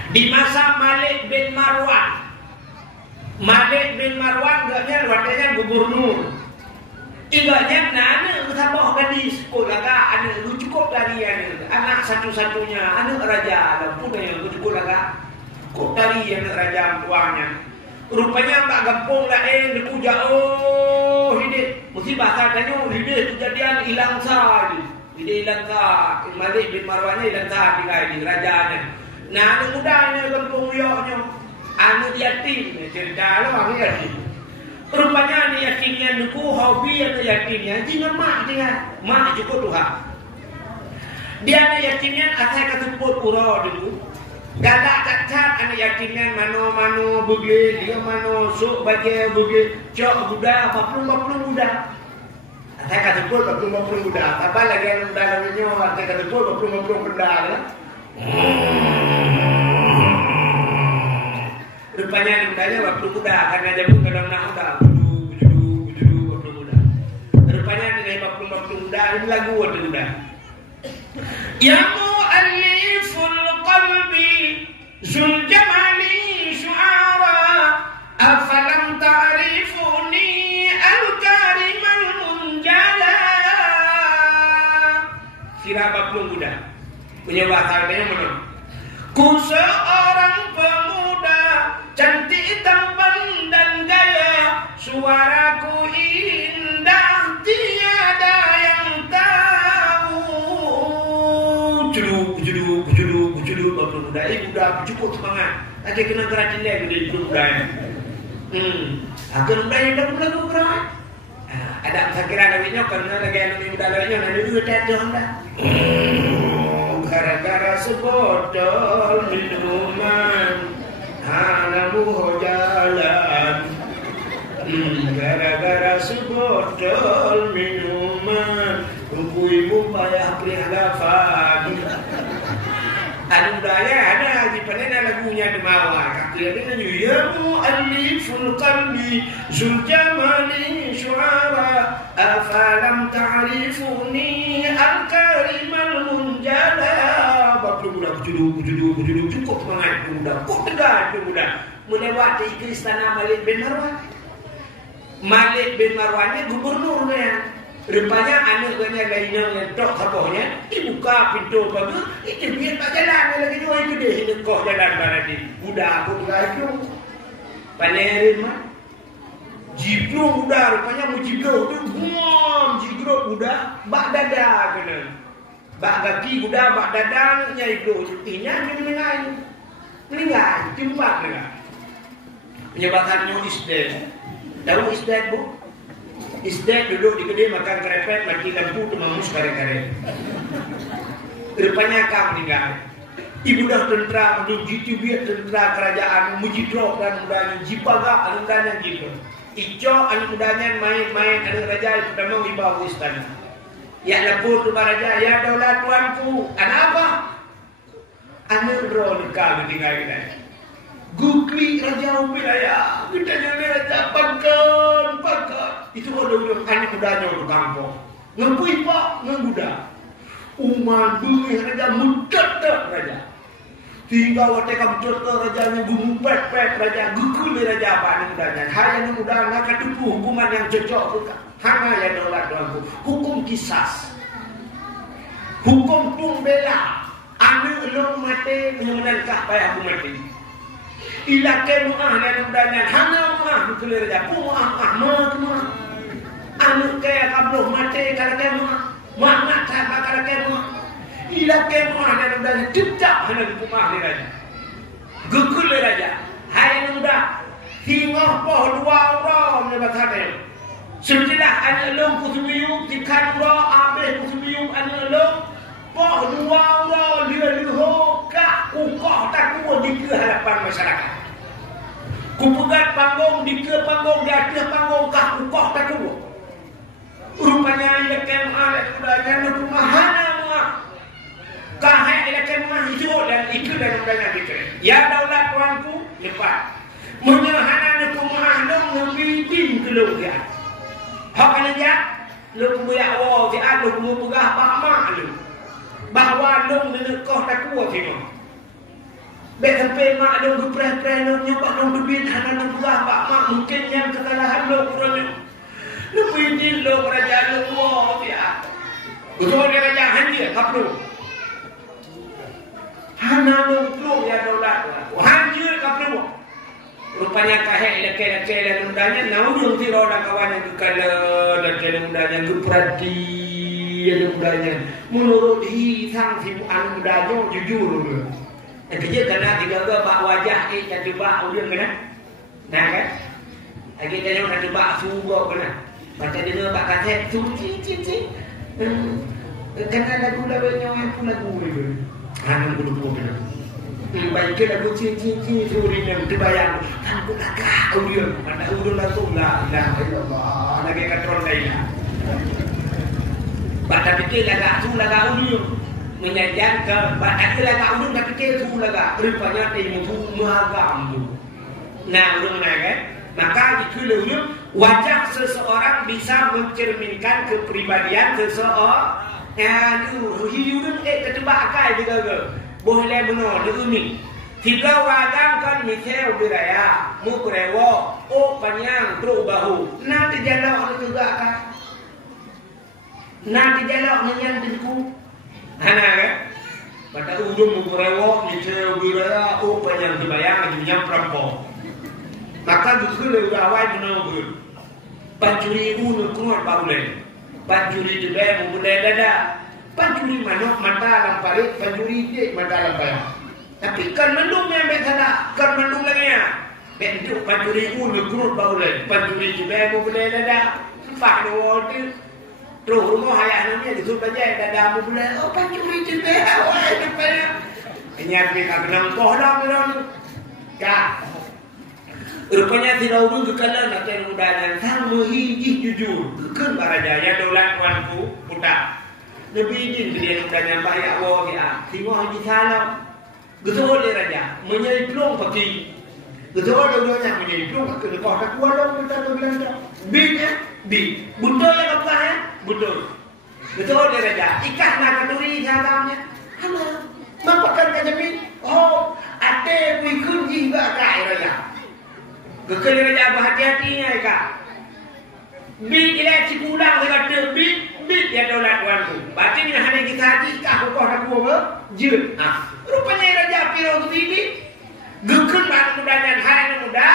Di masa Malik bin Marwan. Malik bin Marwan watanya gubernur. Ibanya nana betapa gadis sekolah ka anak lu cukup dari anak satu-satunya anak raja lampu yang cukup laga. Kok dari anak raja tuanya. Rupanya tak gampung lain dipuja hidup. Mesti bahasa tanya hidup kejadian hilang sah. Hidup hilang sah. Malik bin Marwannya hilang sah di rajanya. Nah anak mudanya gampung yoknya. Anu yatim, cerita lo aku yatim. Rupanya anu yatimnya nuku hobi anu yatimnya, jangan mak dia, mak cukup Tuhan. Dia anu yatimnya asal ketemput uro dulu, Galak cat-cat anak yakinan mano-mano bugil, dia mano sok baca bugil, cok budak, baplung budak. Saya kata pun baplung budak. Apa lagi yang dalamnya? Saya kata pun baplung budak lah. Rupanya budaknya baplung budak karena dia pun kadang nak budak. Budu baplung budak. Rupanya dia baplung budak ini lagu ada budak. Ya mu'alliful qalbi zul jamali syu'ara afalam ta'rifuni al-karimal munjala. Sirah belum muda punya bahasa yang mana? Ku seorang pemuda cantik tampan dan gaya, suaraku indah tiada yang tahu. Judul budak ini budak cukup semangat. Lagi kena kerajin dia gede budak ini. Akan budak yang dah lagu berat. Ada kira laginya karena lagi yang budak laginya nanti juga ada anda. Gara-gara sebotol minuman hanamu jalan. Gara-gara sebotol minuman ibu payah perihalapan. Anu daya ada di panena lagunya demawa. Kaki ada nyanyi ya mu'alliful qalbi zul jamali syu'ara afalam ta'rifuni al-karimal munjala. Bapak budak judul cukup semangat budak. Kok tegak budak melewati ke istana Malik bin Marwan. Malik bin Marwannya gubernurnya. Rupanya anaknya lainnya ngetok sabohnya, dibuka pintu bagus, itu biar tak jalan lagi dua itu deh, ini kok jalan barang di budak aku lagi, panerin mah, jibrung budak, rupanya mau jibrung tu, jibrung budak, bak dada kena, bak kaki budak, bak dada, nyai bro, intinya meninggal, timpak dengan, penyebatannya isdet, tahu isdet bu? Isdet duduk di kedai makan kerepet, mati lampu tu mamus kare-kare. Rupanya kau meninggal. Ibu dah tentera, menuju biar tentera kerajaan, mujidrok dan mudanya, jipaga anu mudanya gitu. Ico anu mudanya main-main anu raja pertama di bawah istana. Ya lampu tu raja, ya daulat tuanku. Apa? Anu bro nikah meninggal kita. Gukli raja wilayah, kita nyari raja pakan. Itu ada udah anak mudanya udah kampung. Ngempui pak, ngebudak. Umat bumi raja mudat raja. Tinggal waktu kamu cerita rajanya gumupet raja, gukuli raja apa anak mudanya. Hari anak muda nak ketupu hukuman yang cocok bukan. Hanya ya daulat tuanku. Hukum kisas, hukum pembela. Anak lo mati mengenalkah payah aku mati. Ilakai mu'ah dan mudanya hanya mu'ah dukuli raja. Mu'ah anu kaya kabloh mati karakai mu'ah mu'ah tak karakai mu'ah ilakai mu'ah dan mudanya jejak hanya mu'ah ni raja gukuli raja hai muda hingga poh dua orang menyebab hadil setelah anak long kusumiyum tikan roh abis kusumiyum anak long poh dua orang liha-liha kak ukoh tak kuat di ke hadapan masyarakat. Kupegat panggung di ke panggung di atas panggung kak ukoh tak kuat. Rupanya ilakai mu'ah mudanya nukumahana mu'ah. Kahai ilakai mu'ah hijau dan ikut dan mudanya dikira. Ya daulat tuanku lepas. Menyahana nukumahah dong ngebidin ke logia. Hak aja lu kemuya awal si lu kemu pegah pak lu. Bahawa lu menekoh tak kuat sini. Bek sampai mak lu gepreh-preh lu nyoba lu debit hana lu pegah pak mak mungkin yang kesalahan lu kurangnya. Lu bidin lu kerajaan lu wah dia. Betul dia kerajaan dia kaplu. Hana lu peluk ya daulat. Hancur kaplu. Rupanya kahek leke-leke dan mudanya naudung tiro dan kawan yang kekala dan mudanya geprati dan mudanya menurut hitang si anu mudanya jujur. Dan kerja karena tiga bak wajah tak coba udah kena. Nah kan? Lagi tanya nak coba subuh kena. Macam dia bak kaset cici. Kena lagu-lagu yang pun lagu ni. Hanya kudu kena. Baik lagu cici suri yang dibayang kan ku lagak udun pada udun langsung la ilaha illallah lagi katron lain pada pikir lagak tu lagak udun menyajian ke pada lagak udun tapi pikir tu lagak rupanya ilmu muagam nah udun kan maka itu udun wajah seseorang bisa mencerminkan kepribadian seseorang udun ketebak akal juga boleh benar ini. Tiga wagam kan misal beraya, mukrewo, panjang, terus bahu. Nanti jalan juga kan? Nanti jalan yang dinku. Hana kan? Pada ujung mukrewo, misal beraya, panjang dibayang, jumlah perampok. Maka dulu awal benar benar. Pancuri unu keluar baulai. Pancuri juga boleh dada. Pancuri manok mata lamparit, pancuri dia mata lamparit. Tapi kan mendung yang bersana, kan mendung lagi ya. Bentuk pancuri ulu kurut baulai, pancuri juga boleh dada. Fak doa tu, terus rumah ayah namanya disebut aja dada boleh. Oh pancuri juga, wah namanya. Penyakit tak kenal pohon. Ya. Rupanya tidak urung kekalan atau yang mudahan sang menghijih jujur. Kekan baraja ya dolat tuanku muda. Nabi izin dia sudah nyampai awal dia. Tengok Haji Salam. Betul dia raja. Menyelipulung pagi. Betul dia menyelipulung. Kau tak kuat dong kita tu bilang tak. Bidnya, bid. Betul yang apa ya? Betul. Betul dia raja. Ikat nak katuri salamnya. Hama. Mampakan kajamin. Oh, ada ikut juga kai raja. Kekali raja berhati-hatinya ikat. Bid dia cipulang dengan dia bid. Dia daulat tuanku. Berarti ni hanya kita haji kah kau nak buat je. Rupanya raja Firaun ini gekan mak muda dan hai muda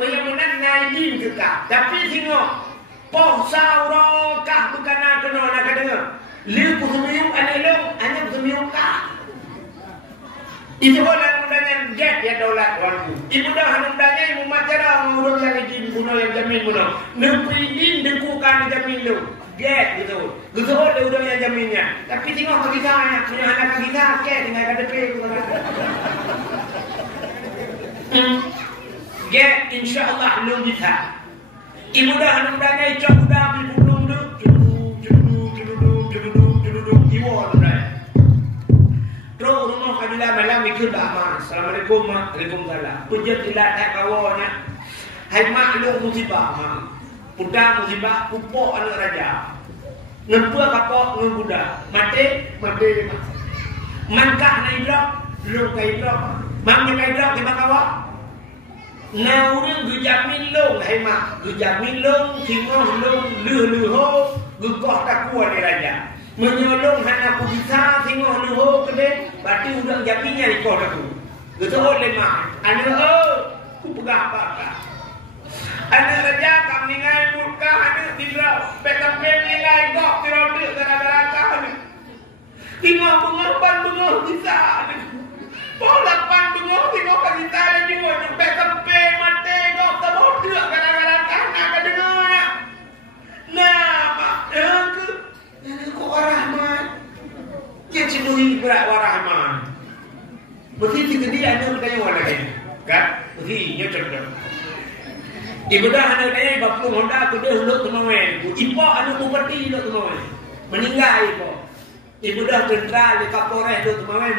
menyemunan ngaidin kita. Tapi tengok poh sauro kah bukan nak kena nak dengar. Liu kusumiyum anelong hanya kusumiyum kah. Itu boleh muda yang jet ya daulat tuanku. Ibu dah hanya mudanya ibu macam orang yang izin bunuh yang jamin bunuh. Nempi izin dekukan jamin lu. Get gitu. Betul dia udah yang jaminnya. Tapi tengok kita ya, punya anak kita get tinggal KTP. Get insyaallah belum bisa. Ibu dah hendaknya icok udah belum juduk jiwa dah. Terus rumah kabila malam ikut aman. Assalamualaikum waalaikumsalam. Pujat tidak tak kawannya. Hai maklum musibah mak. Pudang musibah pupuk anak raja. Ngepua kapok ngebuda. Mati. Mankah naik blok. Lu kain blok. Mamnya kain blok di bakawa. Naurung gujamin long. Hai mak. Gujamin long. Timoh long. Luh-luho. Gugoh tak kuat ni raja. Menyolong hana bisa. Timoh luho kedai. Berarti udang jaminnya ikut aku. Betul lemah. Anak ku pegah apa-apa. Anak raja kami ngai murka anak tidak pegang ngai gok tirodek gara-gara kau ni. Tengok bunga bisa. Polapan bunga tengok kita ni mau pegang mate gok tirodek gara-gara kau nak dengar. Nah, aku warahman. Dia ciduhi berat warahman. Mesti dia anak kita yang warna ni. Kan? Mesti nyocok dah. Ibu dah anak saya bapung Honda tu dia huluk teman. Ibu anak bupati huluk teman. Meninggal ibu. Ibu dah tentera di Kapolres tu teman.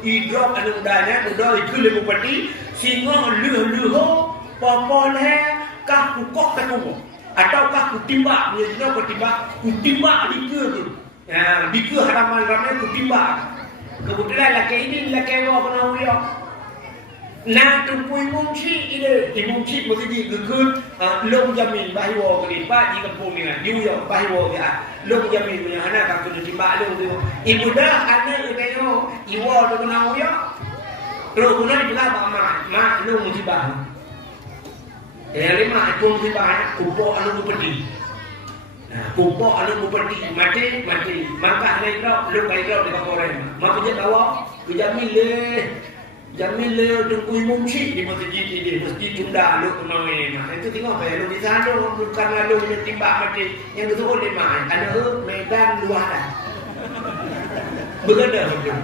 Hidrop anak mudanya. Udah itu le bupati. Singa luh popoleh kah kukok ketemu. Atau kah kutimbak. Dia kutimbak. Kutimbak dika tu. Ya, dika haraman ramai kutimbak. Kebetulan laki ini laki awak pernah uyok. Nah, tumpui mungci ini, mungci mesti digekut long jamin bahiwa kali, pak di kampung ni kan, diuyok bahiwa dia, long jamin punya anak aku tu timbak long tu, ibu dah anak tu tengok, iwa tu kena uyok, terus kena dipelah mak long mesti bah, yang lima aku mesti bah, kupok anu bupati, kupok anu bupati mati, maka naik long kain long di Kapolres, mak kerja tawa, kejamin le. Jamil le tunggu mungsi di masjid ini mesti tunda lu kemana itu tengok apa ya lu di sana bukan lalu timbak mati yang itu boleh mah ada medan luar dah begitu betul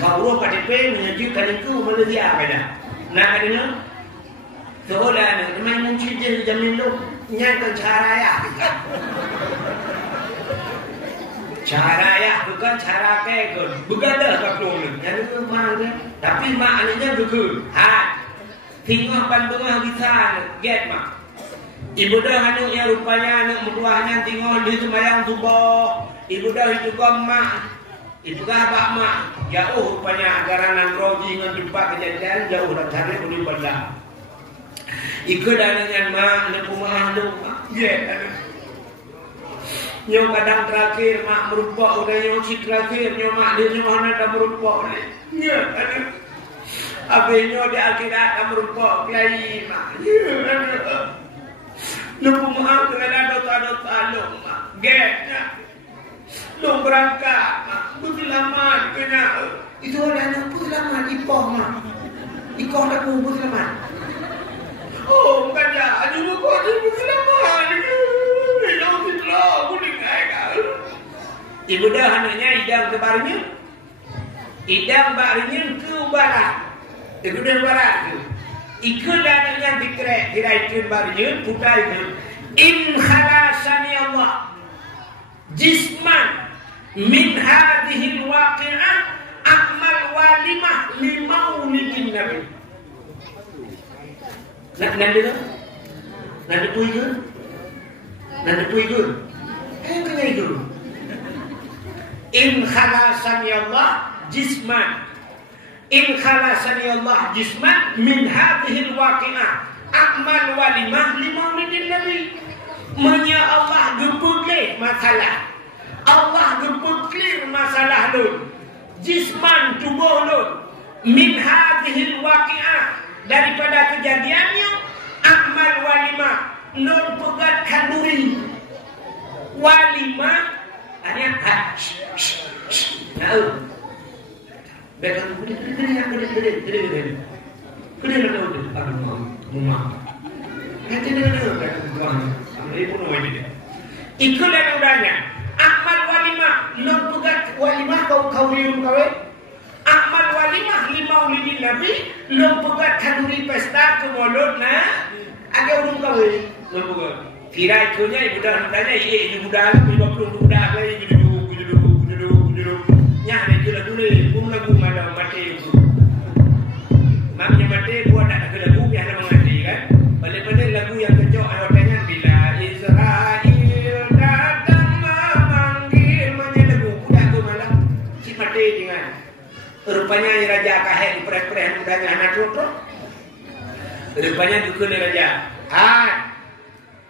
Kau KTP menunjukkan itu melalui apa dah? Nak katanya, seolah main muncul je jamin lu nyata cara ya. Cara ya bukan cara kekun, begadah kat lu. Yang itu mana? Tapi maknanya betul. Tengok bandungan kita, get mak. Ibu dah anak yang rupanya anak mertuanya tengok dia sembahyang subuh. Ibu dah itu mak. Ibu dah bak mak. Jauh rupanya karena roji dengan tempat kejadian jauh dan cari boleh benda. Ikut dengan mak nak rumah lu. Get. Nyo kadang terakhir mak merupa orang yang si terakhir nyo mak dia nyo hana dah merupa ni. Ya, abinyo di akhirat dah merupa kiai mak. Ya. Lu maaf dengan dosa-dosa lu mak. Getnya. Lu berangkat mak. Berselamat kena. Itu orang yang berselamat ipah mak. Ikoh tak pun berselamat. Oh, bukan dah. Juga kau ada berselamat. Ibu dah anaknya idang ke baringnya. Idang baringnya ke barat. Ibu dah barat tu. Ikut anaknya dikira ikut baringnya putar itu. In khalasani Allah jisman min hadhihi alwaqi'ah akmal walimah li maulidin nabi. Nanti tu? Nanti tu itu? Nanti tu itu? Kena itu. In khalasani Allah jisman. In khalasani Allah jisman min hadhihi alwaqi'ah akmal walimah li maulidin nabi. Menya Allah geputli masalah. Allah geputli masalah lu. Jisman tubuh lu. Min hadhihi alwaqi'ah daripada kejadiannya akmal walimah non pegat kanduri. Walimah hanya tahu. Betul. Ikulah udahnya. Akmal walimah non pegat walimah kau lium kawin. Akmal walimah lima ulidin nabi non pegat kanduri pesta ke mulut nah. Agak urung kawin. Non pegat. Kira itunya ibu dah tanya ibu dah 50 budak lagi duduk. Nyah itu lagu ni, pun lagu mana mati itu. Maknya mati buat nak lagu yang nak mati kan. Balik-balik lagu yang kecok awalnya bila Israel datang memanggil mana lagu budak tu malam si mati dengan. Rupanya raja kahek pereh-pereh mudanya anak truk. Rupanya juga ni raja.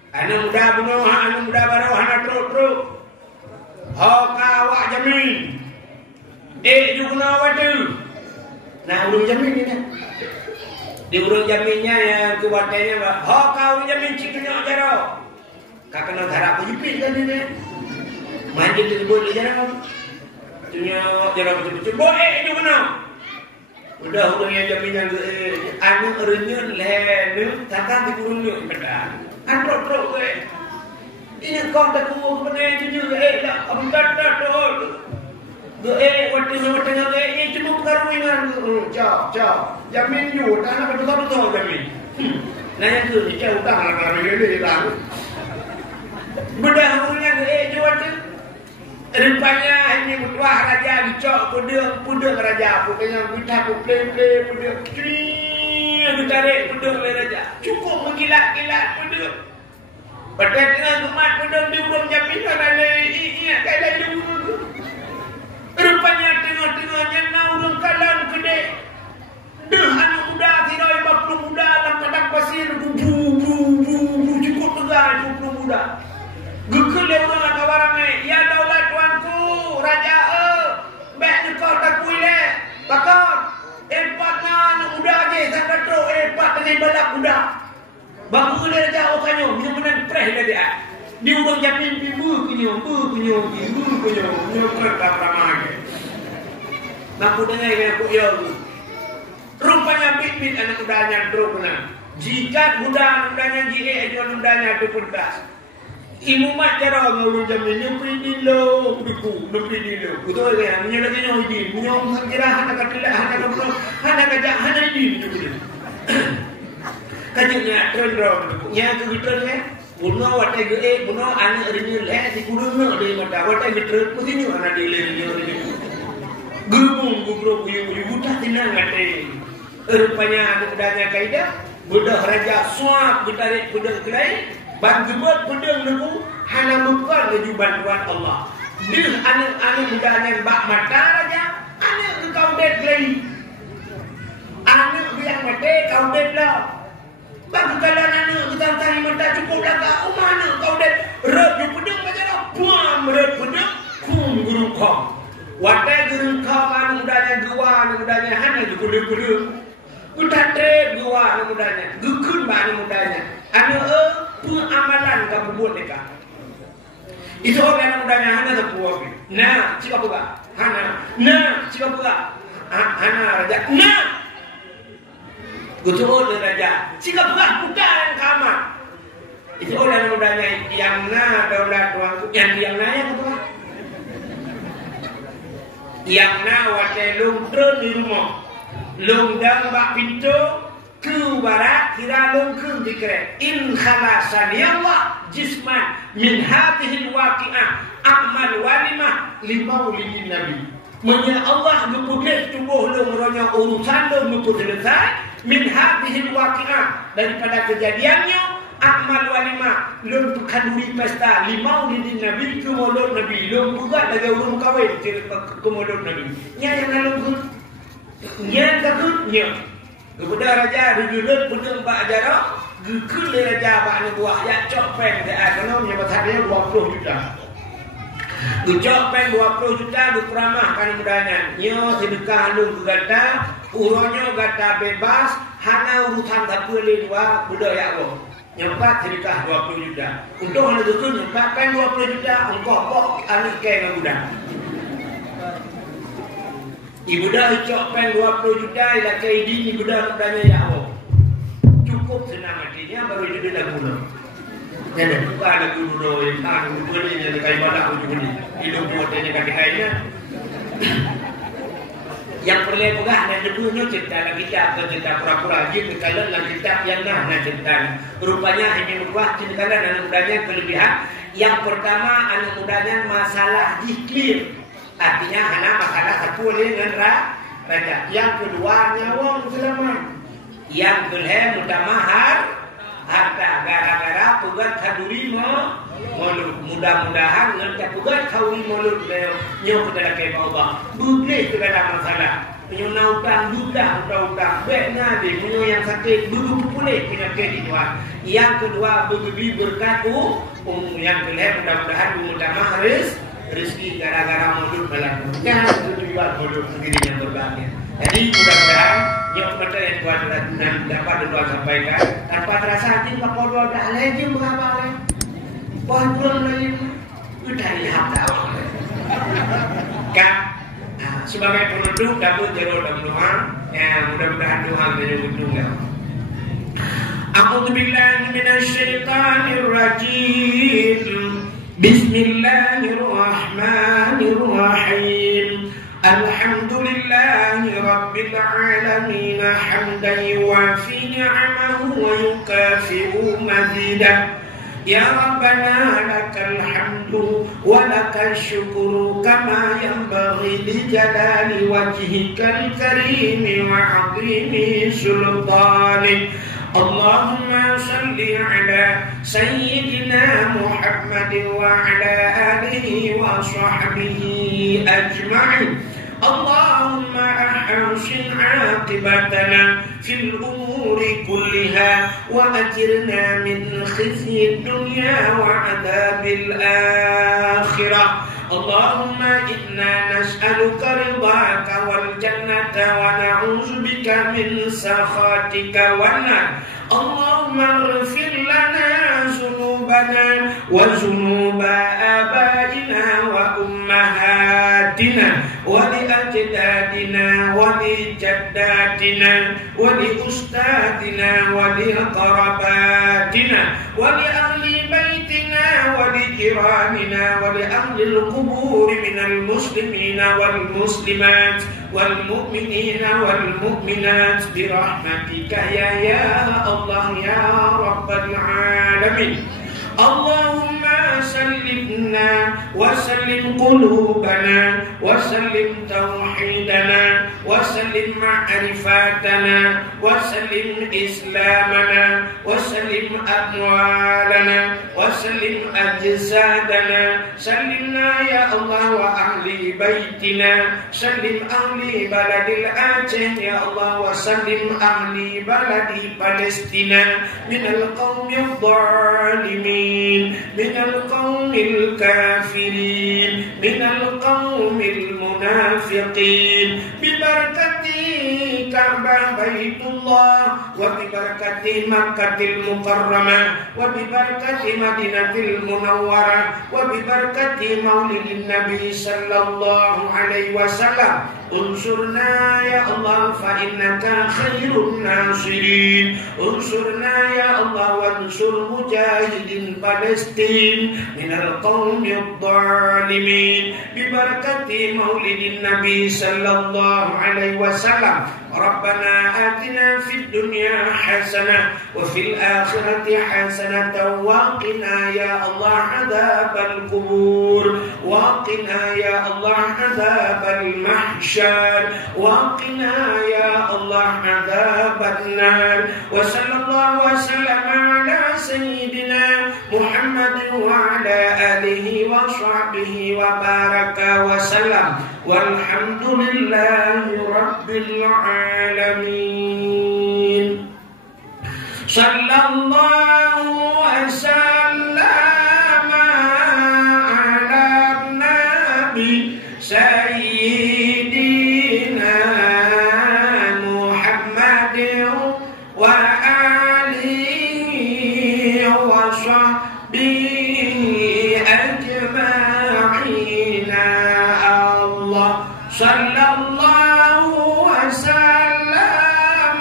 Anak muda bunuh, anak muda baru anak truk. Hoka awak jamin. Juga awak tu. Nah urung jamin ni kan. Di urung jaminnya yang kuatnya hoka urung jamin ciknya jaro. Kakak nak harap jepit kan ni. Manjil disebut jaro. Tunya jaro betul-betul. Boleh juga nak. Udah urung yang jamin yang anu renyun lenu takkan dikurungnya bedah. Truk ke. Ini kau tak tahu mana jujur dah abang dah tu. Wati cuma perkahwinan. Ciao. Jamin you tanah betul-betul jamin. Nanya tu ni jauh dah lah ni dah. Bedah punya jual tu. Rupanya ini buah raja dicok pudung raja pokoknya kita play pudung. Ditarik pudung oleh raja. Cukup mengkilat-kilat pudung. Pada tengah kemat pudung di urung jaminan ada ingat kailah di urung. Rupanya tengah-tengahnya na urung kalang gede. Deh anak muda kira 50 muda dalam padang pasir cukup tegar 20 muda. Gekul dia urung nak kawarangai. Ya daulat tuanku raja baik kau tak kuile. Bakar empatnya anak muda je sampai teruk empat dengan balak muda. Bangun dia raja okanyo benar-benar preh dia. Di urung jamin bibu kunyo. Kereta ramai. Nak dengar yang aku yo. Rupanya bit anak mudanya teruk benar. Jika mudanya jile aja mudanya tu pentas. Imu mat cara ngurus jamin nyupi dilo buku nyupi dilo betul ya menyala kenyo di menyong kira hana katila hana kapro hana kaja hana di nyupi dilo kajnya trendro nya kegitronnya buno wate ge buno ane rinil di kuduno de mata wate gitron putinyo ana di le gurung gubro buyu buta tinang ngate rupanya adanya kaidah budak raja suap butarik budak kedai bantu buat pedang lagu hana bukan laju bantuan Allah. Bil anak mudanya bak mata raja, anak ke kau det lagi. Anak yang mati kau det lah. Bagi kalian anak kita tanya mata cukup lah kau mana kau det. Rep yang pedang macam apa? Puam rep pedang kum guru kau. Watai guru kau anak mudanya hana guru. Udah trade gua anak mudanya, gukun anak mudanya. Anak pun amalan kamu buat mereka. Itu orang mudanya hana terpuas. Nah, siapa pula? Hana. Nah, siapa pula? Hana raja. Nah, betul raja. Siapa pula? Bukan kamar. Itu orang mudanya yang na daulat tuanku. Yang na yang apa? Yang na watai lungtron di rumah. Lungdang bak pintu ke barat kira lungkung dikira in khalasani Allah jisman min hadihil waqi'ah amal walimah limaulidin nabi menya Allah ngepublik tubuh lu meronya urusan lu ngeput selesai min hadihil waqi'ah daripada kejadiannya amal walimah lu tukanduri pesta limaulidin nabi kumulud nabi lu buka lagi urung kawin kumulud nabi nya yang nalungkung nya takutnya kepada raja rujulut pun pak ajarah gekul raja pak ni buah ya copeng dia kalau menyebut hadiah 20 juta. Copeng 20 juta dikeramah kan mudanya. Nyo sedekah lu gata, uronyo gata bebas, hana urusan tak boleh dua budaya lo. Nyempat sedekah 20 juta. Untuk hana gekul nyempatkan 20 juta engkau kok anak kaya budak. Ibu dah copeng 20 juta ila kaidi ibu dah mudanya ya Allah. Cukup senang hatinya baru jadi lagu lo. Jadi bukan lagu lo yang tak lagu ni yang kai badak lagu ni. Hidup buatnya kaki kainya. Yang perlu pegah dan debunya cerita lagi cerita pura-pura jin kalau dalam kitab yang nah cerita. Rupanya ini buat cerita dan mudanya kelebihan. Yang pertama anak mudanya masalah diklir. Artinya hanya masalah satu dengan raja. Yang kedua nyawang selamat. Yang kedua mudah mahar harta gara-gara pugat kaduri mulut. Mudah-mudahan nanti pugat kaduri mulut nyo kepada kaya Allah. Boleh segala masalah. Punya utang utang. Baiknya deh punya yang sakit dulu boleh penyakit itu. Yang kedua begitu berkatu. Yang kedua mudah-mudahan mudah mahar rezeki gara-gara mulut melakukan tujuan mulut sendiri yang berbahagia. Jadi mudah-mudahan yang betul yang tuan dan dapat doa sampaikan tanpa terasa hati apa doa dah lagi mengapa lagi. Pohon lagi udah lihat tahu. Kan sebagai penutup dapat jero dan doa yang mudah-mudahan doa menyebut ya. A'udzu billahi minasyaitonir rajim. Bismillahirrahmanirrahim. Alhamdulillahi rabbil alamin hamdan yuwafi ni'amahu wa yukafi'u mazidah. Ya Rabbana lakal hamdu wa lakal syukru kama yanbaghi li jalali wajhikal karim wa 'azimi sultanik. Allahumma salli ala sayyidina Muhammad wa ala alihi wa sahbihi ajma'in. Allahumma ahsin 'aqibatana fil umuri kulliha wa ajirna min khizyi dunya wa 'adzabil akhirah. Allahumma inna nas'aluka ridhaka wal jannata wa na'udzubika min sakhatika wan nar. Allahumma ighfir lana dhunubana wa dhunuba abaina wa ummahatina wa li ajdadina wa li jaddatina wa li ustadina wa li qarabatina wa li ahli baiti لوالدينا ولجيراننا ولأهل القبور من المسلمين والمسلمات والمؤمنين والمؤمنات برحمتك يا الله يا رب العالمين. اللهم سلمنا وسلم قلوبنا وسلم توحيدنا وسلم معرفتنا وسلم إسلامنا وسلم أموالنا وسلم أجسادنا. سلمنا يا الله وأهل بيتنا. سلم أهل بلد الأعجم يا الله وسلم أهل بلد فلسطين من القوم الظالمين من القوم الكافرين من القوم المنافقين ببركة كعبة بيت الله وببركة مكة المكرمة وببركة مدينة المنورة وببركة مولد النبي صلى الله عليه وسلم. انصرنا يا الله فإنك خير الناصرين. انصرنا يا الله وانصر مجاهد فلسطين من القوم الظالمين ببركة مولد النبي صلى الله عليه وسلم. ربنا آتنا في الدنيا حسنة وفي الآخرة حسنة وقنا يا الله عذاب القبور وقنا يا الله عذاب المحشر وقنا يا الله عذاب النار. وصلى الله وسلم على سيدنا محمد وعلى آله وصحبه وبارك وسلم والحمد لله رب العالمين. صلى الله وسلم على النبي سيدنا محمد وآله وصحبه أجمعين. الله صلى الله وسلم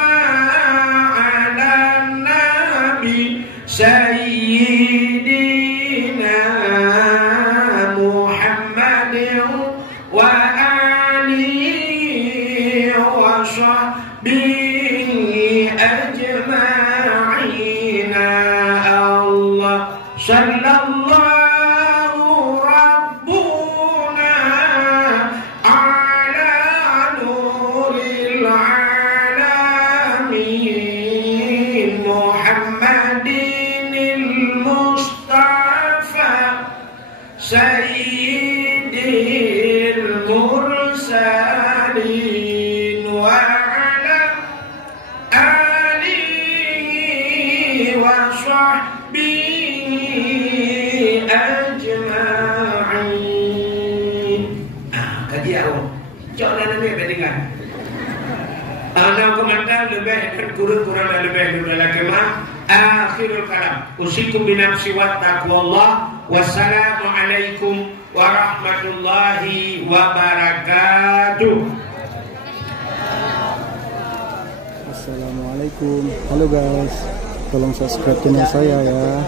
على النبي سيدنا محمد وآله وصحبه أجمعين. الله صلى الله ربنا على نور العالمين محمد المصطفى سيد المرسلين وعلى آله وصحبه أجمعين. Kaji awak, jangan nabi berdengar. Anak komentar lebih kurang lebih dulu lagi mah. Akhirul kalam. Usikum binafsi wa taqwallah. Wassalamualaikum warahmatullahi wabarakatuh. Assalamualaikum. Halo guys, tolong subscribe channel saya ya.